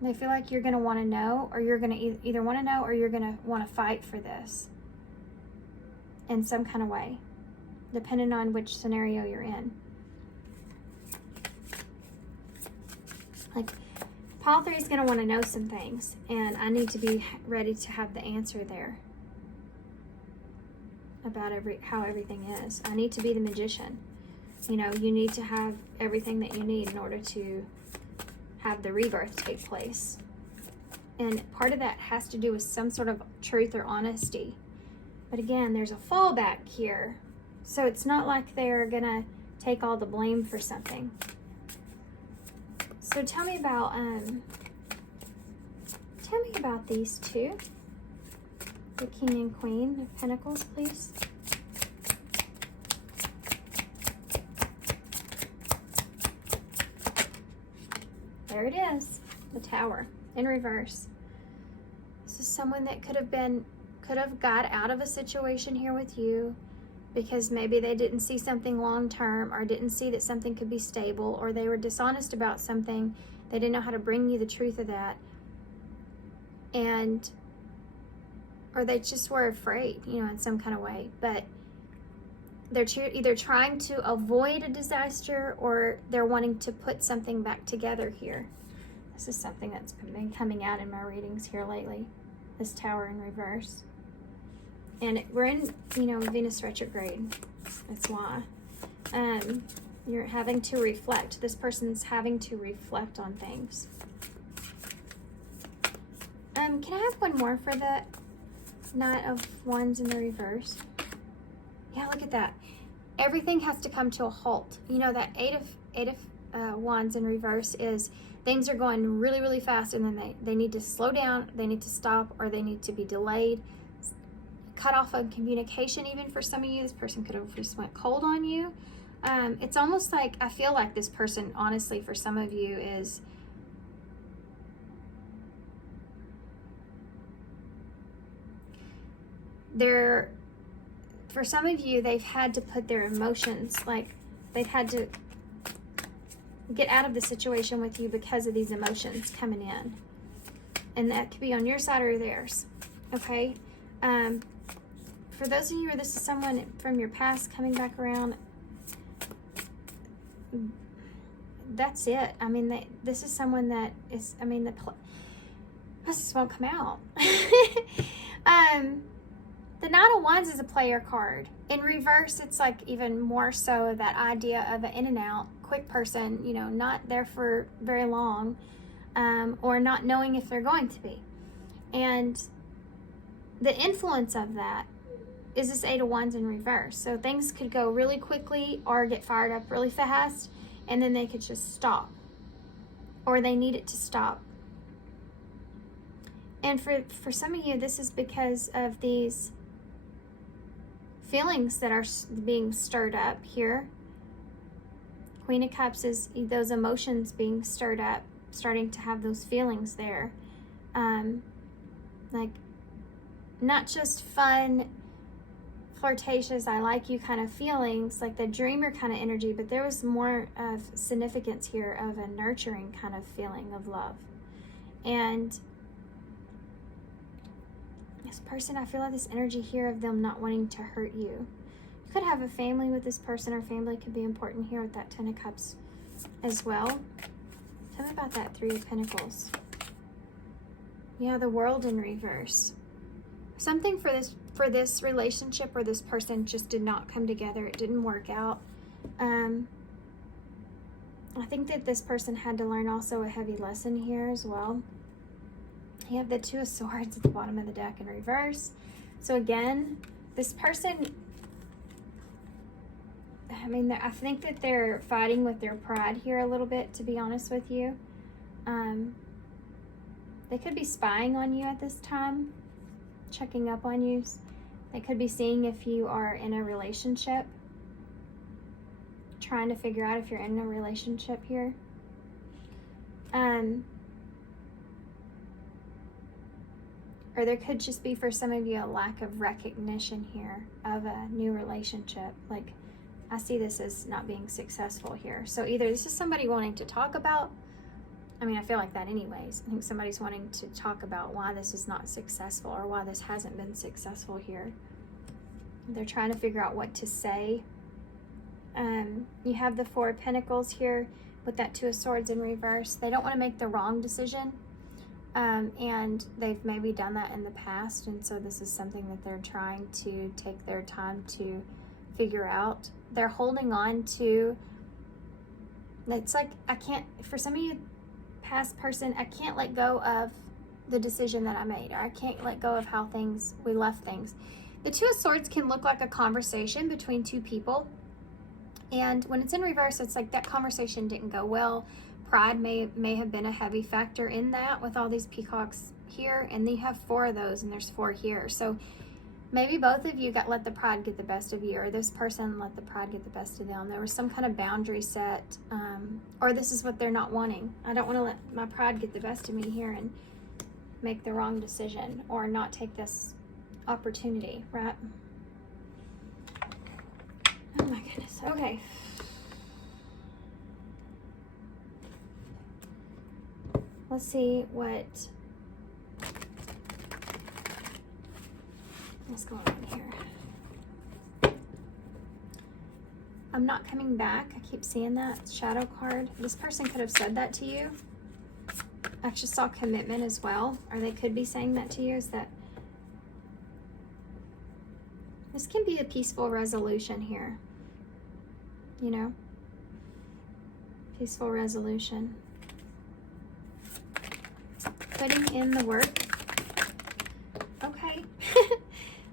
They feel like you're going to want to know, or you're going to either want to know or you're going to want to fight for this in some kind of way, depending on which scenario you're in. Like, Pile 3 is going to want to know some things, and I need to be ready to have the answer there about how everything is. I need to be the Magician. You know, you need to have everything that you need in order to have the rebirth take place. And part of that has to do with some sort of truth or honesty. But again, there's a fallback here. So it's not like they're gonna take all the blame for something. So tell me about these two. The King and Queen of Pentacles, please. There it is, the Tower in reverse. This is someone that could have got out of a situation here with you because maybe they didn't see something long term, or didn't see that something could be stable, or they were dishonest about something. They didn't know how to bring you the truth of that. Or they just were afraid, you know, in some kind of way. But they're either trying to avoid a disaster, or they're wanting to put something back together here. This is something that's been coming out in my readings here lately. This Tower in reverse. And we're in, you know, Venus retrograde. That's why. You're having to reflect. This person's having to reflect on things. Can I have one more for the Knight of Wands in the reverse? Yeah, look at that. Everything has to come to a halt. You know, that Eight of Wands in reverse is things are going really, really fast, and then they need to slow down, they need to stop, or they need to be delayed. Cut off on communication, even for some of you. This person could have just went cold on you. It's almost like, I feel like this person, honestly, for some of you is for some of you, they've had to put their emotions, like they've had to get out of the situation with you because of these emotions coming in. And that could be on your side or theirs, okay? For those of you where this is someone from your past coming back around, that's it. I mean, this is someone that is, I mean, this just won't come out. The Knight of Wands is a player card. In reverse, it's like even more so that idea of an in and out, quick person, you know, not there for very long, or not knowing if they're going to be. And the influence of that is this Eight of Wands in reverse. So things could go really quickly or get fired up really fast, and then they could just stop, or they need it to stop. And for some of you, this is because of these feelings that are being stirred up here. Queen of Cups is those emotions being stirred up, starting to have those feelings there. Like, not just fun, flirtatious, I like you kind of feelings, like the dreamer kind of energy, but there was more of significance here of a nurturing kind of feeling of love. And this person, I feel like this energy here of them not wanting to hurt you. You could have a family with this person, or family could be important here with that 10 of Cups as well. Tell me about that 3 of Pentacles. Yeah, the World in reverse. Something for this relationship or this person just did not come together. It didn't work out. I think that this person had to learn also a heavy lesson here as well. You have the 2 of Swords at the bottom of the deck in reverse. So again, this person, I mean, I think that they're fighting with their pride here a little bit, to be honest with you. They could be spying on you at this time, checking up on you. They could be seeing if you are in a relationship, trying to figure out if you're in a relationship here. Or there could just be, for some of you, a lack of recognition here of a new relationship. Like, I see this as not being successful here. So either this is somebody wanting to talk about, I mean, I feel like that anyways. I think somebody's wanting to talk about why this is not successful, or why this hasn't been successful here. They're trying to figure out what to say. You have the 4 of Pentacles here with that 2 of Swords in reverse. They don't want to make the wrong decision. And they've maybe done that in the past. And so this is something that they're trying to take their time to figure out. They're holding on to, it's like, I can't, for some of you, past person, I can't let go of the decision that I made, or I can't let go of how we left things. The 2 of Swords can look like a conversation between 2 people, and when it's in reverse, it's like that conversation didn't go well. Pride may have been a heavy factor in that, with all these peacocks here, and they have 4 of those, and there's 4 here. So maybe both of you let the pride get the best of you, or this person let the pride get the best of them. There was some kind of boundary set, or this is what they're not wanting. I don't want to let my pride get the best of me here and make the wrong decision, or not take this opportunity, right? Oh my goodness. Okay. Let's see what's going on here. I'm not coming back. I keep seeing that shadow card. This person could have said that to you. I actually saw commitment as well, or they could be saying that to you. Is that this can be a peaceful resolution here, you know? Peaceful resolution. Putting in the work. Okay.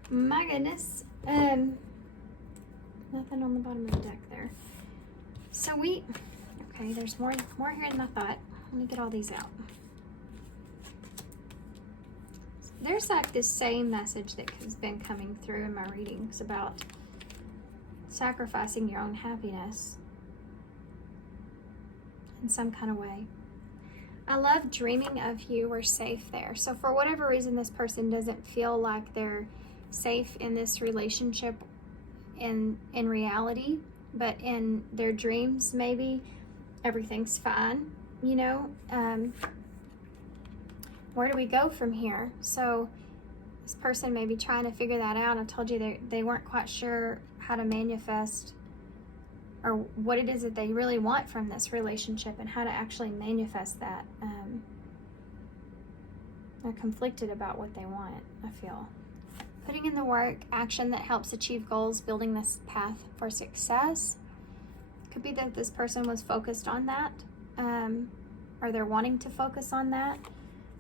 My goodness. Nothing on the bottom of the deck there. So okay, there's more here than I thought. Let me get all these out. There's like this same message that has been coming through in my readings about sacrificing your own happiness in some kind of way. I love dreaming of you. We're safe there. So for whatever reason, this person doesn't feel like they're safe in this relationship in reality, but in their dreams, maybe everything's fine, you know? Where do we go from here? So this person may be trying to figure that out. I told you they weren't quite sure how to manifest, or what it is that they really want from this relationship, and how to actually manifest that. They're conflicted about what they want, I feel. Putting in the work, action that helps achieve goals, building this path for success. Could be that this person was focused on that, or they're wanting to focus on that.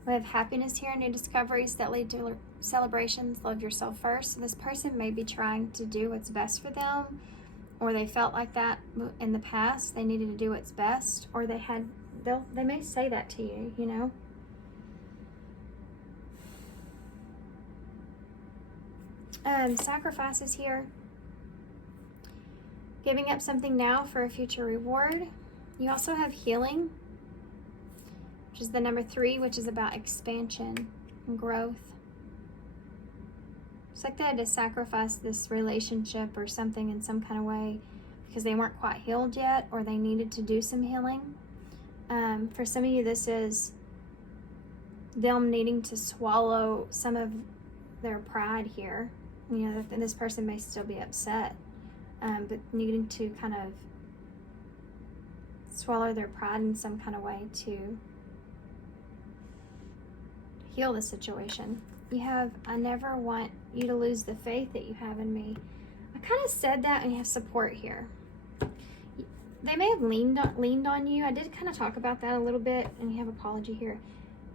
We have happiness here, new discoveries that lead to celebrations. Love yourself first. So this person may be trying to do what's best for them, or they felt like that in the past. They needed to do what's best, or they may say that to you, you know. Sacrifices here. Giving up something now for a future reward. You also have healing, which is the number 3, which is about expansion and growth. It's like they had to sacrifice this relationship or something in some kind of way because they weren't quite healed yet, or they needed to do some healing. For some of you, this is them needing to swallow some of their pride here. You know, that this person may still be upset, but needing to kind of swallow their pride in some kind of way to heal the situation. You have, I never want you to lose the faith that you have in me. I kind of said that, and you have support here. They may have leaned on you. I did kind of talk about that a little bit, and you have apology here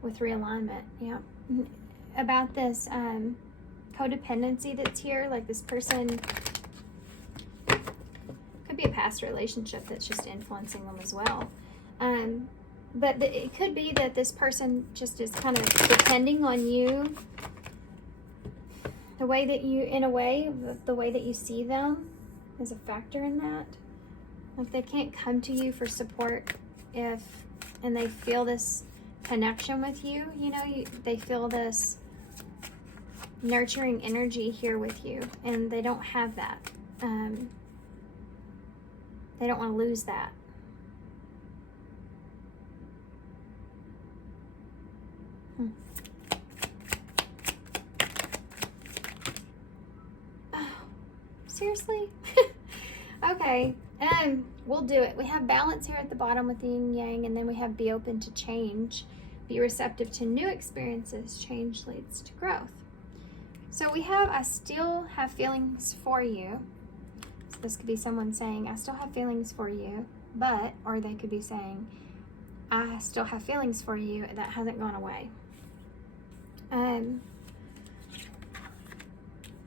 with realignment. Yeah, about this codependency that's here. Like this person could be a past relationship that's just influencing them as well. But it could be that this person just is kind of depending on you. The way that you, in a way, the way that you see them is a factor in that. Like they can't come to you for support and they feel this connection with you. You know, they feel this nurturing energy here with you, and they don't have that. They don't want to lose that. Oh, seriously? Okay, we'll do it. We have balance here at the bottom with the yin yang, and then we have be open to change, be receptive to new experiences. Change leads to growth. So we have, I still have feelings for you. So this could be someone saying, I still have feelings for you, but, or they could be saying, I still have feelings for you that hasn't gone away.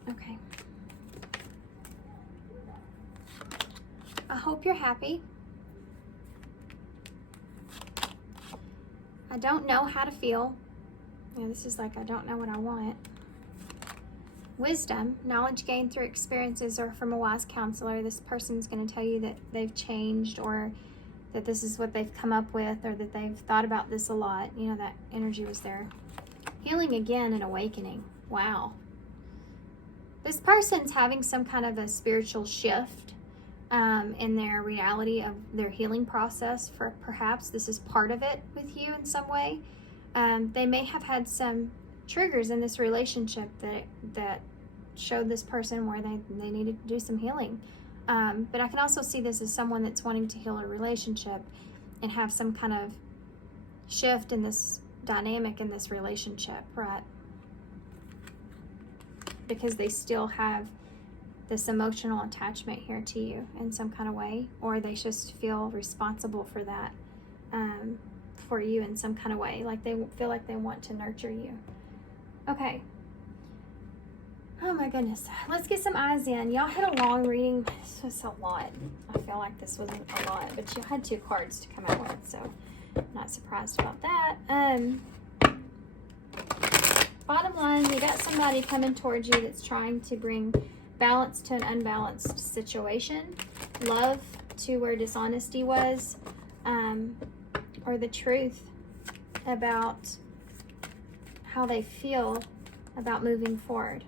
Okay. I hope you're happy. I don't know how to feel. Yeah, this is like, I don't know what I want. Wisdom, knowledge gained through experiences or from a wise counselor. This person's going to tell you that they've changed, or that this is what they've come up with, or that they've thought about this a lot. You know, that energy was there. Healing again and awakening. Wow. This person's having some kind of a spiritual shift in their reality of their healing process. For perhaps this is part of it with you in some way. They may have had some triggers in this relationship that showed this person where they needed to do some healing. But I can also see this as someone that's wanting to heal a relationship and have some kind of shift in this dynamic in this relationship, right? Because they still have this emotional attachment here to you in some kind of way, or they just feel responsible for that, for you in some kind of way. Like they feel like they want to nurture you. Okay. Oh my goodness. Let's get some eyes in. Y'all had a long reading. This was a lot. I feel like this wasn't a lot, but you had 2 cards to come out with, so not surprised about that. Bottom line, you got somebody coming towards you that's trying to bring balance to an unbalanced situation, love to where dishonesty was, or the truth about how they feel about moving forward.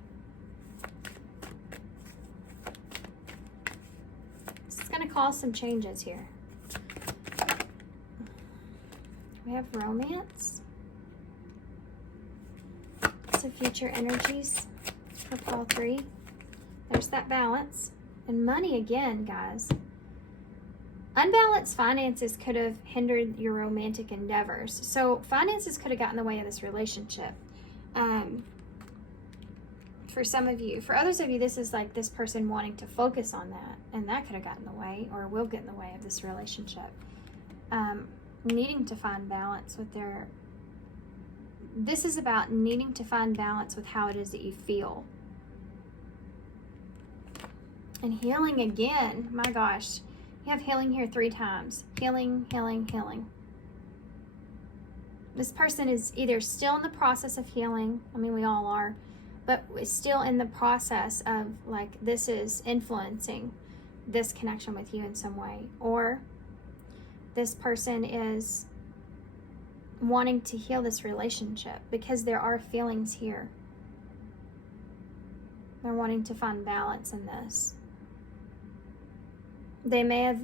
It's going to cause some changes here. We have romance. So future energies for Pile 3. There's that balance. And money again, guys. Unbalanced finances could have hindered your romantic endeavors. So finances could have gotten in the way of this relationship. For some of you. For others of you, this is like this person wanting to focus on that. And that could have gotten in the way, or will get in the way of this relationship. Needing to find balance with their... This is about needing to find balance with how it is that you feel. And healing again. My gosh. You have healing here 3 times. Healing, healing, healing. This person is either still in the process of healing. I mean, we all are. But is still in the process of, like, this is influencing this connection with you in some way, or this person is wanting to heal this relationship because there are feelings here. They're wanting to find balance in this. They may have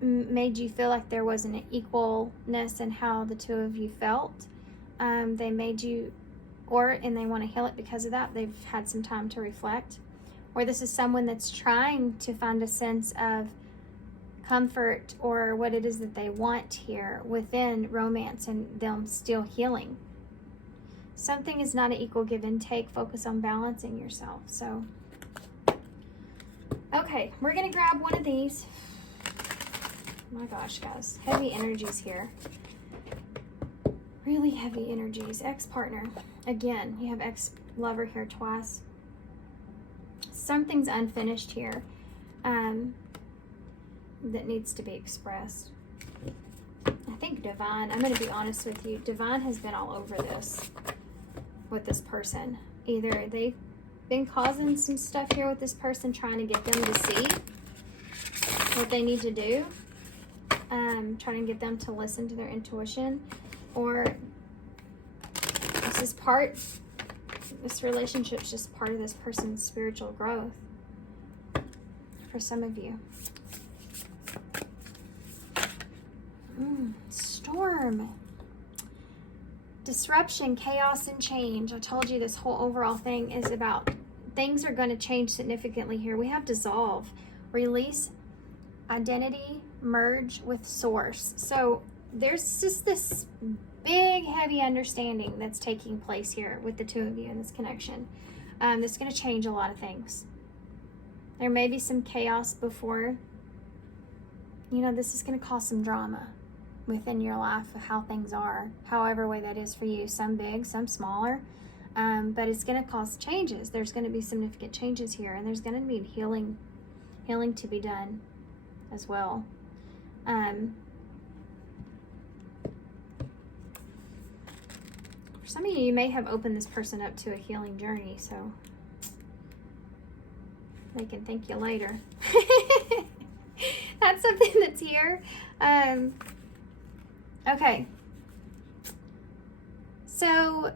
made you feel like there wasn't an equalness in how the two of you felt. They made you, and they want to heal it because of that. They've had some time to reflect. Or this is someone that's trying to find a sense of comfort or what it is that they want here within romance and them still healing. Something is not an equal give and take. Focus on balancing yourself. So, okay, we're going to grab one of these. My gosh, guys, heavy energies here. Really heavy energies. Ex-partner. Again, you have ex-lover here twice. Something's unfinished here that needs to be expressed. I think Divine, I'm going to be honest with you, Divine has been all over this with this person. Either they've been causing some stuff here with this person, trying to get them to see what they need to do, trying to get them to listen to their intuition, or this relationship's just part of this person's spiritual growth for some of you. Storm. Disruption, chaos, and change. I told you this whole overall thing is about things are going to change significantly here. We have dissolve, release, identity, merge with source. So there's just this big, heavy understanding that's taking place here with the two of you in this connection. That's going to change a lot of things. There may be some chaos before. This is going to cause some drama within your life of how things are, however way that is for you, some big, some smaller, but it's going to cause changes. There's going to be significant changes here, and there's going to be healing to be done as well. For some of you, you may have opened this person up to a healing journey, so they can thank you later. That's something that's here. Okay. So,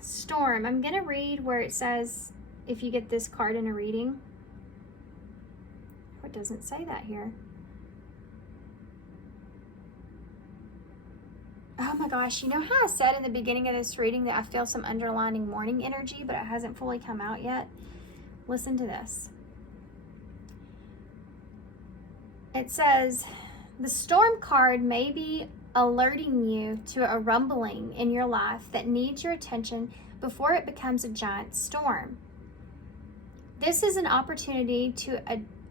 Storm, I'm going to read where it says, if you get this card in a reading. It doesn't say that here. Oh my gosh, you know how I said in the beginning of this reading that I feel some underlining morning energy, but it hasn't fully come out yet? Listen to this. It says, the Storm card may be alerting you to a rumbling in your life that needs your attention before it becomes a giant storm. This is an opportunity to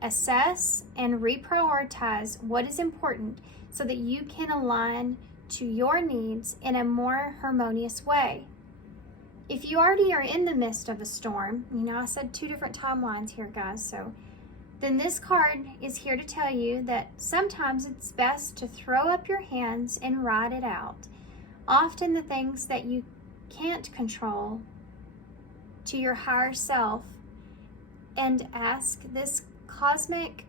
assess and reprioritize what is important so that you can align to your needs in a more harmonious way. If you already are in the midst of a storm, I said 2 different timelines here, guys, so then this card is here to tell you that sometimes it's best to throw up your hands and ride it out. Often the things that you can't control, to your higher self, and ask this cosmic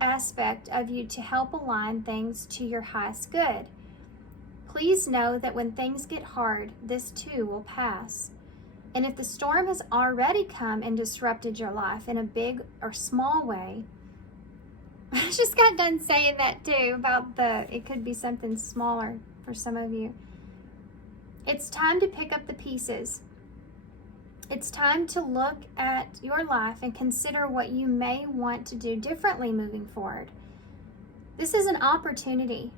aspect of you to help align things to your highest good. Please know that when things get hard, this too will pass. And if the storm has already come and disrupted your life in a big or small way, I just got done saying that too about it could be something smaller for some of you. It's time to pick up the pieces. It's time to look at your life and consider what you may want to do differently moving forward. This is an opportunity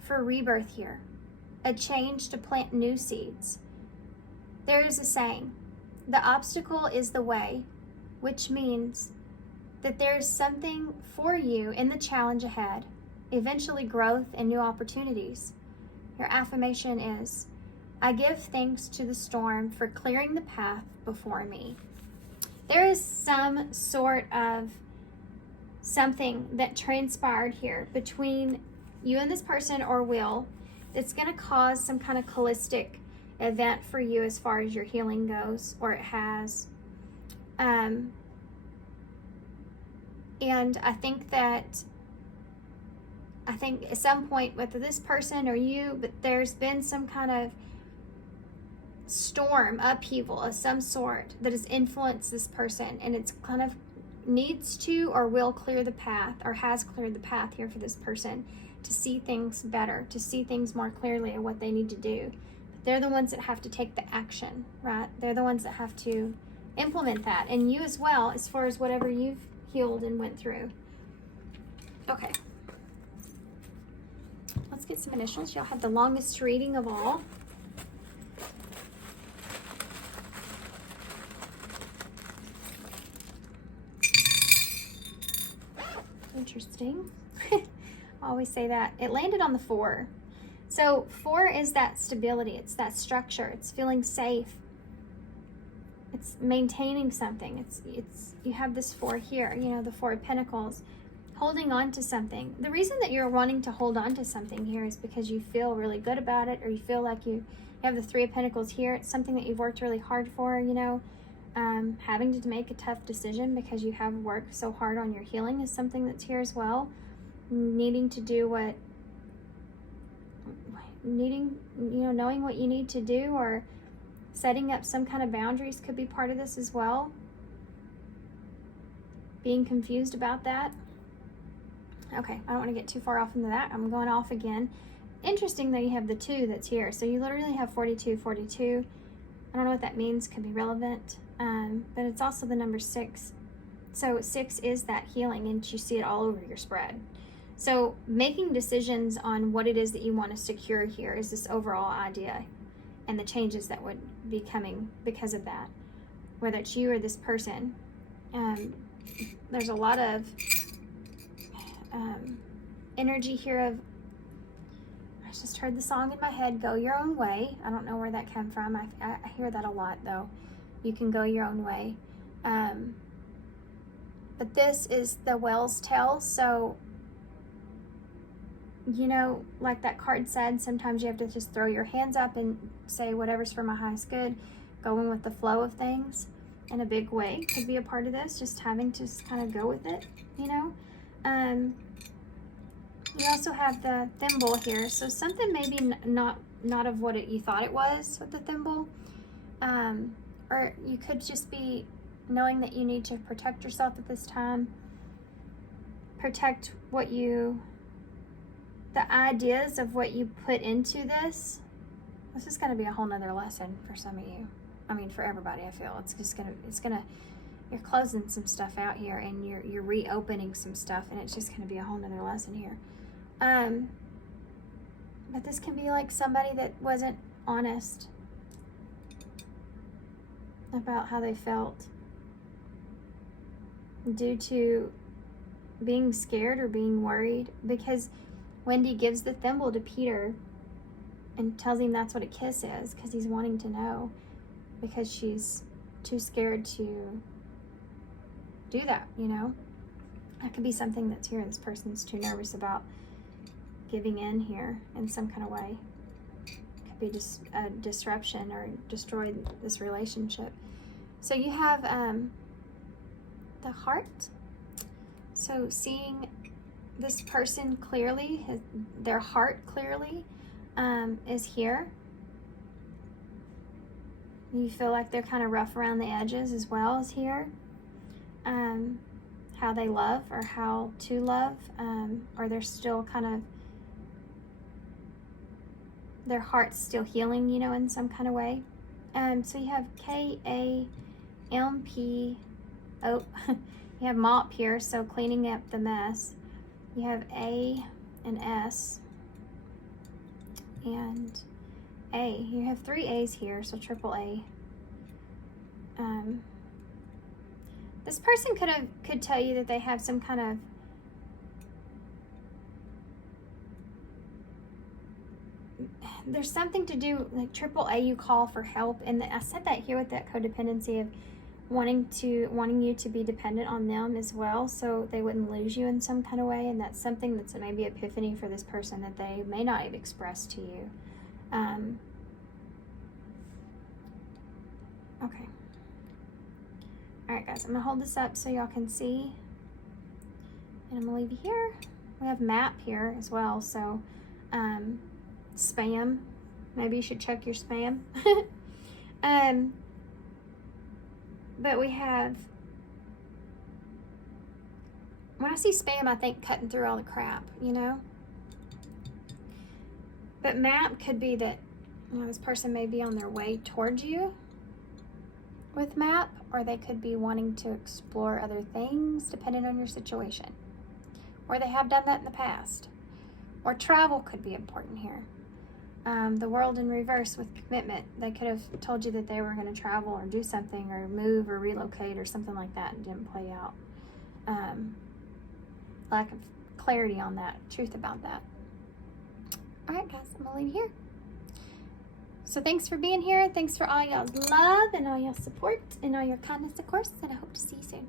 for rebirth here, a change to plant new seeds. There is a saying, the obstacle is the way, which means that there is something for you in the challenge ahead, eventually growth and new opportunities. Your affirmation is, I give thanks to the storm for clearing the path before me. There is some sort of something that transpired here between you and this person or will that's going to cause some kind of holistic event for you as far as your healing goes, or it has. And I think at some point, whether this person or you, but there's been some kind of storm, upheaval of some sort that has influenced this person, and it's kind of needs to or will clear the path, or has cleared the path here for this person to see things better, to see things more clearly and what they need to do. But they're the ones that have to take the action, right? They're the ones that have to implement that, and you as well, as far as whatever you've healed and went through. Okay, let's get some initials. Y'all have the longest reading of all. Interesting. I always say that. It landed on the 4. So 4 is that stability. It's that structure. It's feeling safe. It's maintaining something. It's you have this 4 here, you know, the 4 of Pentacles, holding on to something. The reason that you're wanting to hold on to something here is because you feel really good about it, or you feel like you have the 3 of Pentacles here. It's something that you've worked really hard for, you know. Having to make a tough decision because you have worked so hard on your healing is something that's here as well. Needing to do what, knowing what you need to do, or setting up some kind of boundaries could be part of this as well. Being confused about that. Okay, I don't want to get too far off into that. I'm going off again. Interesting that you have the 2 that's here. So you literally have 42, 42. I don't know what that means. Could be relevant. But it's also the number 6. So 6 is that healing, and you see it all over your spread. So making decisions on what it is that you want to secure here is this overall idea, and the changes that would be coming because of that, whether it's you or this person. There's a lot of energy here of, I just heard the song in my head, Go Your Own Way. I don't know where that came from. I hear that a lot, though. You can go your own way. But this is the whale's tail. So, you know, like that card said, sometimes you have to just throw your hands up and say whatever's for my highest good, going with the flow of things in a big way could be a part of this, just having to just kind of go with it, you know. You also have the thimble here, so something maybe not of what you thought it was with the thimble, or you could just be knowing that you need to protect yourself at this time, protect what the ideas of what you put into this. This is going to be a whole nother lesson for some of you. I mean, for everybody. I feel you're closing some stuff out here, and you're reopening some stuff, and it's just going to be a whole nother lesson here. But this can be like somebody that wasn't honest about how they felt due to being scared or being worried, because Wendy gives the thimble to Peter and tells him that's what a kiss is, because he's wanting to know, because she's too scared to do that, you know. That could be something that's here. This person's too nervous about giving in here in some kind of way. Could be just a disruption or destroy this relationship. So you have the heart. So seeing this person clearly, their heart clearly, is here. You feel like they're kind of rough around the edges as well as here. How they love, or how to love, or they're still kind of, their heart's still healing, you know, in some kind of way. So you have K-A-M-P-O. You have mop here, so cleaning up the mess. You have A and S and A. You have 3 A's here, so triple A. This person could tell you that they have some kind of there's something to do, like triple A, you call for help, and I said that here with that codependency of wanting you to be dependent on them as well, so they wouldn't lose you in some kind of way. And that's something that's maybe epiphany for this person that they may not have expressed to you. Okay. All right, guys, I'm gonna hold this up so y'all can see. And I'm gonna leave you here. We have map here as well, so spam. Maybe you should check your spam. But we have, when I see spam, I think cutting through all the crap, you know? But map could be that, you know, this person may be on their way towards you with map, or they could be wanting to explore other things depending on your situation. Or they have done that in the past. Or travel could be important here. The world in reverse with commitment. They could have told you that they were going to travel or do something or move or relocate or something like that and didn't play out. Lack of clarity on that, truth about that. All right, guys, I'm going to leave you here. So thanks for being here. Thanks for all y'all's love and all y'all support and all your kindness, of course. And I hope to see you soon.